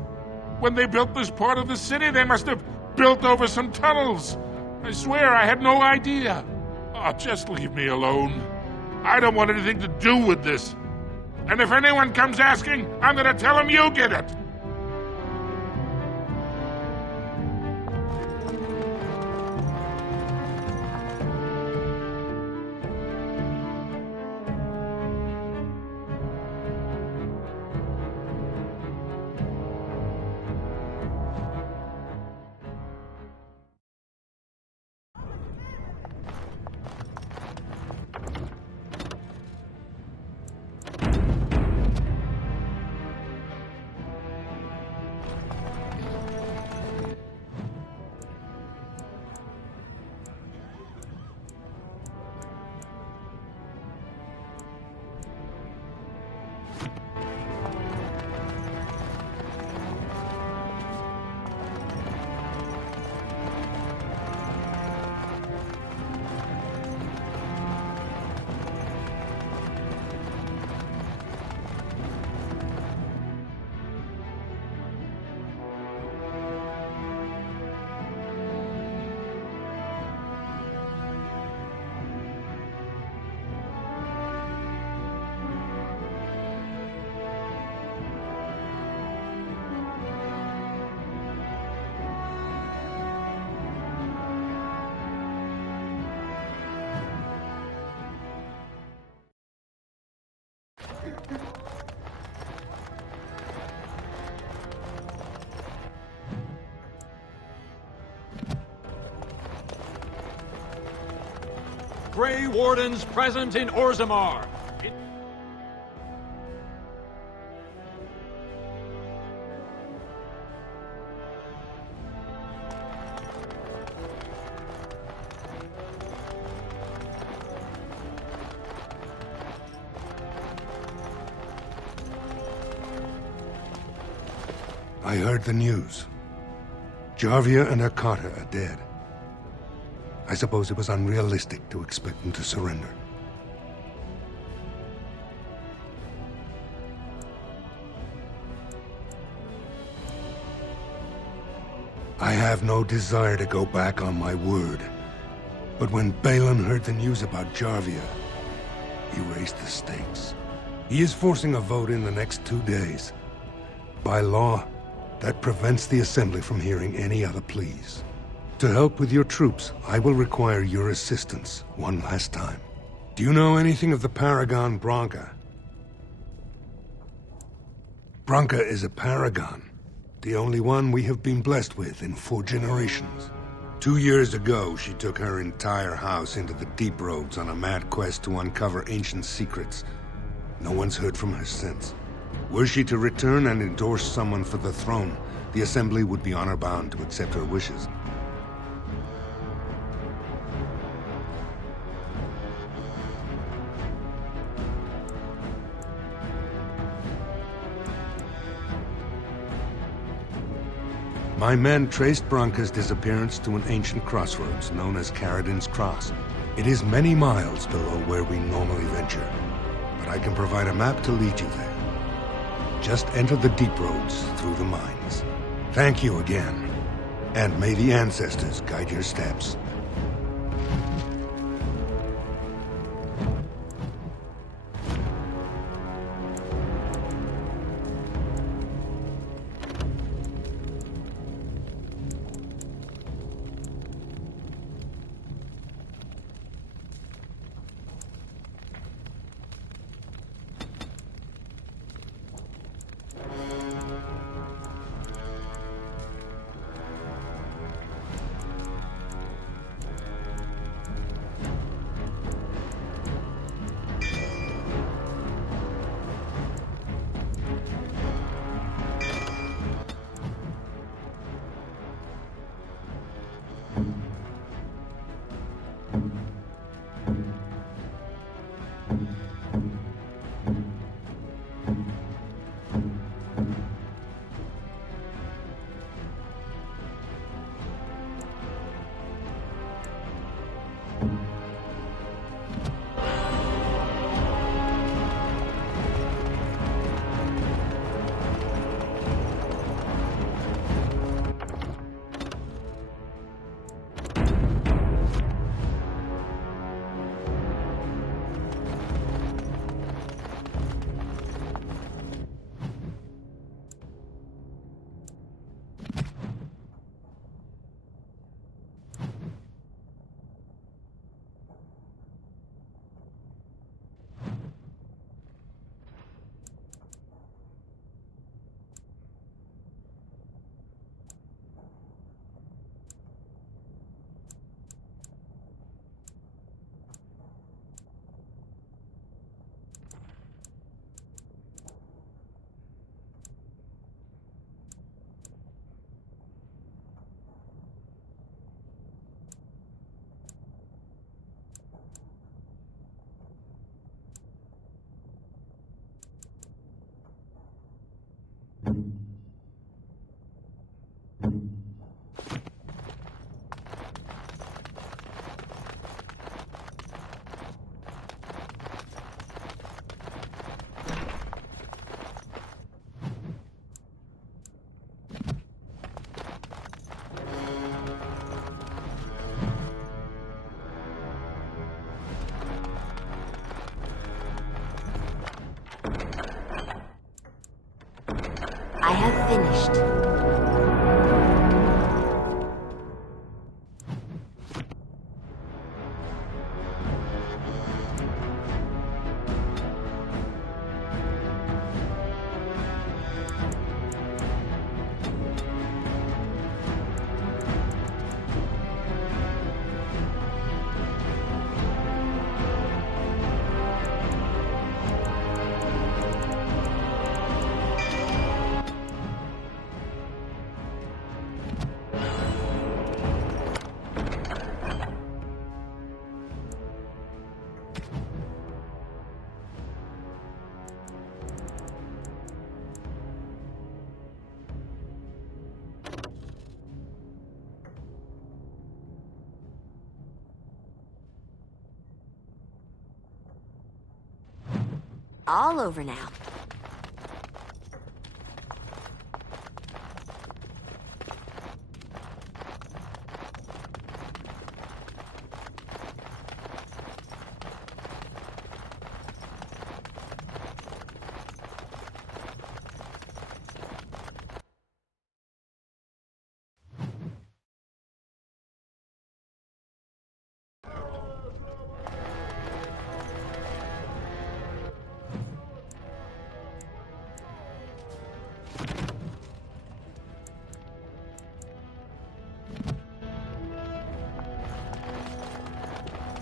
When they built this part of the city, they must have built over some tunnels. I swear I had no idea. Oh, just leave me alone. I don't want anything to do with this. And if anyone comes asking, I'm gonna tell them you did it. Grey Wardens present in Orzammar. I heard the news. Jarvia and Akata are dead. I suppose it was unrealistic to expect them to surrender. I have no desire to go back on my word. But when Balin heard the news about Jarvia, he raised the stakes. He is forcing a vote in the next 2 days. By law, that prevents the Assembly from hearing any other pleas. To help with your troops, I will require your assistance one last time. Do you know anything of the Paragon Branka? Branka is a paragon, the only one we have been blessed with in 4 generations. 2 years ago, she took her entire house into the Deep Roads on a mad quest to uncover ancient secrets. No one's heard from her since. Were she to return and endorse someone for the throne, the Assembly would be honor-bound to accept her wishes. My men traced Branka's disappearance to an ancient crossroads known as Caradin's Cross. It is many miles below where we normally venture, but I can provide a map to lead you there. Just enter the Deep Roads through the mines. Thank you again, and may the ancestors guide your steps. I have finished. All over now.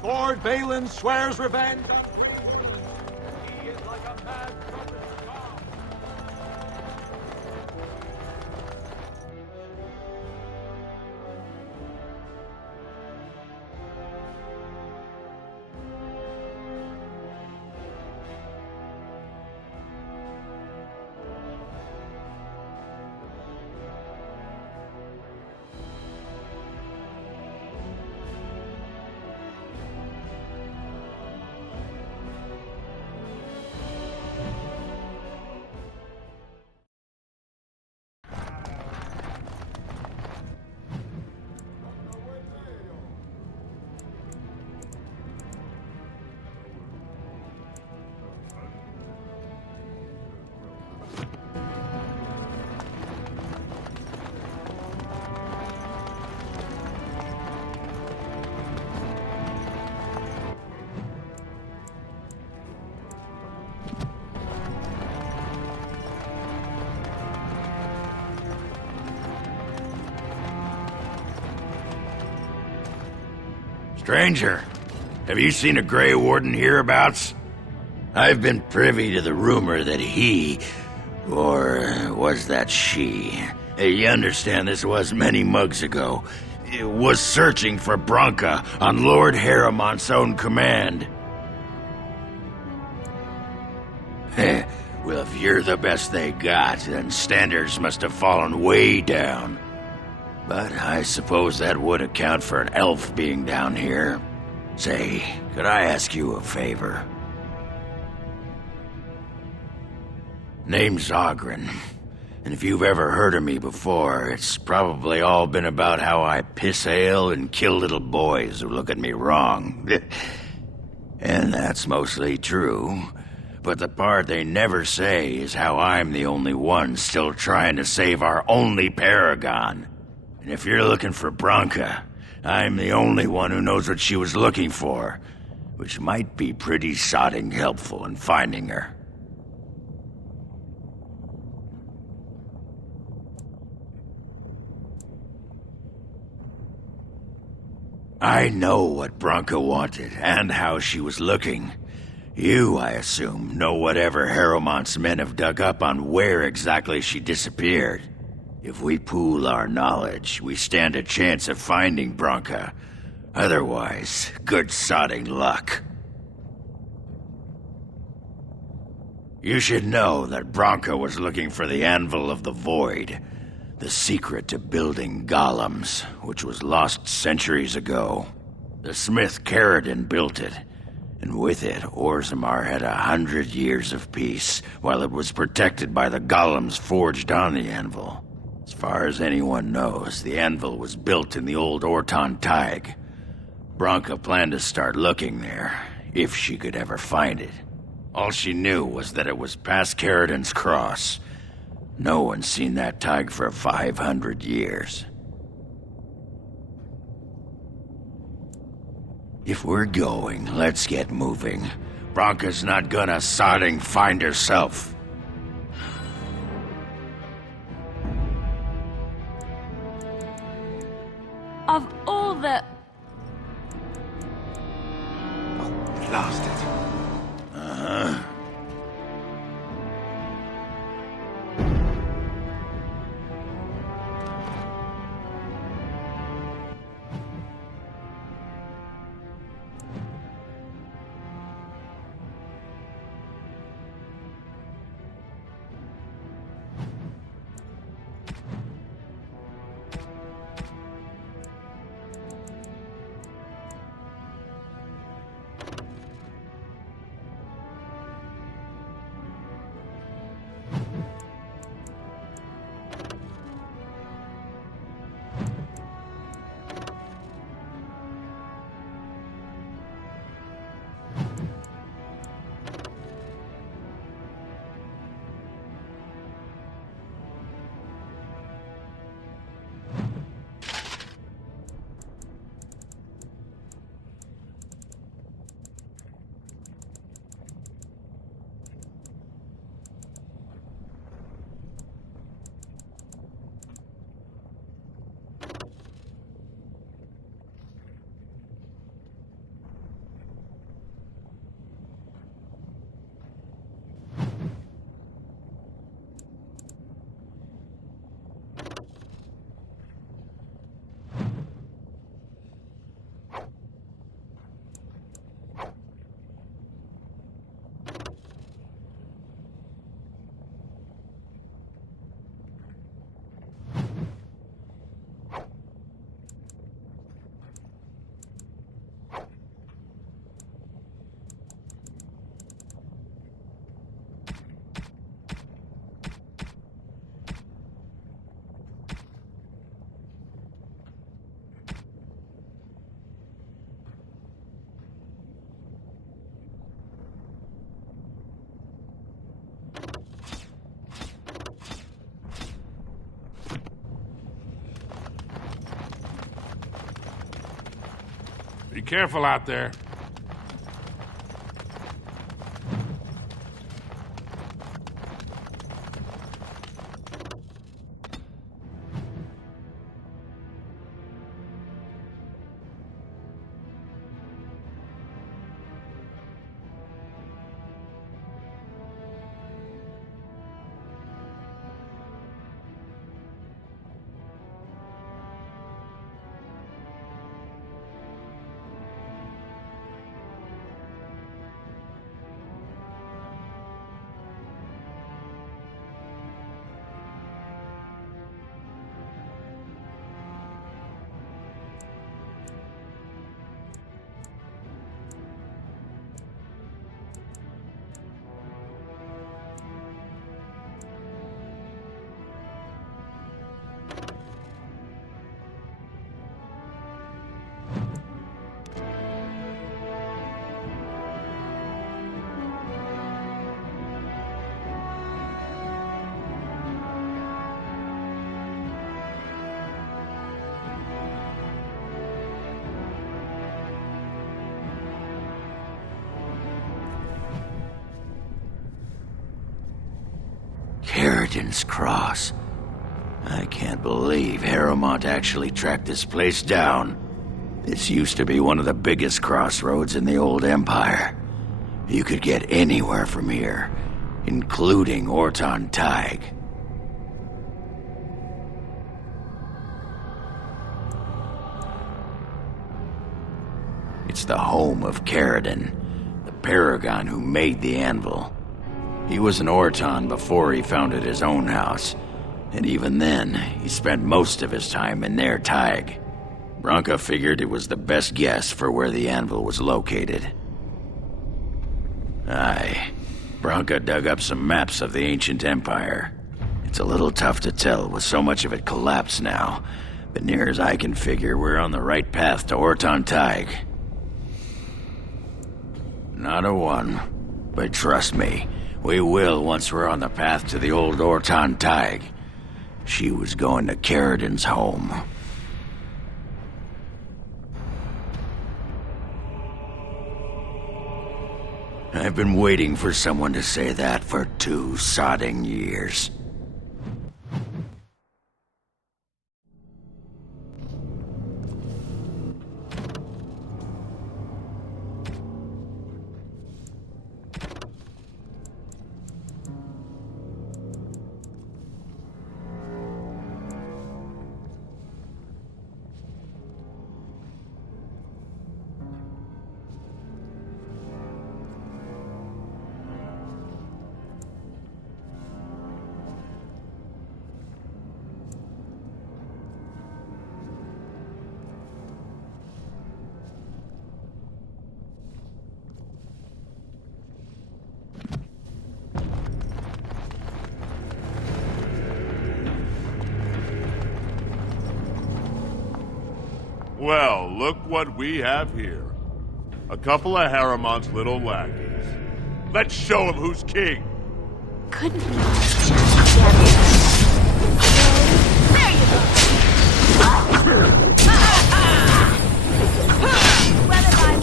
Lord Balin swears revenge on he is like a mad trumpet song. Stranger, have you seen a Grey Warden hereabouts? I've been privy to the rumor that he, or was that she? You understand this was many mugs ago, was searching for Branka on Lord Harriman's own command. Well, if you're the best they got, then standards must have fallen way down. But I suppose that would account for an elf being down here. Say, could I ask you a favor? Name's Oghren, and if you've ever heard of me before, it's probably all been about how I piss ale and kill little boys who look at me wrong. And that's mostly true. But the part they never say is how I'm the only one still trying to save our only paragon. And if you're looking for Branka, I'm the only one who knows what she was looking for, which might be pretty sodding helpful in finding her. I know what Branka wanted, and how she was looking. You, I assume, know whatever Harrowmont's men have dug up on where exactly she disappeared. If we pool our knowledge, we stand a chance of finding Branka. Otherwise, good sodding luck. You should know that Branka was looking for the Anvil of the Void, the secret to building golems, which was lost centuries ago. The smith Caridin built it, and with it, Orzammar had 100 years of peace, while it was protected by the golems forged on the anvil. As far as anyone knows, the anvil was built in the old Orton Thaig. Branka planned to start looking there, if she could ever find it. All she knew was that it was past Caridin's cross. No one's seen that Thaig for 500 years. If we're going, let's get moving. Branka's not gonna sodding find herself. Of all the... Oh, lost it. Uh-huh. Be careful out there. Caridan's Cross. I can't believe Harrowmont actually tracked this place down. This used to be one of the biggest crossroads in the old Empire. You could get anywhere from here, including Orton Tig. It's the home of Caridan, the paragon who made the anvil. He was an Orton before he founded his own house, and even then, he spent most of his time in Nair Tig. Branka figured it was the best guess for where the anvil was located. Aye, Branka dug up some maps of the ancient empire. It's a little tough to tell with so much of it collapsed now, but near as I can figure, we're on the right path to Orton Tig. Not a one, but trust me, we will once we're on the path to the old Orton Tig. She was going to Caridan's home. I've been waiting for someone to say that for 2 sodding years. Well, look what we have here. A couple of Harrowmont's little lackeys. Let's show him who's king. Couldn't we just get it? There you go! Whether by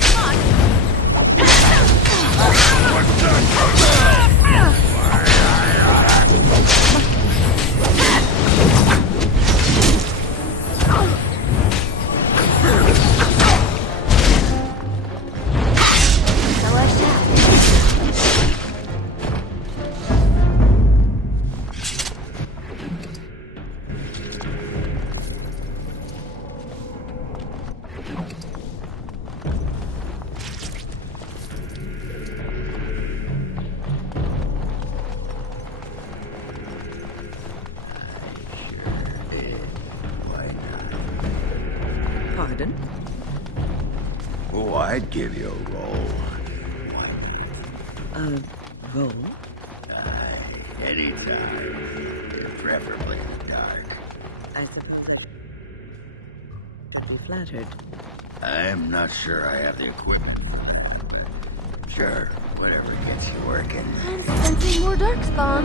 Pardon? Oh, I'd give you a roll. A roll? Aye, anytime. Preferably in the dark. I suppose I'd be flattered. I'm not sure I have the equipment. But sure, whatever gets you working. I'm sensing more darkspawn.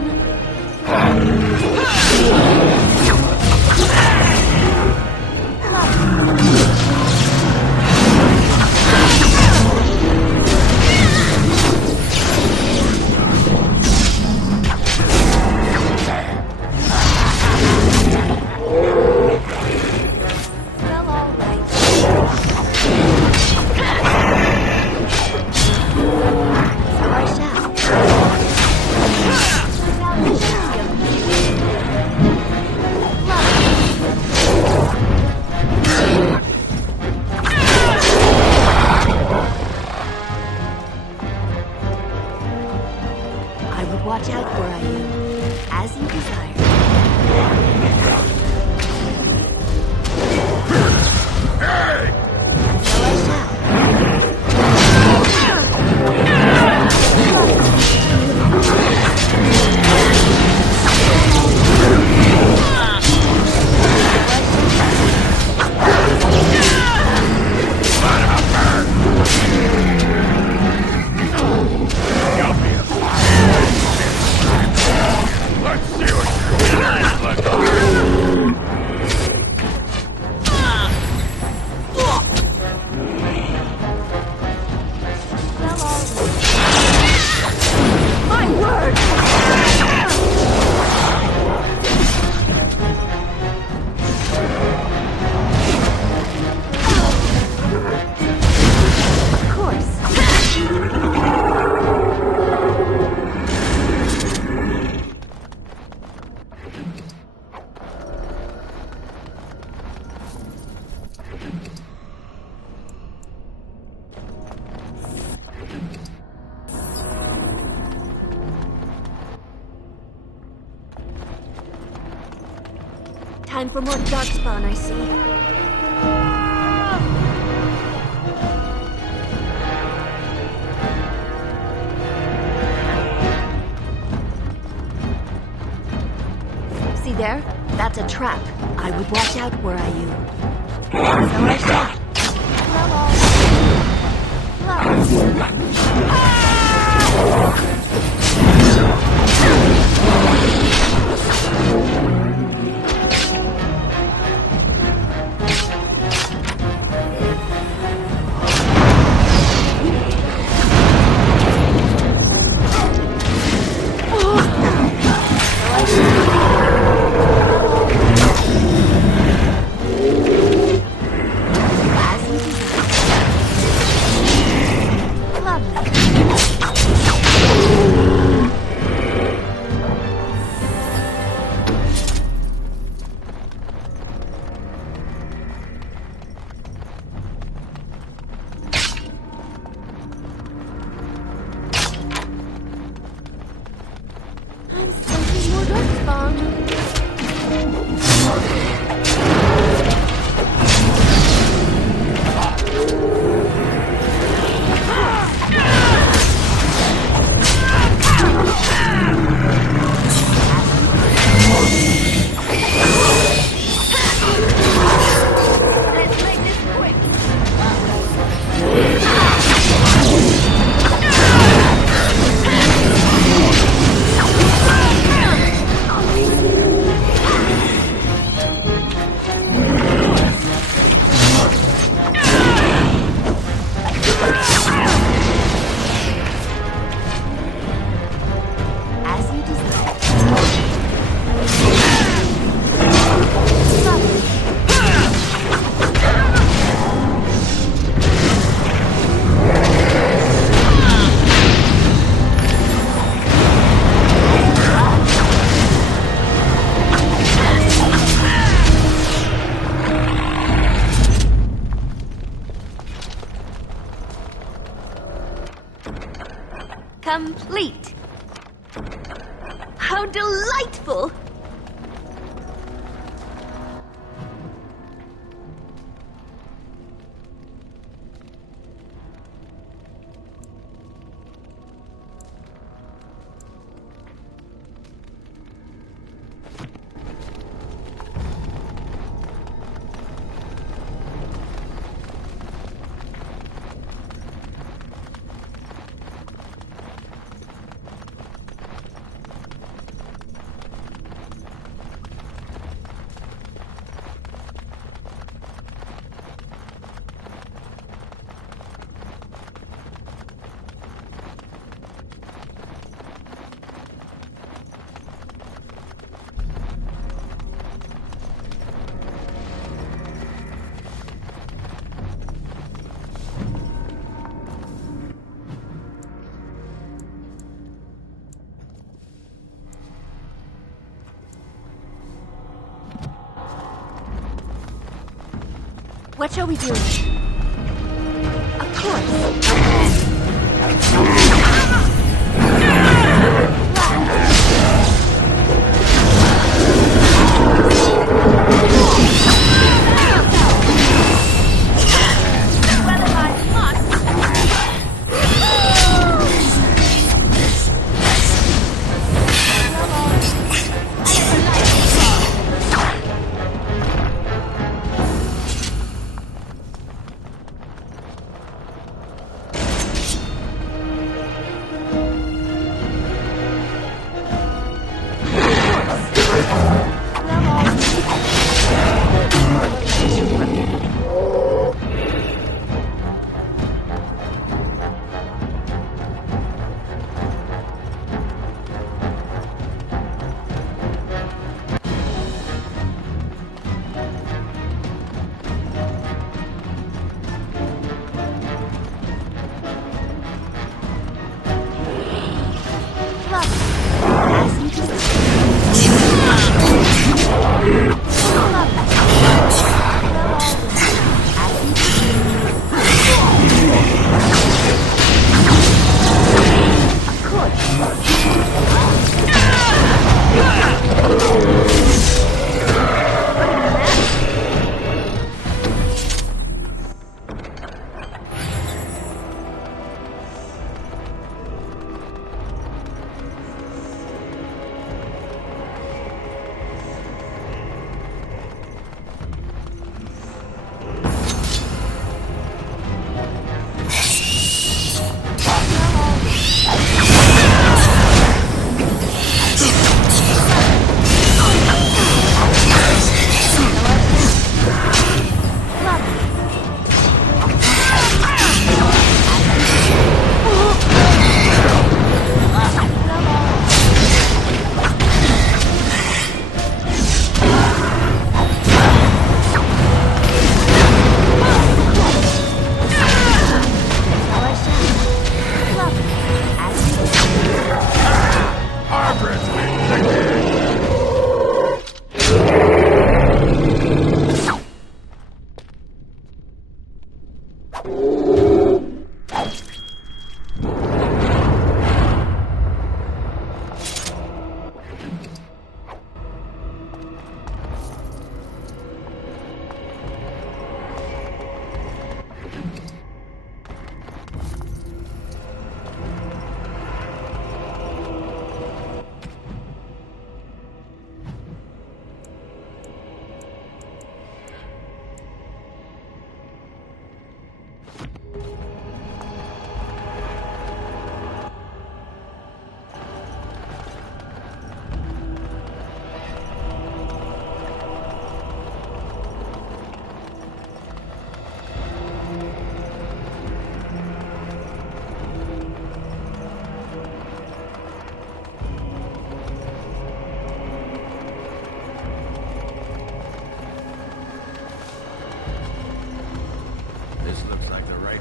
Time for more darkspawn, I see. See there? That's a trap. I would watch out were I you. So I shall. I'm sensing more darkspawn. Complete. How delightful! What shall we do? Of course.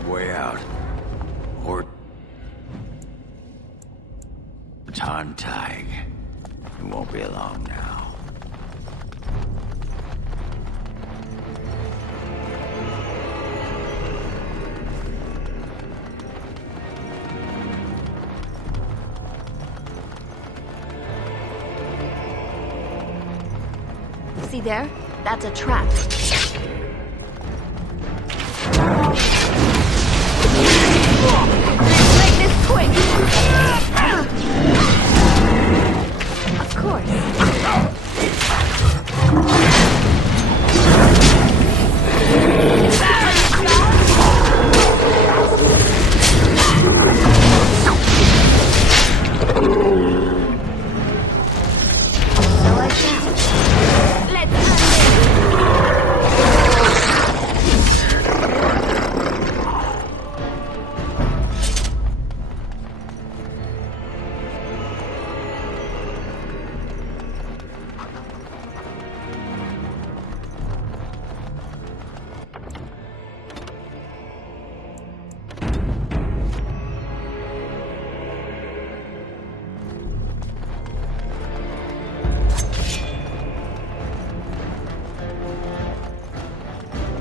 way out. Or... Tantag. It won't be long now. See there? That's a trap. Let's make this quick! Of course.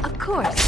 Of course.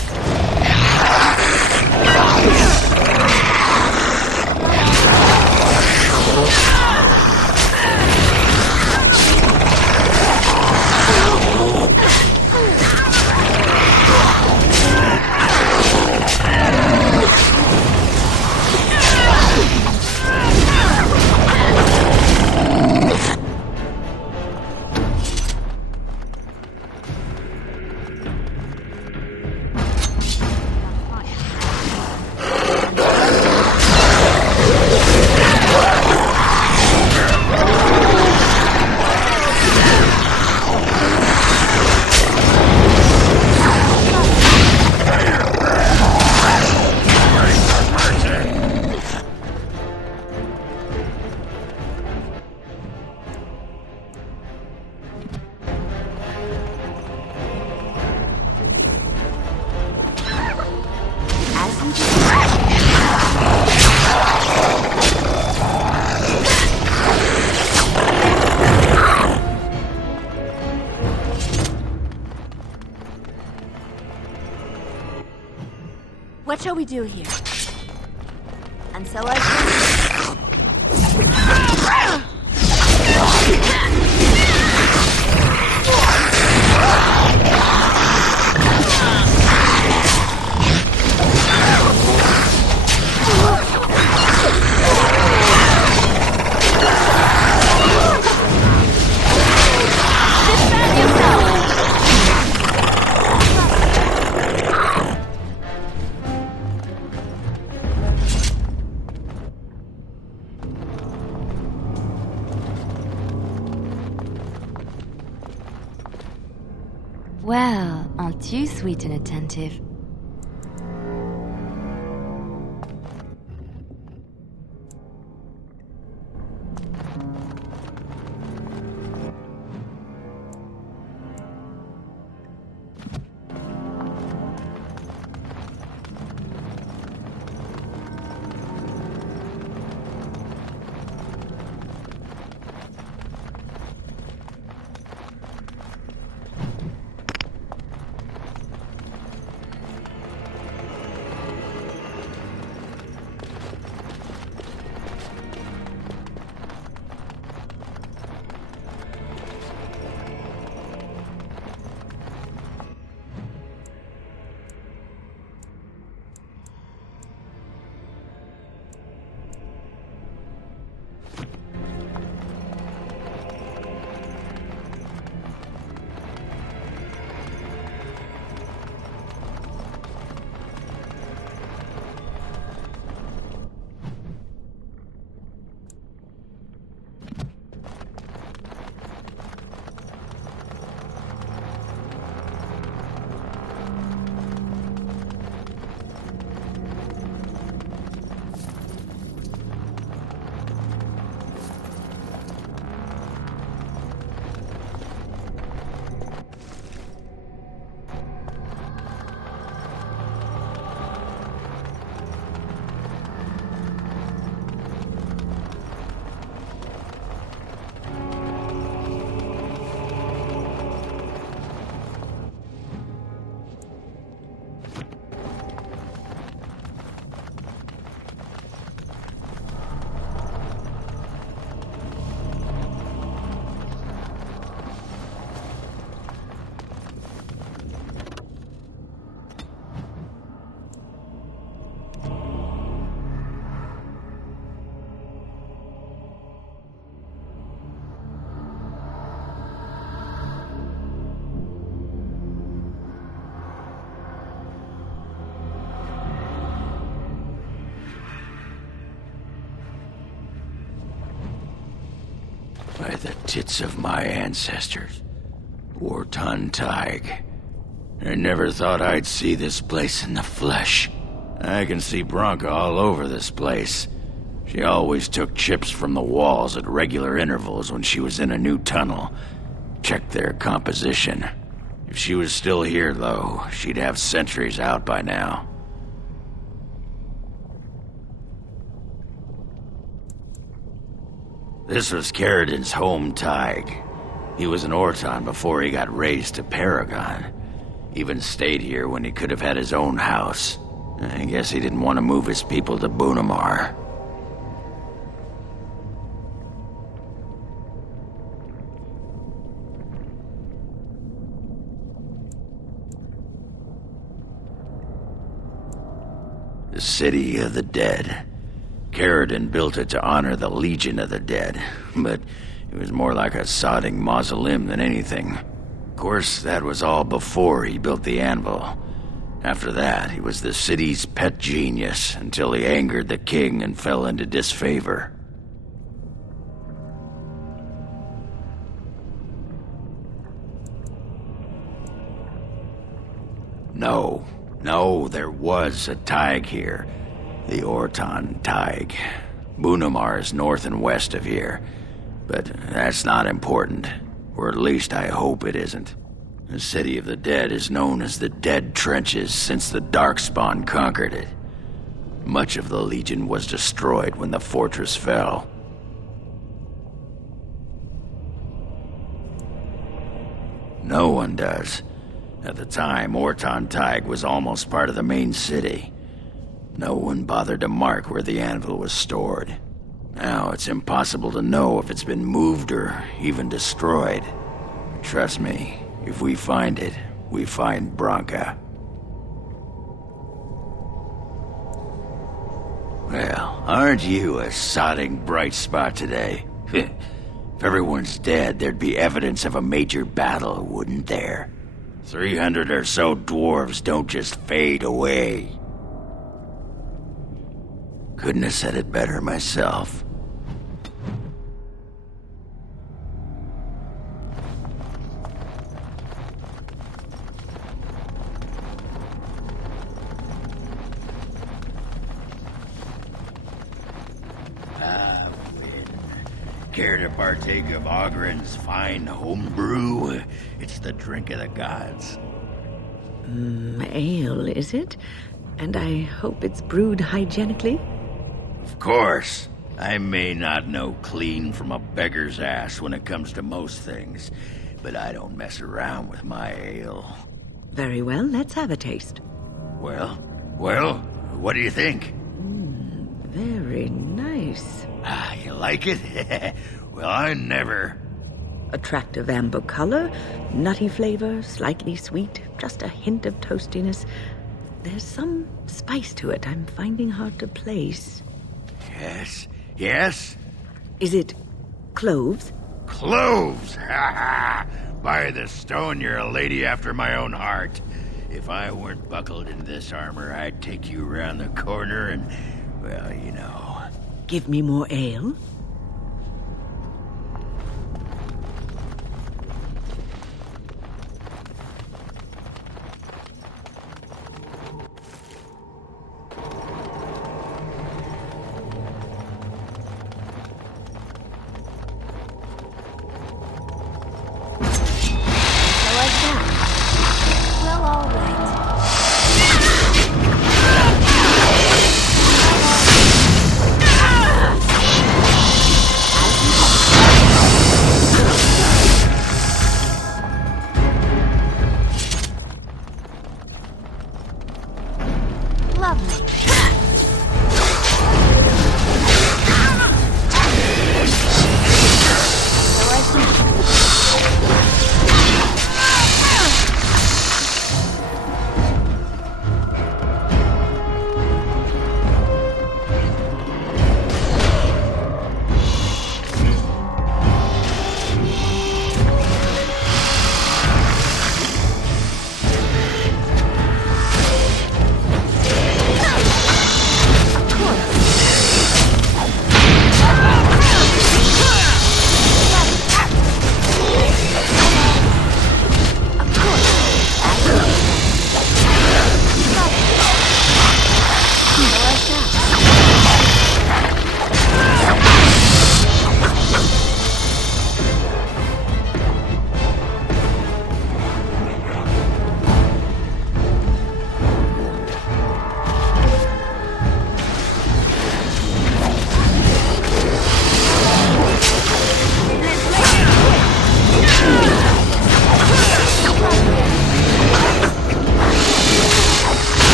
What shall we do here? And so well, aren't you sweet and attentive? the tits of my ancestors. Ortan Tig. I never thought I'd see this place in the flesh. I can see Branka all over this place. She always took chips from the walls at regular intervals when she was in a new tunnel. Checked their composition. If she was still here, though, she'd have sentries out by now. This was Caridin's home Tig. He was an Ortan before he got raised to Paragon. Even stayed here when he could have had his own house. I guess he didn't want to move his people to Bunamar. The City of the Dead. Caridin built it to honor the Legion of the Dead, but it was more like a sodding mausoleum than anything. Of course, that was all before he built the anvil. After that, he was the city's pet genius until he angered the king and fell into disfavor. No, there was a Tig here. The Ortan Tig. Bunamar is north and west of here. But that's not important. Or at least I hope it isn't. The City of the Dead is known as the Dead Trenches since the Darkspawn conquered it. Much of the Legion was destroyed when the fortress fell. No one does. At the time, Ortan Tig was almost part of the main city. No one bothered to mark where the anvil was stored. Now it's impossible to know if it's been moved or even destroyed. Trust me, if we find it, we find Branka. Well, aren't you a sodding bright spot today? If everyone's dead, there'd be evidence of a major battle, wouldn't there? 300 or so dwarves don't just fade away. Couldn't have said it better myself. Care to partake of Ogren's fine homebrew? It's the drink of the gods. Ale, is it? And I hope it's brewed hygienically? Of course. I may not know clean from a beggar's ass when it comes to most things, but I don't mess around with my ale. Very well, let's have a taste. Well, what do you think? Very nice. You like it? Well, I never... Attractive amber color, nutty flavor, slightly sweet, just a hint of toastiness. There's some spice to it I'm finding hard to place. Yes? Is it cloves? Cloves! By the stone, you're a lady after my own heart. If I weren't buckled in this armor, I'd take you around the corner and, well, you know... Give me more ale?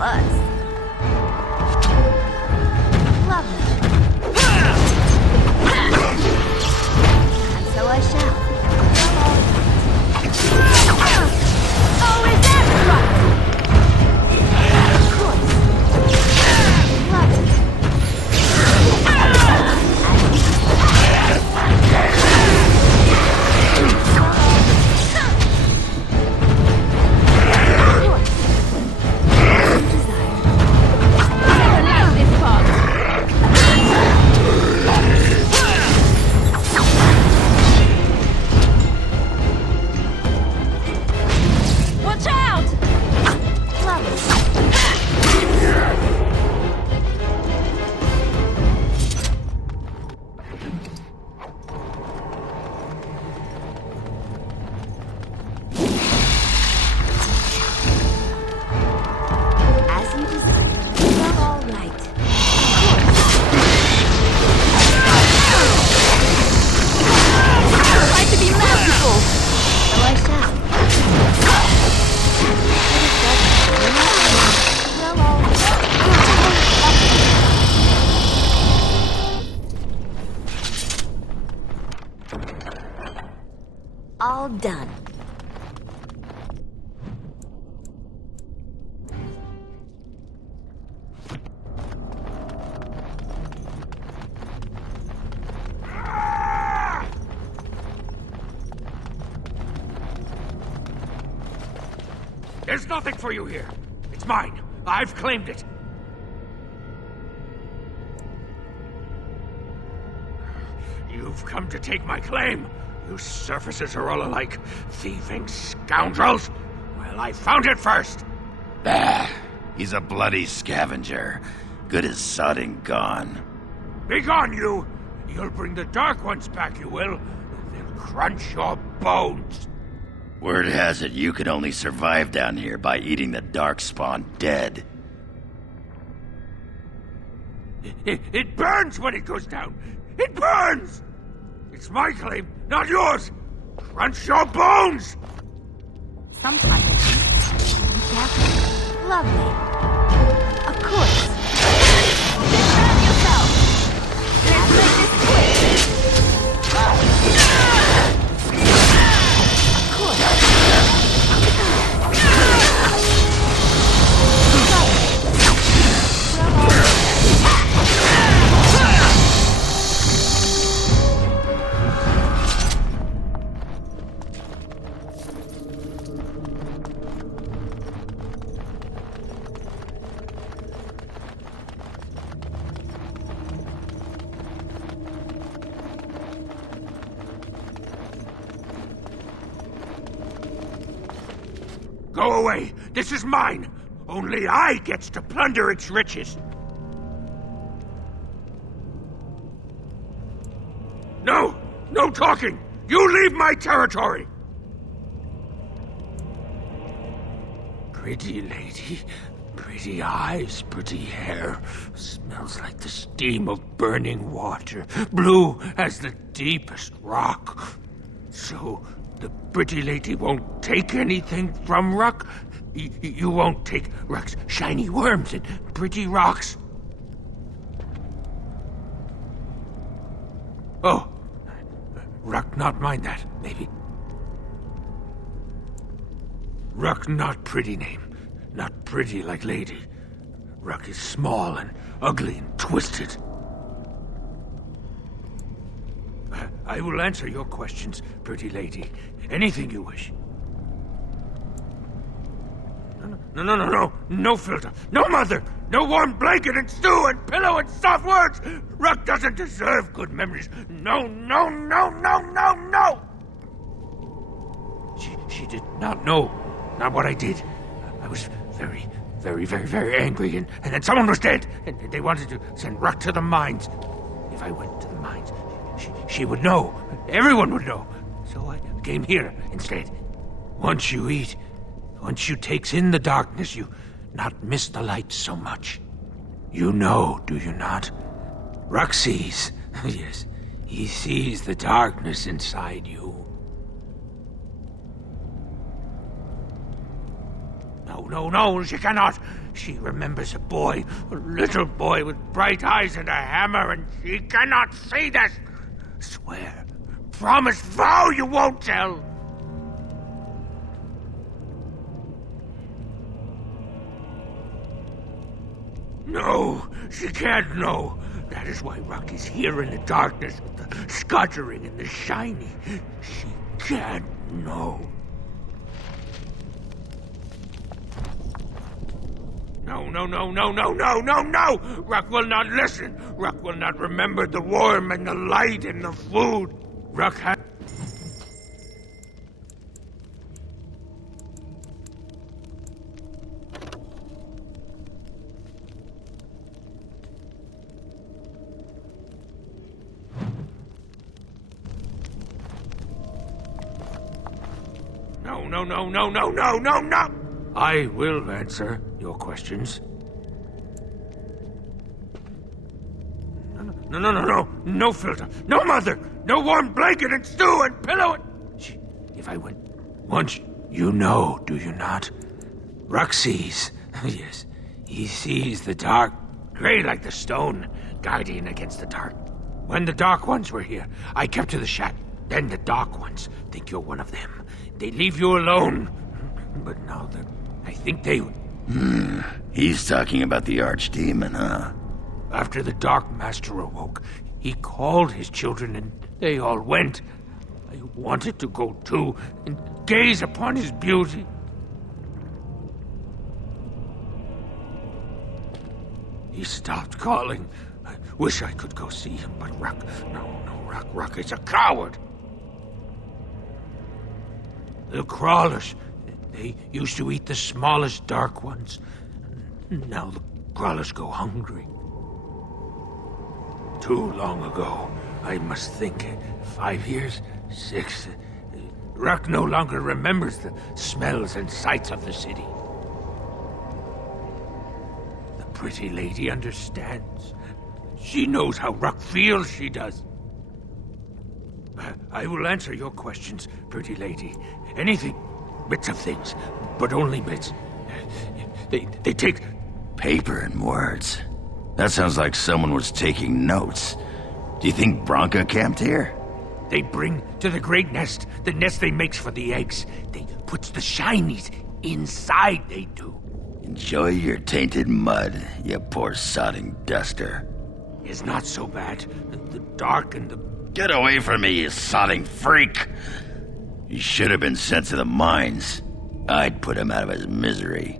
butts. Lovely. And so I shall. Oh, is that right? Of course. Lovely. Watch out! As you desire. Well, all right. Try to be merciful. So I shall. Well, all right. All done. There's nothing for you here. It's mine. I've claimed it. You've come to take my claim. You surfaces are all alike. Thieving scoundrels. Well, I found it first. Bah! He's a bloody scavenger. Good as sodding gone. Be gone, you! You'll bring the Dark Ones back, you will. They'll crunch your bones. Word has it you can only survive down here by eating the Darkspawn dead. It burns when it goes down. It burns! It's my claim, not yours. Crunch your bones! Sometimes. Be careful. Lovely. Of course. Defend yourself. Let's make this quick. Of course. Go away! This is mine! Only I gets to plunder its riches! No! No talking! You leave my territory! Pretty lady, pretty eyes, pretty hair, smells like the steam of burning water, blue as the deepest rock. So, the pretty lady won't take anything from Ruck? You won't take Ruck's shiny worms and pretty rocks? Oh, Ruck not mind that, maybe. Ruck not pretty name, not pretty like lady. Ruck is small and ugly and twisted. I will answer your questions, pretty lady. Anything you wish. No. No filter. No mother. No warm blanket and stew and pillow and soft words. Ruck doesn't deserve good memories. No. She did not know. Not what I did. I was very angry, and then someone was dead, and they wanted to send Ruck to the mines. If I went to the mines, she would know. Everyone would know. So I came here instead. Once you eat, once you takes in the darkness, you not miss the light so much. You know, do you not? Ruck sees. Yes, he sees the darkness inside you. Now No, she cannot. She remembers a boy, a little boy with bright eyes and a hammer, and she cannot see this. Swear, promise, vow you won't tell. No, she can't know. That is why Rock is here in the darkness with the scuttering and the shiny. She can't know. No! Rock will not listen. Rock will not remember the warmth and the light and the food. Rock has... No! I will answer your questions. No filter, no mother, no warm blanket and stew and pillow and... If I went once, you know, do you not? Rock sees, yes, he sees the dark, gray like the stone, guardian against the dark. When the Dark Ones were here, I kept to the shack. Then the Dark Ones think you're one of them. They leave you alone. But now that I think they... He's talking about the Archdemon, huh? After the Dark Master awoke, he called his children and they all went. I wanted to go too and gaze upon his beauty. He stopped calling. I wish I could go see him, but Rock is a coward. The crawlers, they used to eat the smallest Dark Ones. Now the crawlers go hungry. Too long ago, I must think. 5 years? 6? Rock no longer remembers the smells and sights of the city. The pretty lady understands. She knows how Rock feels, she does. I will answer your questions, pretty lady. Anything. Bits of things, but only bits. They take... Paper and words. That sounds like someone was taking notes. Do you think Branka camped here? They bring to the great nest, the nest they makes for the eggs. They puts the shinies inside, they do. Enjoy your tainted mud, you poor sodding duster. It's not so bad. The dark and the... Get away from me, you sodding freak! You should have been sent to the mines. I'd put him out of his misery.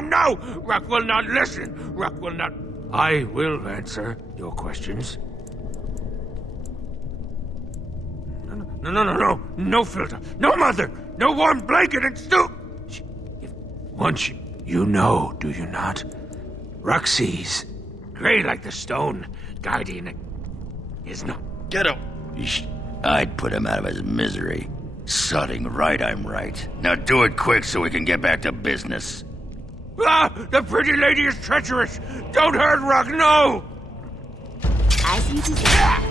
No! Rock will not listen! Rock will not... I will answer your questions. No filter, no mother, no warm blanket and stew! Once you know, do you not? Rock sees, gray like the stone, guardian is not... Get him! I'd put him out of his misery. Sodding right, I'm right. Now do it quick so we can get back to business. Ah! The pretty lady is treacherous! Don't hurt Rock, no! As you desire.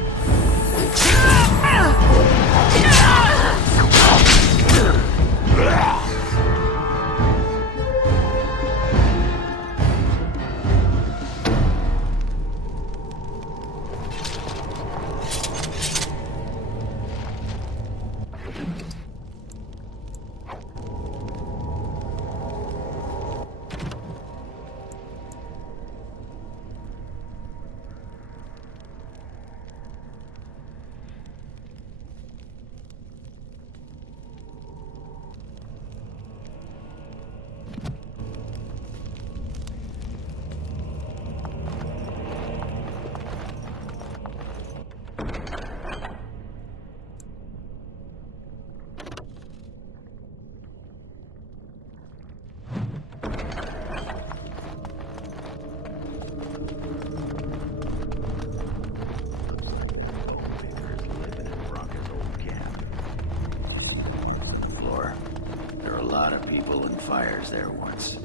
spiders there once.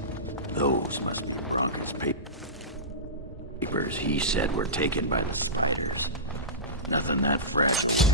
Those must be Bronco's papers he said were taken by the spiders. Nothing that fresh.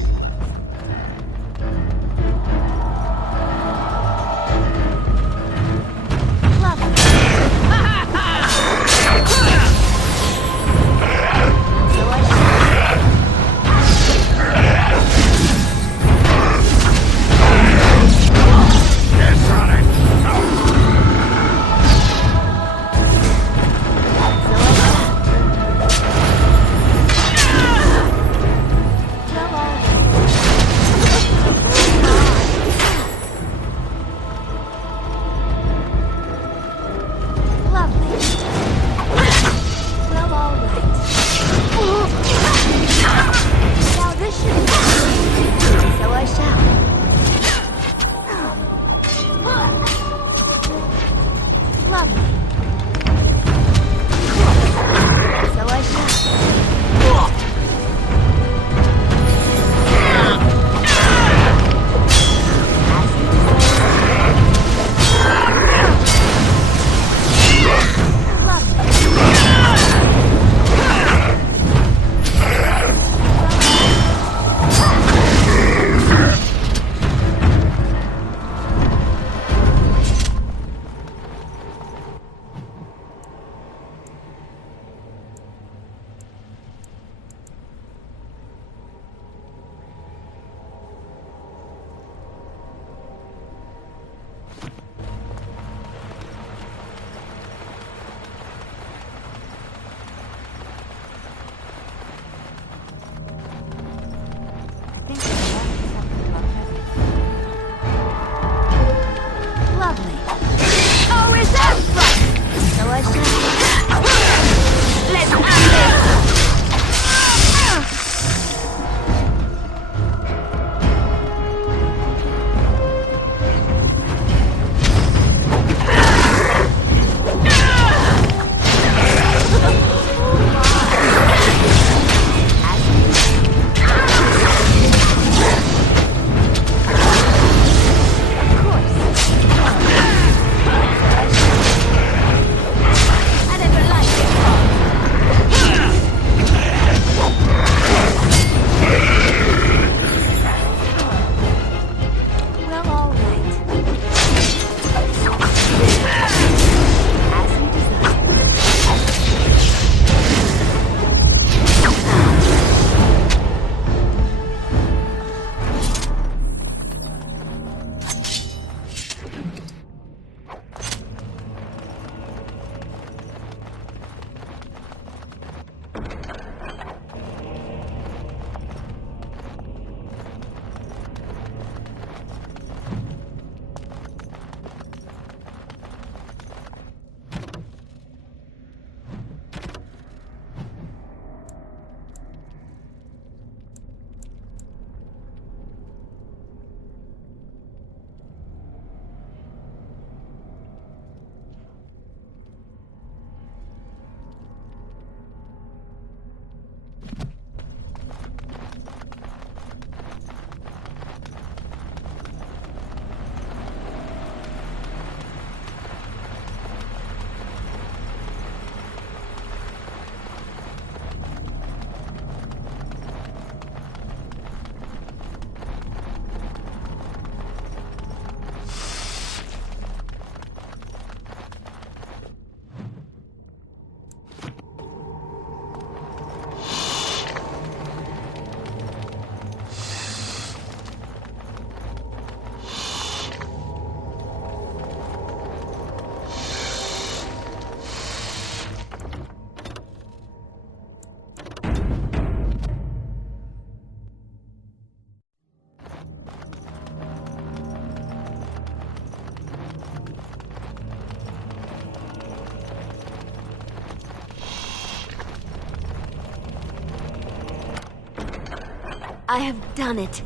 I have done it.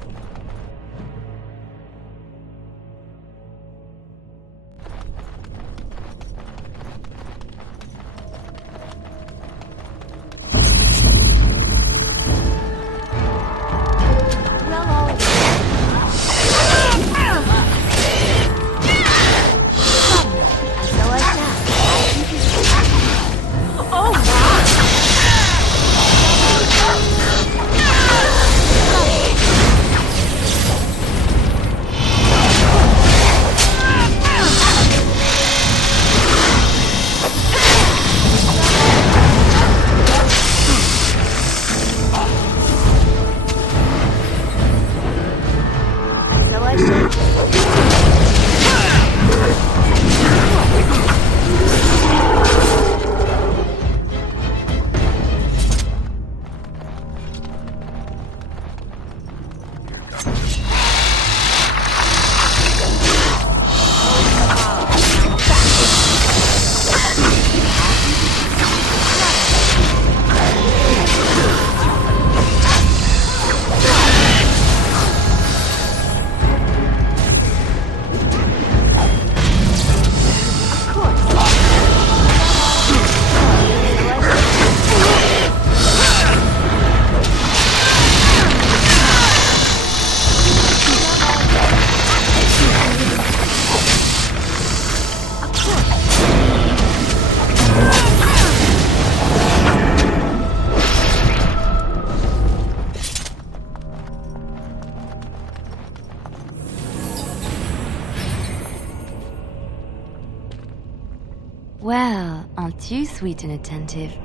Well, aren't you sweet and attentive?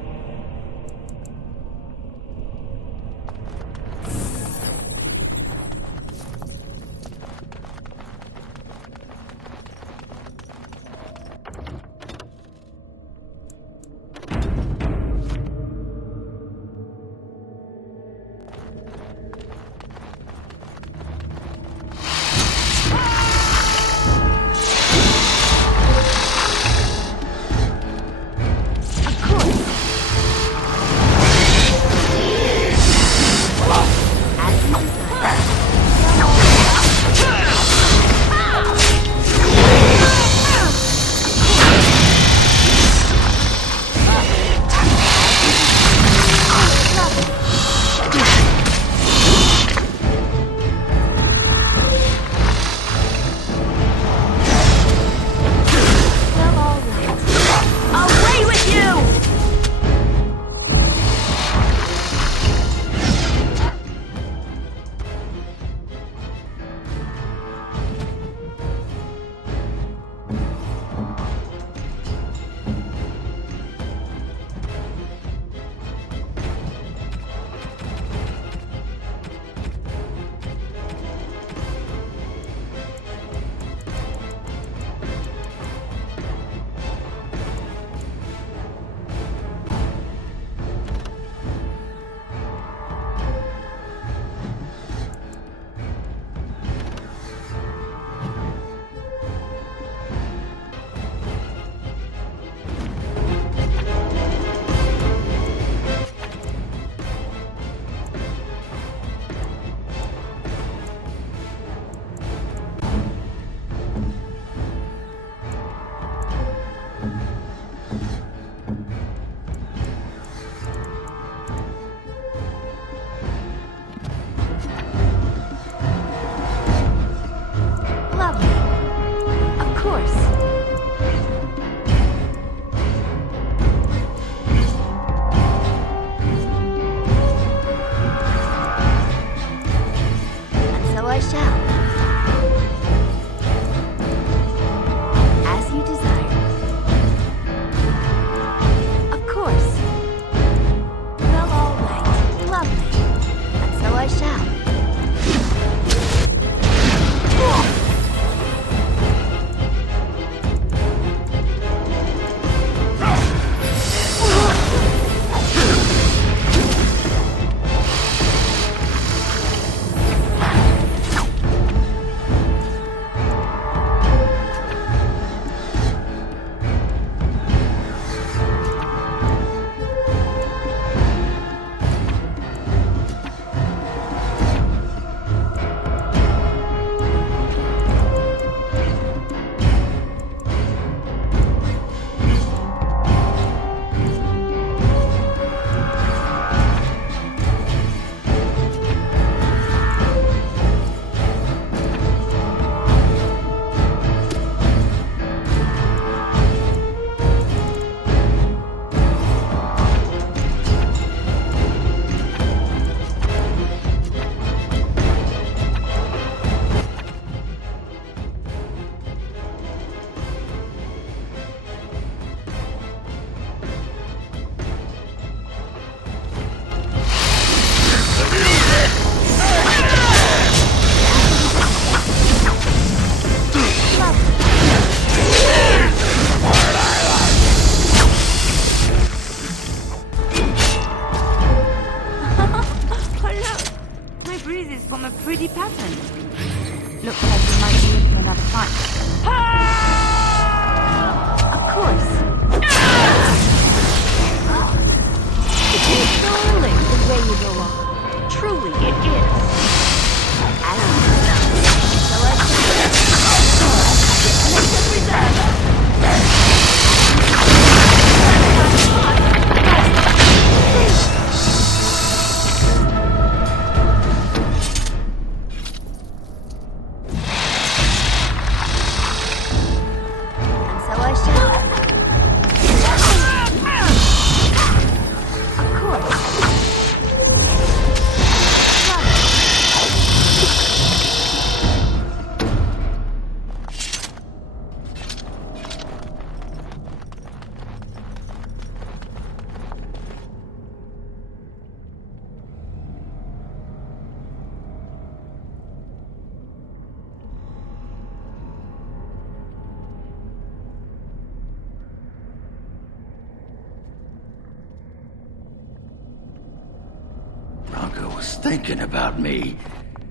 was thinking about me.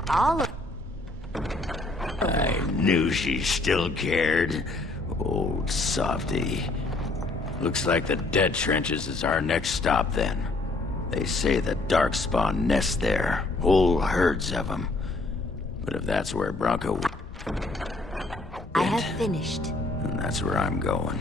All of I knew she still cared. Old softy. Looks like the dead trenches is our next stop then. They say the Darkspawn nest there. Whole herds of them. But if that's where Bronco... I have finished. then that's where I'm going.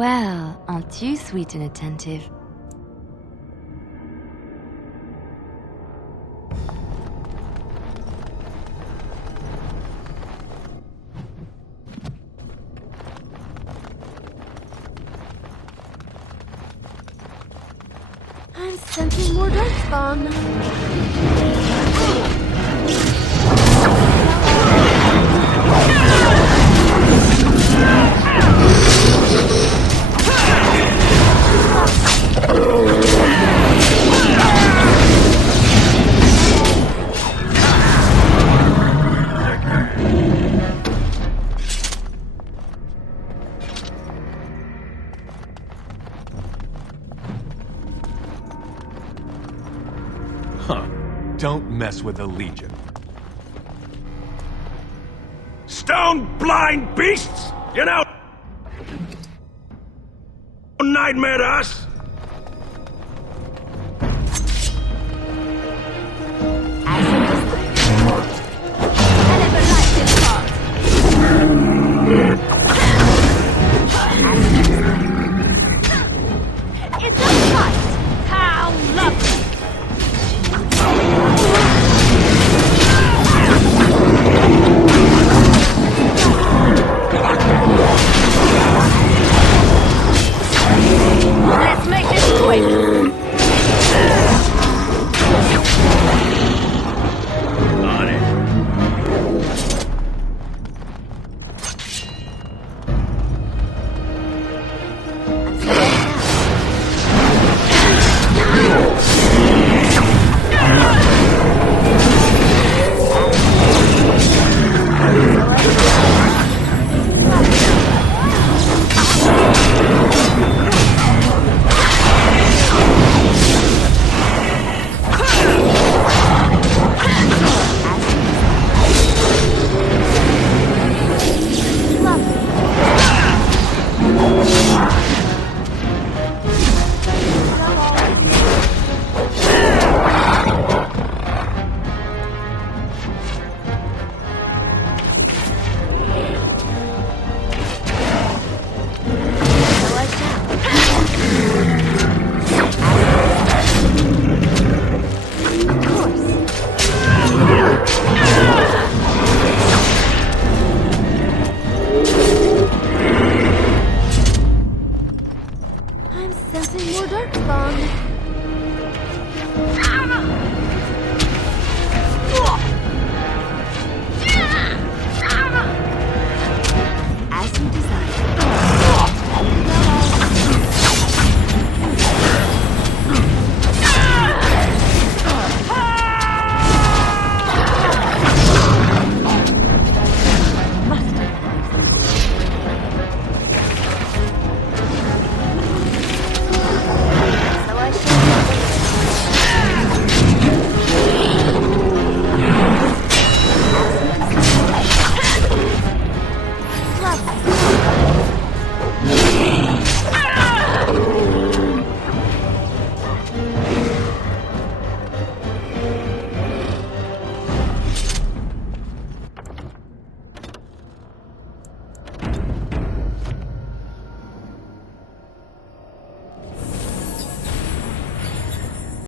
Well, aren't you sweet and attentive? I'm sensing more darkspawn. Don't mess with the Legion. Stone blind beasts! You know, nightmare to us!